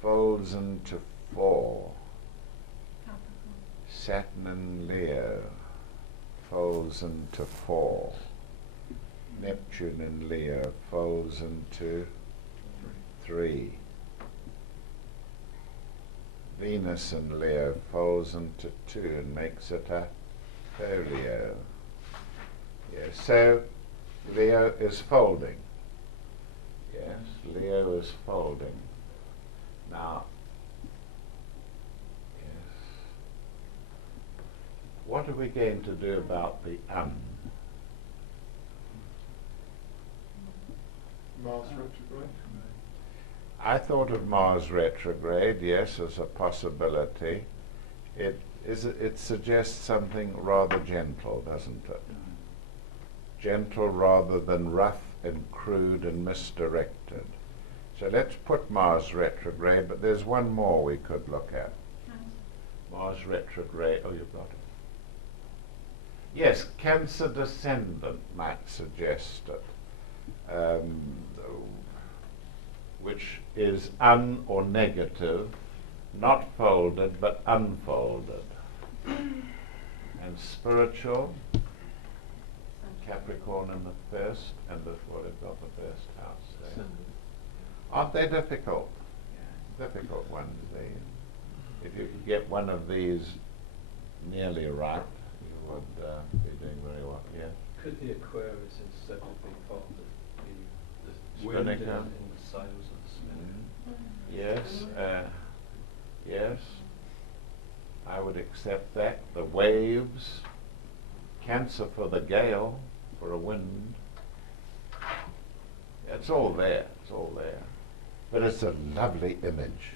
Folds into four. Saturn and Leo folds into four. Neptune in Leo folds into three. Venus in Leo folds into two and makes it a folio. Yes, so Leo is folding. Yes, Leo is folding. Now, yes, what are we going to do about the Mars retrograde. I thought of Mars retrograde, yes, as a possibility. It suggests something rather gentle, doesn't it? gentle rather than rough and crude and misdirected. So let's put Mars retrograde, but there's one more we could look at. Mars retrograde, oh, you've got it. Yes, Cancer descendant might suggest it, which is or negative, not folded but unfolded. And spiritual, Capricorn in the first, and what have got the first house there. Aren't they difficult? Difficult ones, these. If you could get one of these nearly right, you would be doing very well. Yeah. Could the Aquarius instead of be part of the wind in Spinnaker. the sails of the spinnaker? Yes, yes, I would accept that. The waves, Cancer for the gale, for a wind. It's all there, it's all there. But it's a lovely image.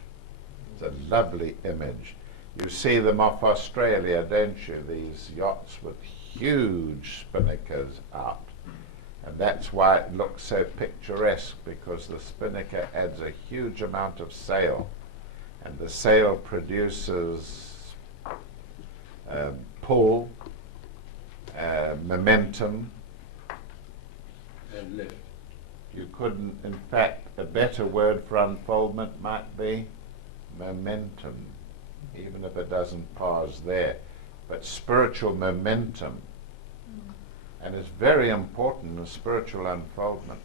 It's a lovely image. You see them off Australia, don't you? These yachts with huge spinnakers out. And that's why it looks so picturesque, because the spinnaker adds a huge amount of sail. And the sail produces pull, momentum. And lift. You couldn't, in fact, a better word for unfoldment might be momentum, even if it doesn't pause there. But spiritual momentum, and it's very important in spiritual unfoldment.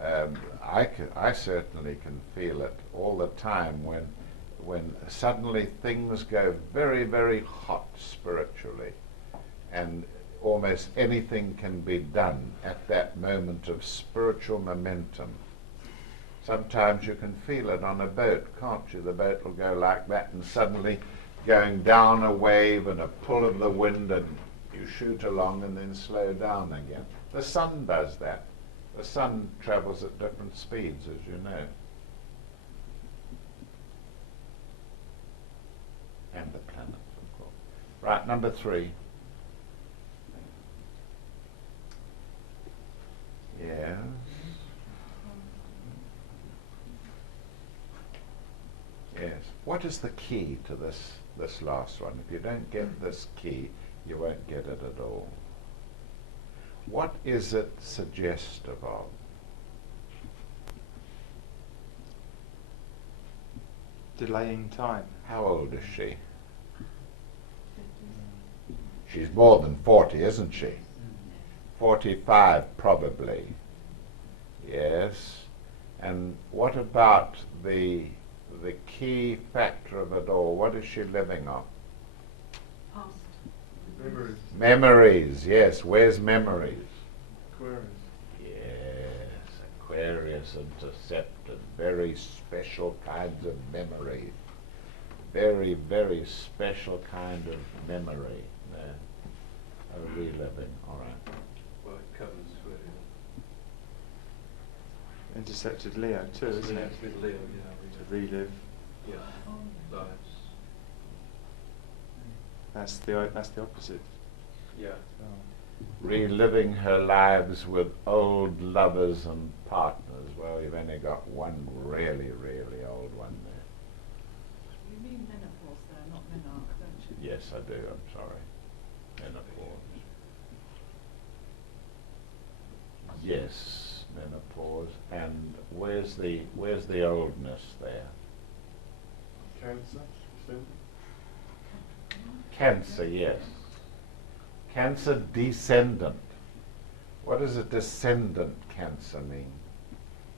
I certainly can feel it all the time when suddenly things go very, very hot spiritually, and almost anything can be done at that moment of spiritual momentum. Sometimes you can feel it on a boat, can't you? The boat will go like that, and suddenly going down a wave and a pull of the wind, and you shoot along and then slow down again. The sun does that. The sun travels at different speeds, as you know. And the planets, of course. Right, number 3. Yes. Yes. What is the key to this last one? If you don't get this key, you won't get it at all. What is it suggestive of? Delaying time. How old is she? She's more than 40, isn't she? 45 probably. Yes. And what about the key factor of it all? What is she living on? Past. Memories. Memories, yes. Where's memories? Aquarius. Yes, Aquarius intercepted. Very special kinds of memory. Very, very special kind of memory. A reliving, all right. Well, it covers with Intercepted Leo too, isn't it? with Leo, yeah. To relive. Yeah. Lives. That's the opposite. Yeah. Reliving her lives with old lovers and partners. Well, you've only got one really, really old one there. You mean menopause there, not menarche, don't you? Yes, I do, I'm sorry. Menopause. Yes, menopause. And where's the oldness there? Cancer. Sin. Cancer, yes. Cancer descendant. What does a descendant Cancer mean?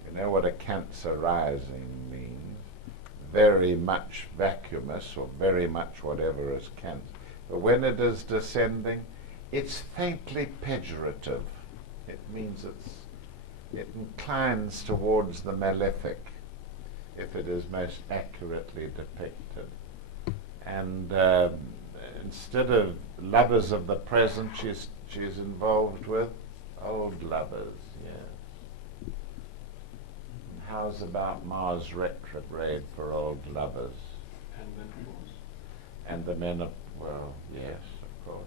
You know what a Cancer rising means? Very much vacuumous, or very much whatever is Cancer. But when it is descending, it's faintly pejorative. It means it inclines towards the malefic, if it is most accurately depicted. And instead of lovers of the present, she's involved with old lovers, yes. How's about Mars retrograde for old lovers? And menopause. And the men of, well, yes, of course.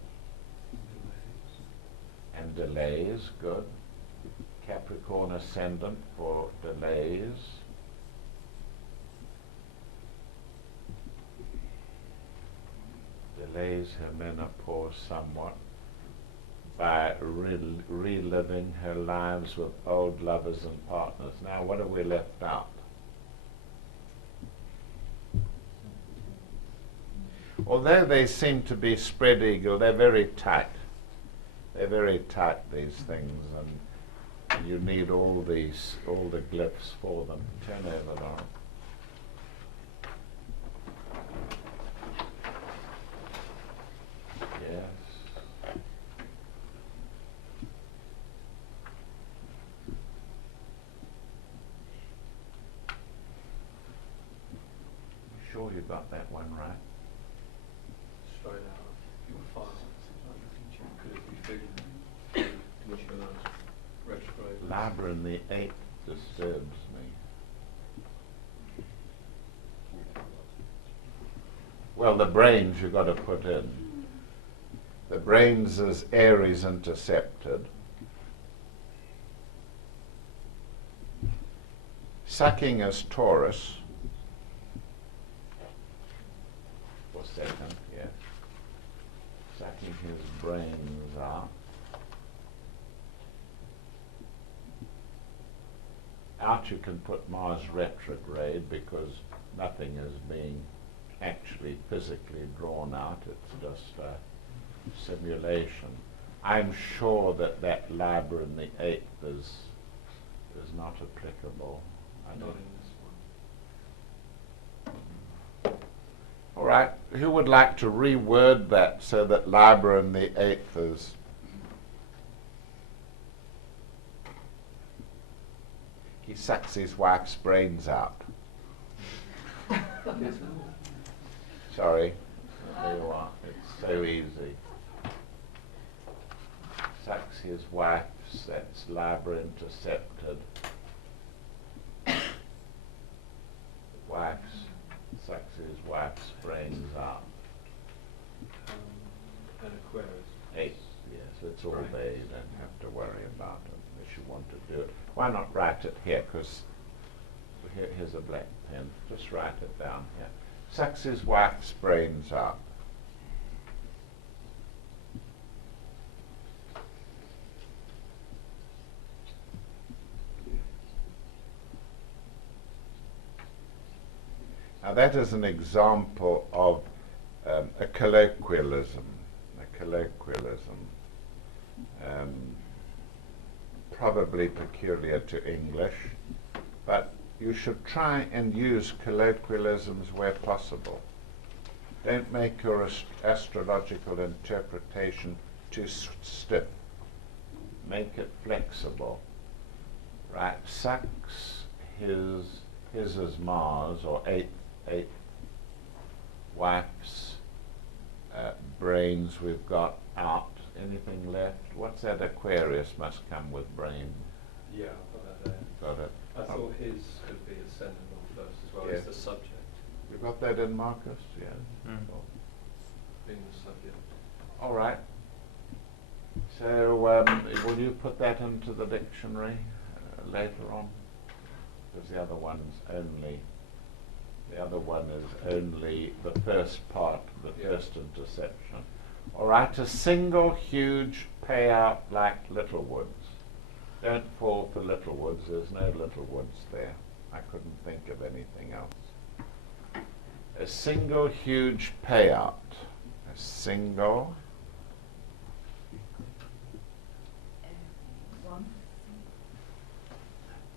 And delays, good. Capricorn ascendant for delays. Delays her menopause somewhat by reliving her lives with old lovers and partners. Now, what have we left out? Although they seem to be spread eagle, they're very tight. They're very tight, these things, and you need all the glyphs for them. Turn over, Laura. Yes. Sure you got that one right? Straight out of your file. Could it be figured which of those retrograde? Libra in the 8th disturbs me. Well, the brains you've got to put in. The brains is Aries intercepted. Sucking is Taurus. For second, yes. Sucking his brains out. Out you can put Mars retrograde because nothing is being actually physically drawn out. It's just a simulation. I'm sure that Libra in the 8th is not applicable. Not in this one. All right, who would like to reword that so that Libra in the 8th is... He sucks his wife's brains out. Sorry, there you are. It's so easy. Sucks his wife's, that's Libra intercepted. Sucks his wife's brains out. And Aquarius. 8, yes, it's all there. You don't have to worry about it unless you want to do it. Why not write it here? Because here's a black pen. Just write it down here. Sucks his wife's brains out. Now that is an example of a colloquialism. Probably peculiar to English, but you should try and use colloquialisms where possible. Don't make your astrological interpretation too stiff. Make it flexible. Right? Sucks his is Mars, or eighth wife's brains we've got out. Anything left? What's that? Aquarius must come with brain. Yeah, I've got that there. Got it. I thought his could be ascendant on first as well Yeah. as the subject. You got that in, Marcus? Yeah. Cool. Being the subject. All right. So will you put that into the dictionary later on? Because the other one is only the first part, the first interception. All right, a single huge payout like Littlewoods. Don't fall for Littlewoods. There's no Littlewoods there. I couldn't think of anything else. A single huge payout. A single One.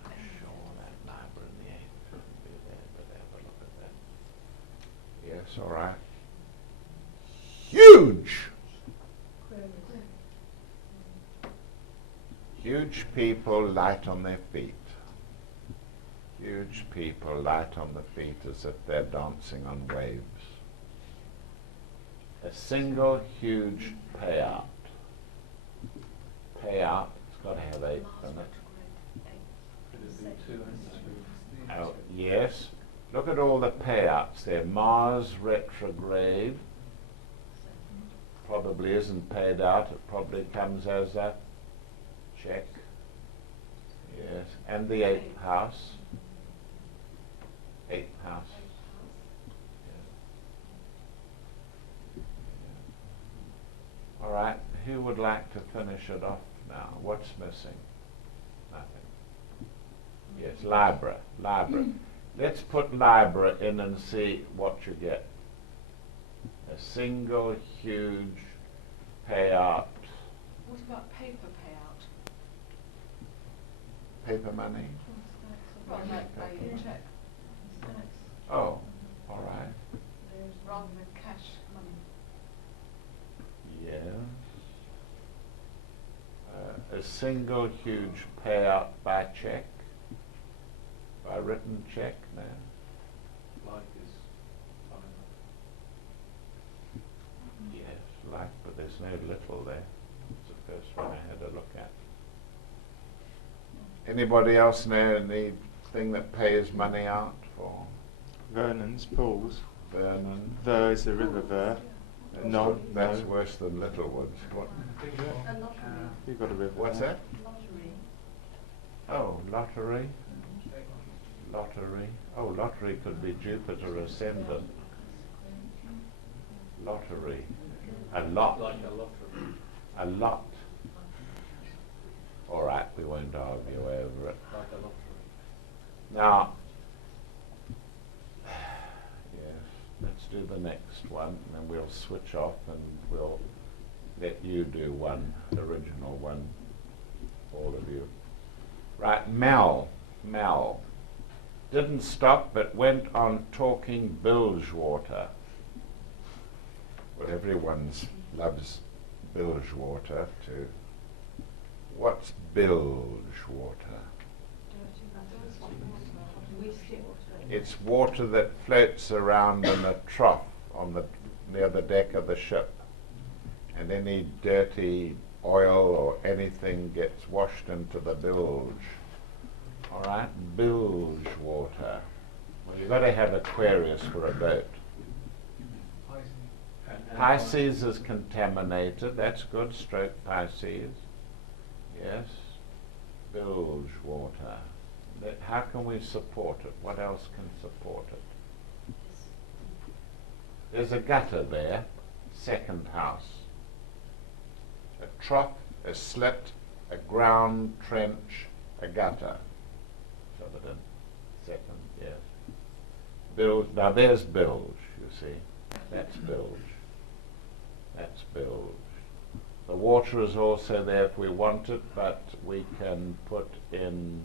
I'm sure that Libra in the 8th shouldn't be there, but have a look at that. Yes, all right. Huge! Huge people light on their feet. Huge people light on the feet as if they're dancing on waves. A single huge payout. Payout, it's got to have 8 in it. Could it be 2 and 2? Oh, yes. Look at all the payouts there. Mars retrograde probably isn't paid out. It probably comes as a And the eighth house. Eighth house. Yeah. All right, who would like to finish it off now? What's missing? Nothing. Yes, Libra. Libra. Let's put Libra in and see what you get. A single huge payout. What about paper payout? Paper money? Well, like by a check. Oh, all right. Rather than cash money. Yes. A single huge payout by check? By written check? No. Like is fine. Yes, like, but there's no little there. It's the first one I had a look at. Anybody else know anything that pays money out for? Vernon's, Paul's. Vernon? Ver is a river ver. That's No, wor- That's no. worse than Littlewoods. What? You've got a river. What's there. that? Oh, lottery. Lottery. Oh, lottery could be Jupiter ascendant. Lottery. A lot. Like a lottery. A lot. All right, we won't argue over it. Like a lottery. Now, yes, let's do the next one, and then we'll switch off and we'll let you do one, the original one, all of you. Right, Mel. Didn't stop but went on talking bilge water. Well, everyone loves bilge water too. What's bilge water? It's water that floats around in a trough near the deck of the ship, and any dirty oil or anything gets washed into the bilge. All right, bilge water. Well, you've got to have Aquarius for a boat. And Pisces is contaminated. That's good. Stroke Pisces. Yes. Bilge water. How can we support it? What else can support it? There's a gutter there. Second house. A trough, a slit, a ground trench, a gutter. Shove it in. Second, yes. Bilge. Now there's bilge, you see. That's bilge. That's bilge. The water is also there if we want it, but we can put in...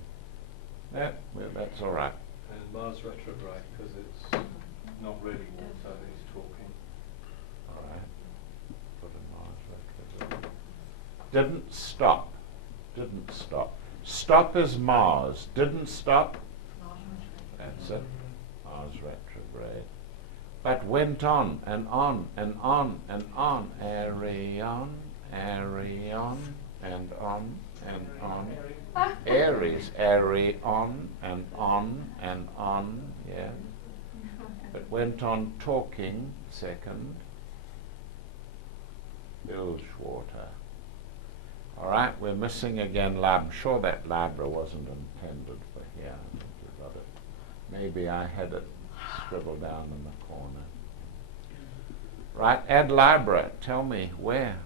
Yeah, well, that's all right. And Mars retrograde, because it's not really water, it's talking. All right. Put in Mars retrograde. Didn't stop. Didn't stop. Stop is Mars. Didn't stop. That's it. Mars retrograde. But went on and on and on and on. Arion, Arion, and on and on. Aries, Arion, and on, yeah. But went on talking, second. Bilge water. All right, we're missing again I'm sure that Libra wasn't intended for here. I think you got it. Maybe I had it scribbled down in the corner. Right, add Libra. Tell me where.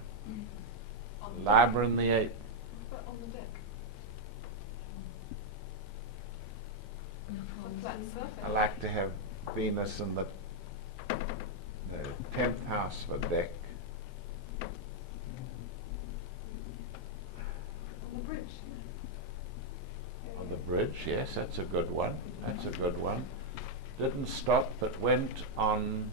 Libra in the 8th. On the deck. Flat surface. I like to have Venus in the 10th house for deck. On the bridge. On the bridge, yes, that's a good one. That's a good one. Didn't stop but went on.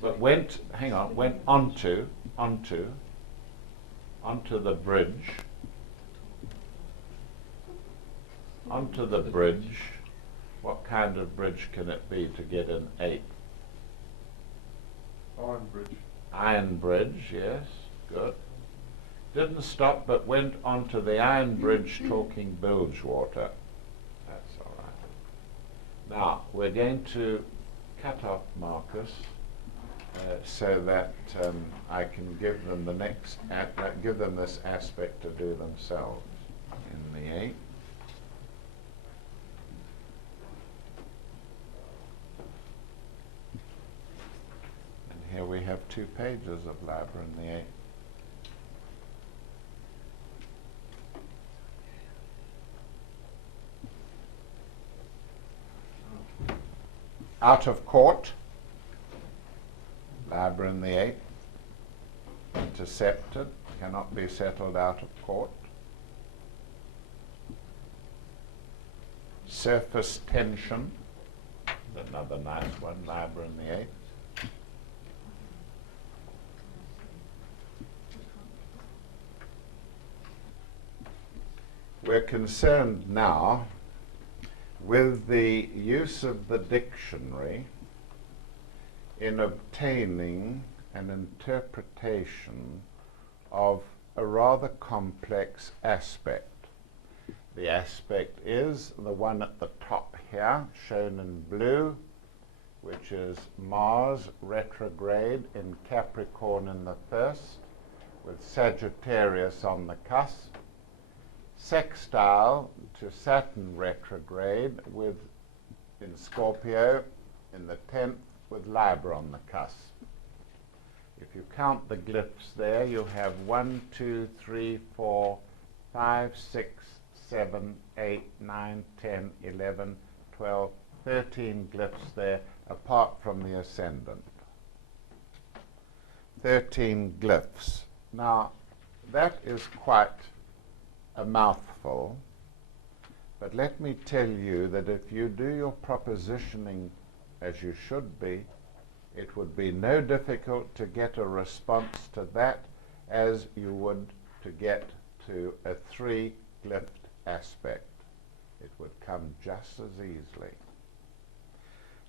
But went, hang on, went onto the bridge. Onto the bridge. What kind of bridge can it be to get an 8th? Iron Bridge. Iron bridge, yes, good. Didn't stop but went onto the iron bridge talking bilge water. That's all right. Now, we're going to cut off Marcus so that I can give them give them this aspect to do themselves in the 8th. And here we have 2 pages of Libra in the 8th. Out of court, Libra in the 8th, intercepted, cannot be settled out of court. Surface tension, another nice one, Libra in the 8th. We're concerned now with the use of the dictionary in obtaining an interpretation of a rather complex aspect. The aspect is the one at the top here, shown in blue, which is Mars retrograde in Capricorn in the 1st, with Sagittarius on the cusp, sextile to Saturn retrograde in Scorpio in the 10th, with Libra on the cusp. If you count the glyphs there, you have 1, 2, 3, 4, 5, 6, 7, 8, 9, 10, 11, 12, 13 glyphs there, apart from the ascendant. 13 glyphs. Now, that is quite a mouthful, but let me tell you that if you do your propositioning as you should be, it would be no difficult to get a response to that as you would to get to a 3-glyphed aspect. It would come just as easily.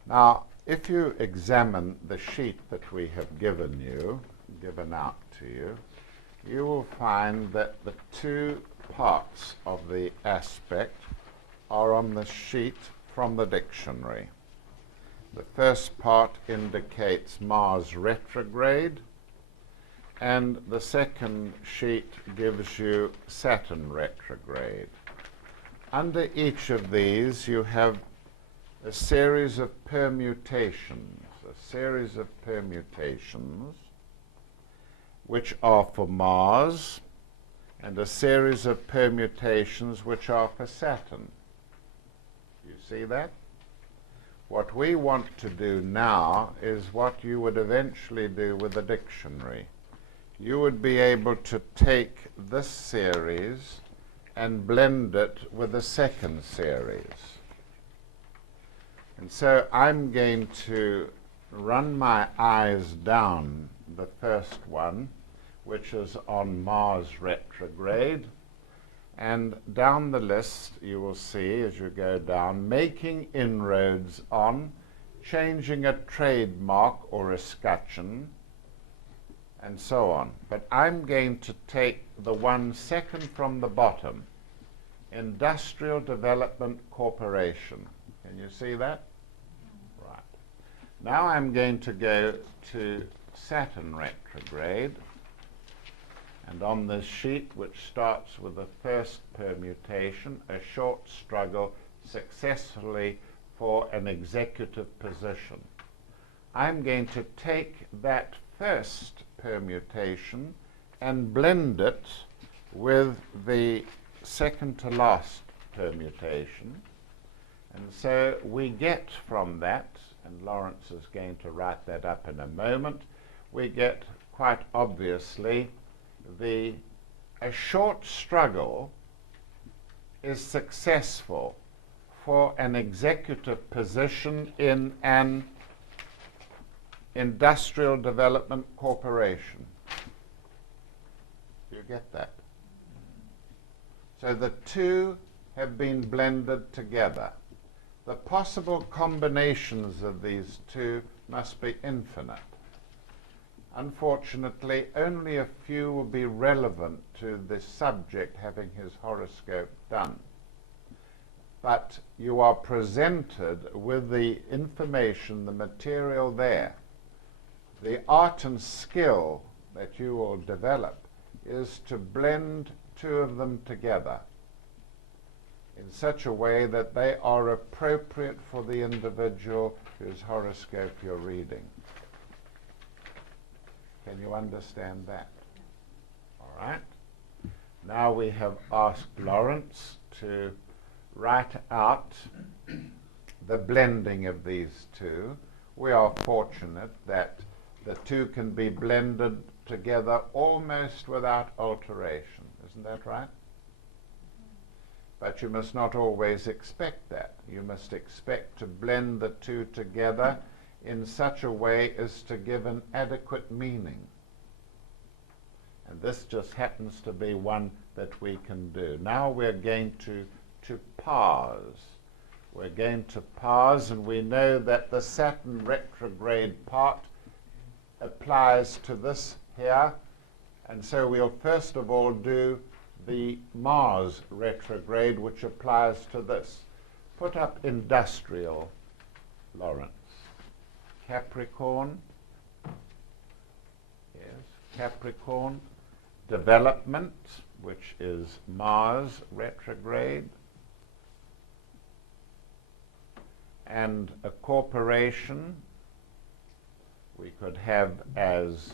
Now, if you examine the sheet that we have given out to you, you will find that the 2 parts of the aspect are on the sheet from the dictionary. The first part indicates Mars retrograde, and the second sheet gives you Saturn retrograde. Under each of these you have a series of permutations, which are for Mars, and a series of permutations which are for Saturn. You see that? What we want to do now is what you would eventually do with the dictionary. You would be able to take this series and blend it with the second series. And so I'm going to run my eyes down the first one, which is on Mars retrograde, and down the list you will see as you go down, making inroads on changing a trademark or a scutcheon, and so on. But I'm going to take the one second from the bottom, Industrial Development Corporation. Can you see that? Right. Now I'm going to go to Saturn retrograde, and on this sheet, which starts with the first permutation, a short struggle successfully for an executive position. I'm going to take that first permutation and blend it with the second to last permutation. And so we get from that, and Lawrence is going to write that up in a moment, we get quite obviously a short struggle is successful for an executive position in an industrial development corporation. You get that? So the 2 have been blended together. The possible combinations of these 2 must be infinite. Unfortunately, only a few will be relevant to the subject having his horoscope done. But you are presented with the information, the material there, the art and skill that you will develop is to blend two of them together in such a way that they are appropriate for the individual whose horoscope you're reading. Can you understand that? All right. Now we have asked Lawrence to write out the blending of these two. We are fortunate that the two can be blended together almost without alteration. Isn't that right? But you must not always expect that. You must expect to blend the two together in such a way as to give an adequate meaning. And this just happens to be one that we can do. Now we're going to parse. We're going to parse, and we know that the Saturn retrograde part applies to this here. And so we'll first of all do the Mars retrograde, which applies to this. Put up industrial, Lawrence. Capricorn. Yes, Capricorn. Development, which is Mars retrograde. And a corporation we could have as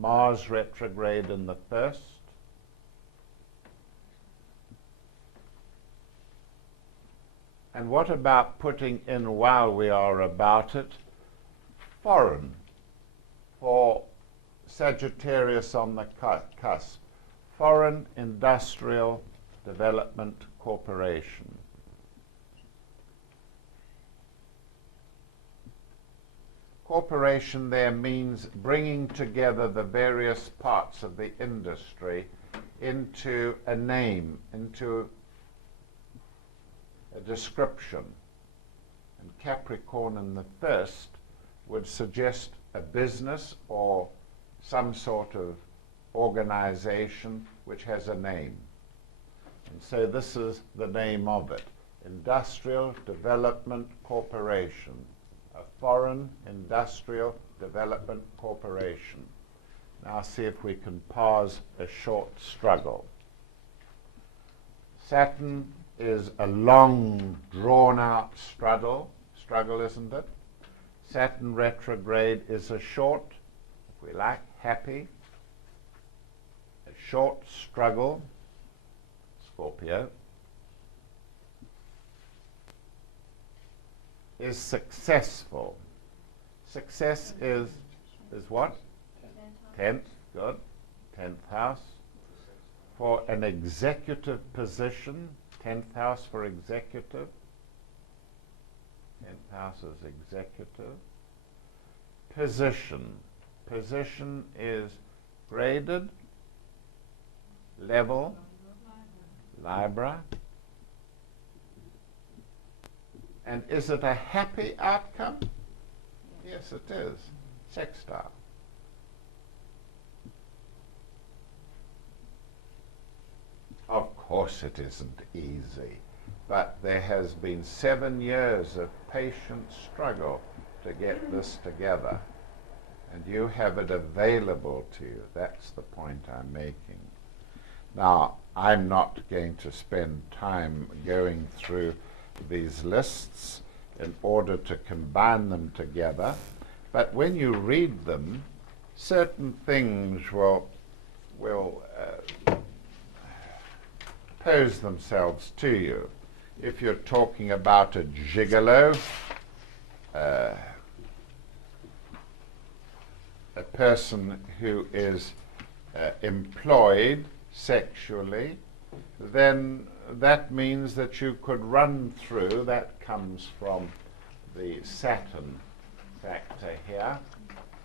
Mars retrograde in the first. And what about putting in, while we are about it, foreign for Sagittarius on the cusp? Foreign Industrial Development Corporation. Corporation there means bringing together the various parts of the industry into a name, into a description. And Capricorn in the first would suggest a business or some sort of organization which has a name. And so this is the name of it: Industrial Development Corporation. A foreign industrial development corporation. Now see if we can pause a short struggle. Saturn is a long, drawn-out struggle, isn't it? Saturn retrograde is a short, if we like, happy, a short struggle, Scorpio. Is successful. Success is what? 10th, good. 10th house. For an executive position, 10th house for executive. 10th house is executive. Position. Position is graded, level, Libra. And is it a happy outcome? Yes, it is. Sextile. Of course it isn't easy, but there has been 7 years of patient struggle to get this together. And you have it available to you. That's the point I'm making. Now, I'm not going to spend time going through these lists in order to combine them together, but when you read them, certain things will pose themselves to you. If you're talking about a gigolo, a person who is employed sexually, then that means that you could run through, that comes from the Saturn factor here,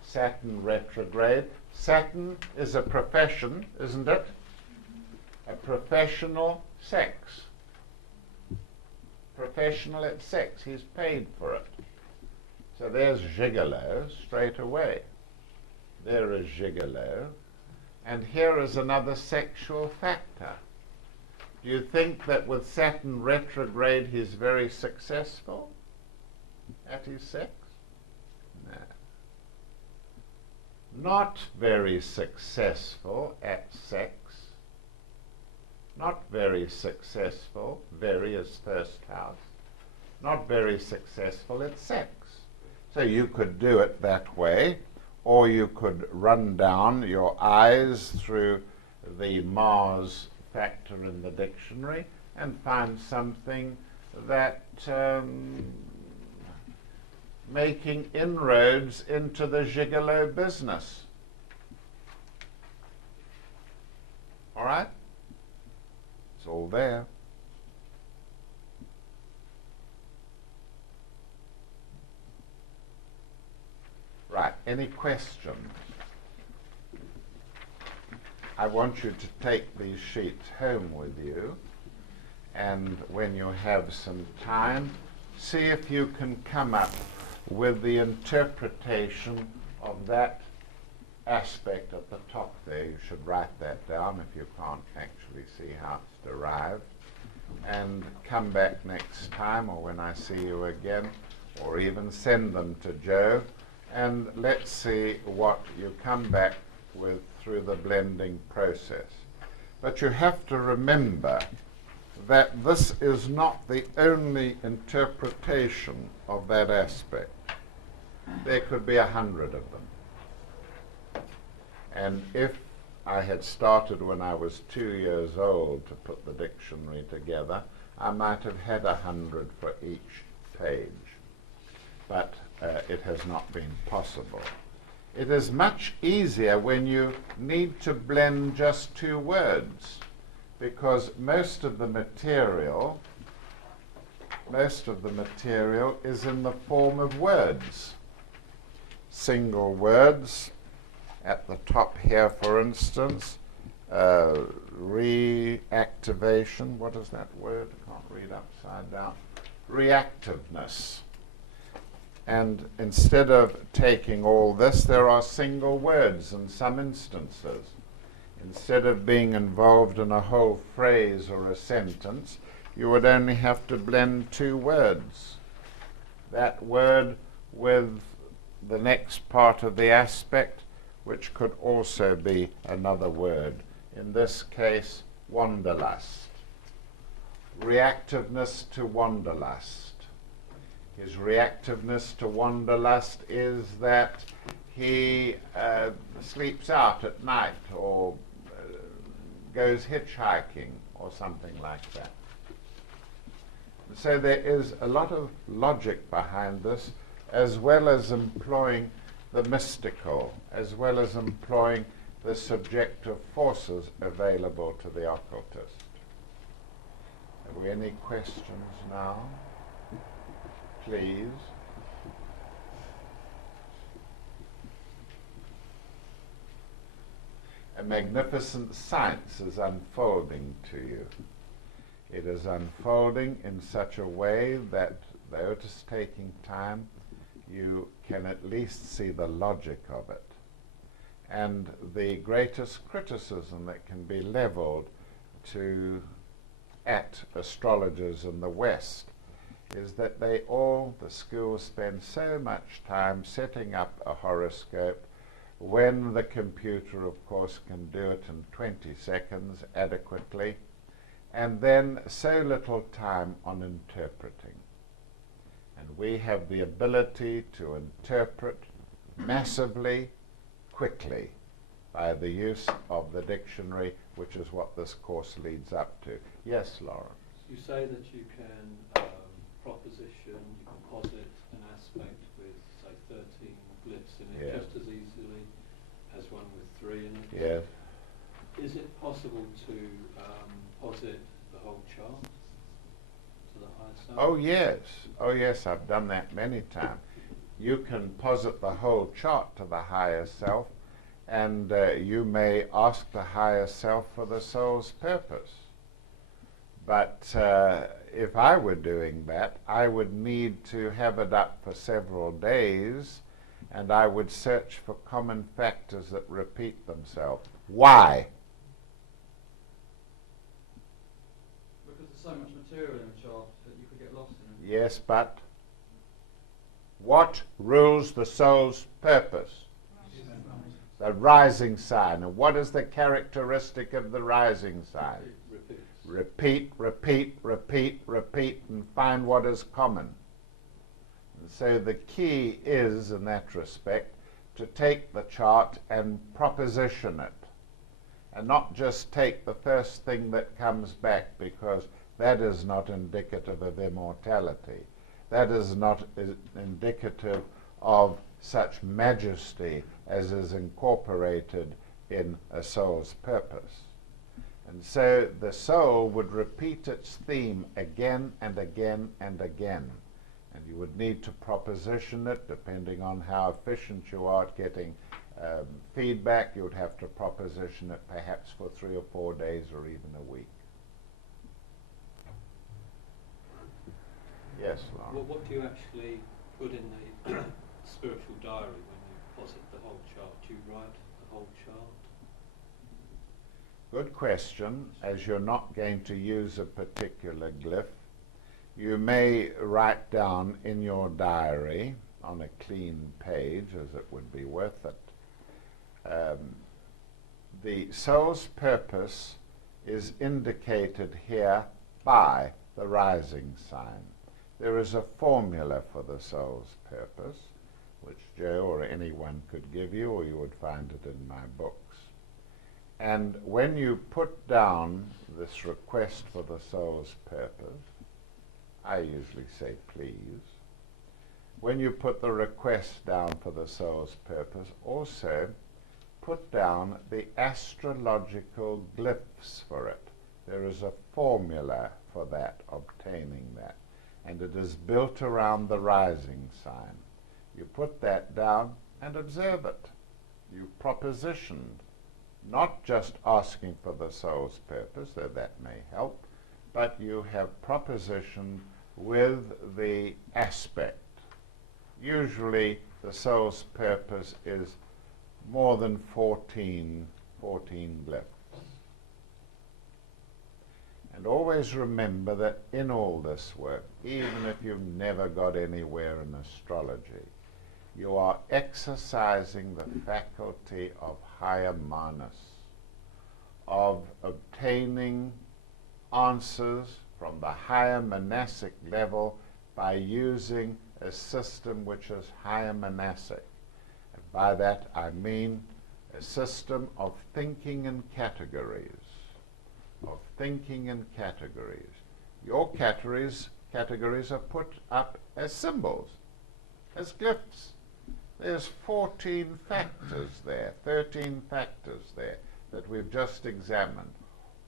Saturn retrograde. Saturn is a profession, isn't it? A professional sex. Professional at sex, he's paid for it. So there's gigolo straight away. There is gigolo. And here is another sexual factor. Do you think that with Saturn retrograde he's very successful at his sex? No. not very successful at sex, not very successful, very is first house, not very successful at sex. So you could do it that way, or you could run down your eyes through the Mars factor in the dictionary and find something that making inroads into the gigolo business. All right? It's all there. Right, any questions? I want you to take these sheets home with you, and when you have some time, see if you can come up with the interpretation of that aspect at the top there. You should write that down if you can't actually see how it's derived, and come back next time or when I see you again, or even send them to Joe, and let's see what you come back with through the blending process. But you have to remember that this is not the only interpretation of that aspect. There could be 100 of them. And if I had started when I was 2 years old to put the dictionary together, I might have had 100 for each page. But it has not been possible. It is much easier when you need to blend just 2 words, because most of the material is in the form of words. Single words. At the top here, for instance, reactivation. What is that word? I can't read upside down. Reactiveness. And instead of taking all this, there are single words in some instances. Instead of being involved in a whole phrase or a sentence, you would only have to blend 2 words. That word with the next part of the aspect, which could also be another word. In this case, wanderlust. Reactiveness to wanderlust. His reactiveness to wanderlust is that he sleeps out at night or goes hitchhiking or something like that. So there is a lot of logic behind this, as well as employing the mystical, as well as employing the subjective forces available to the occultist. Have we any questions now? Please. A magnificent science is unfolding to you. It is unfolding in such a way that, though it is taking time, you can at least see the logic of it. And the greatest criticism that can be leveled at astrologers in the West is that the schools spend so much time setting up a horoscope when the computer, of course, can do it in 20 seconds adequately, and then so little time on interpreting. And we have the ability to interpret massively, quickly, by the use of the dictionary, which is what this course leads up to. Yes, Lawrence? You say that you can proposition, you can posit an aspect with, say, 13 glyphs in it, yes, just as easily as one with 3 in it. Yes. Is it possible to posit the whole chart to the higher self? Oh yes, oh yes, I've done that many times. You can posit the whole chart to the higher self, and you may ask the higher self for the soul's purpose. But if I were doing that, I would need to have it up for several days, and I would search for common factors that repeat themselves. Why? Because there's so much material in a chart that you could get lost in it. Yes, but what rules the soul's purpose? The rising sign. And what is the characteristic of the rising sign? Repeat, repeat, repeat, repeat, and find what is common. And so the key is, in that respect, to take the chart and proposition it. And not just take the first thing that comes back, because that is not indicative of immortality. That is not indicative of such majesty as is incorporated in a soul's purpose. And so the soul would repeat its theme again and again and again. And you would need to proposition it, depending on how efficient you are at getting feedback. You would have to proposition it perhaps for 3 or 4 days or even a week. Yes, Lauren. Well, what do you actually put in the spiritual diary when you posit the whole chart? Do you write the whole chart? Good question. As you're not going to use a particular glyph, you may write down in your diary on a clean page, as it would be worth it. The soul's purpose is indicated here by the rising sign. There is a formula for the soul's purpose, which Joe or anyone could give you, or you would find it in my books. And when you put down this request for the soul's purpose, I usually say please. When you put the request down for the soul's purpose, also put down the astrological glyphs for it. There is a formula for that, obtaining that. And it is built around the rising sign. You put that down and observe it. You propositioned, not just asking for the soul's purpose, though that may help, but you have propositioned with the aspect. Usually the soul's purpose is more than 14 glyphs. And always remember that in all this work, even if you've never got anywhere in astrology, you are exercising the faculty of higher manas, of obtaining answers from the higher manasic level by using a system which is higher manasic. And by that I mean a system of thinking in categories. Your categories are put up as symbols, as glyphs. There's 14 factors there, 13 factors there that we've just examined.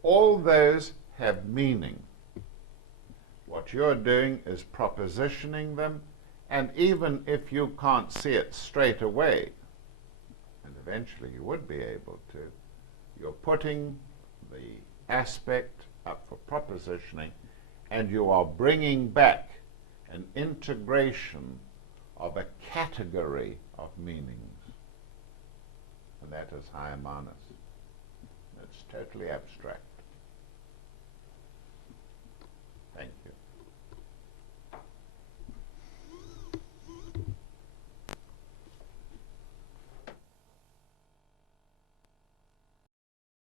All those have meaning. What you're doing is propositioning them, and even if you can't see it straight away, and eventually you would be able to, you're putting the aspect up for propositioning, and you are bringing back an integration of a category of meanings. And that is higher manas. It's totally abstract.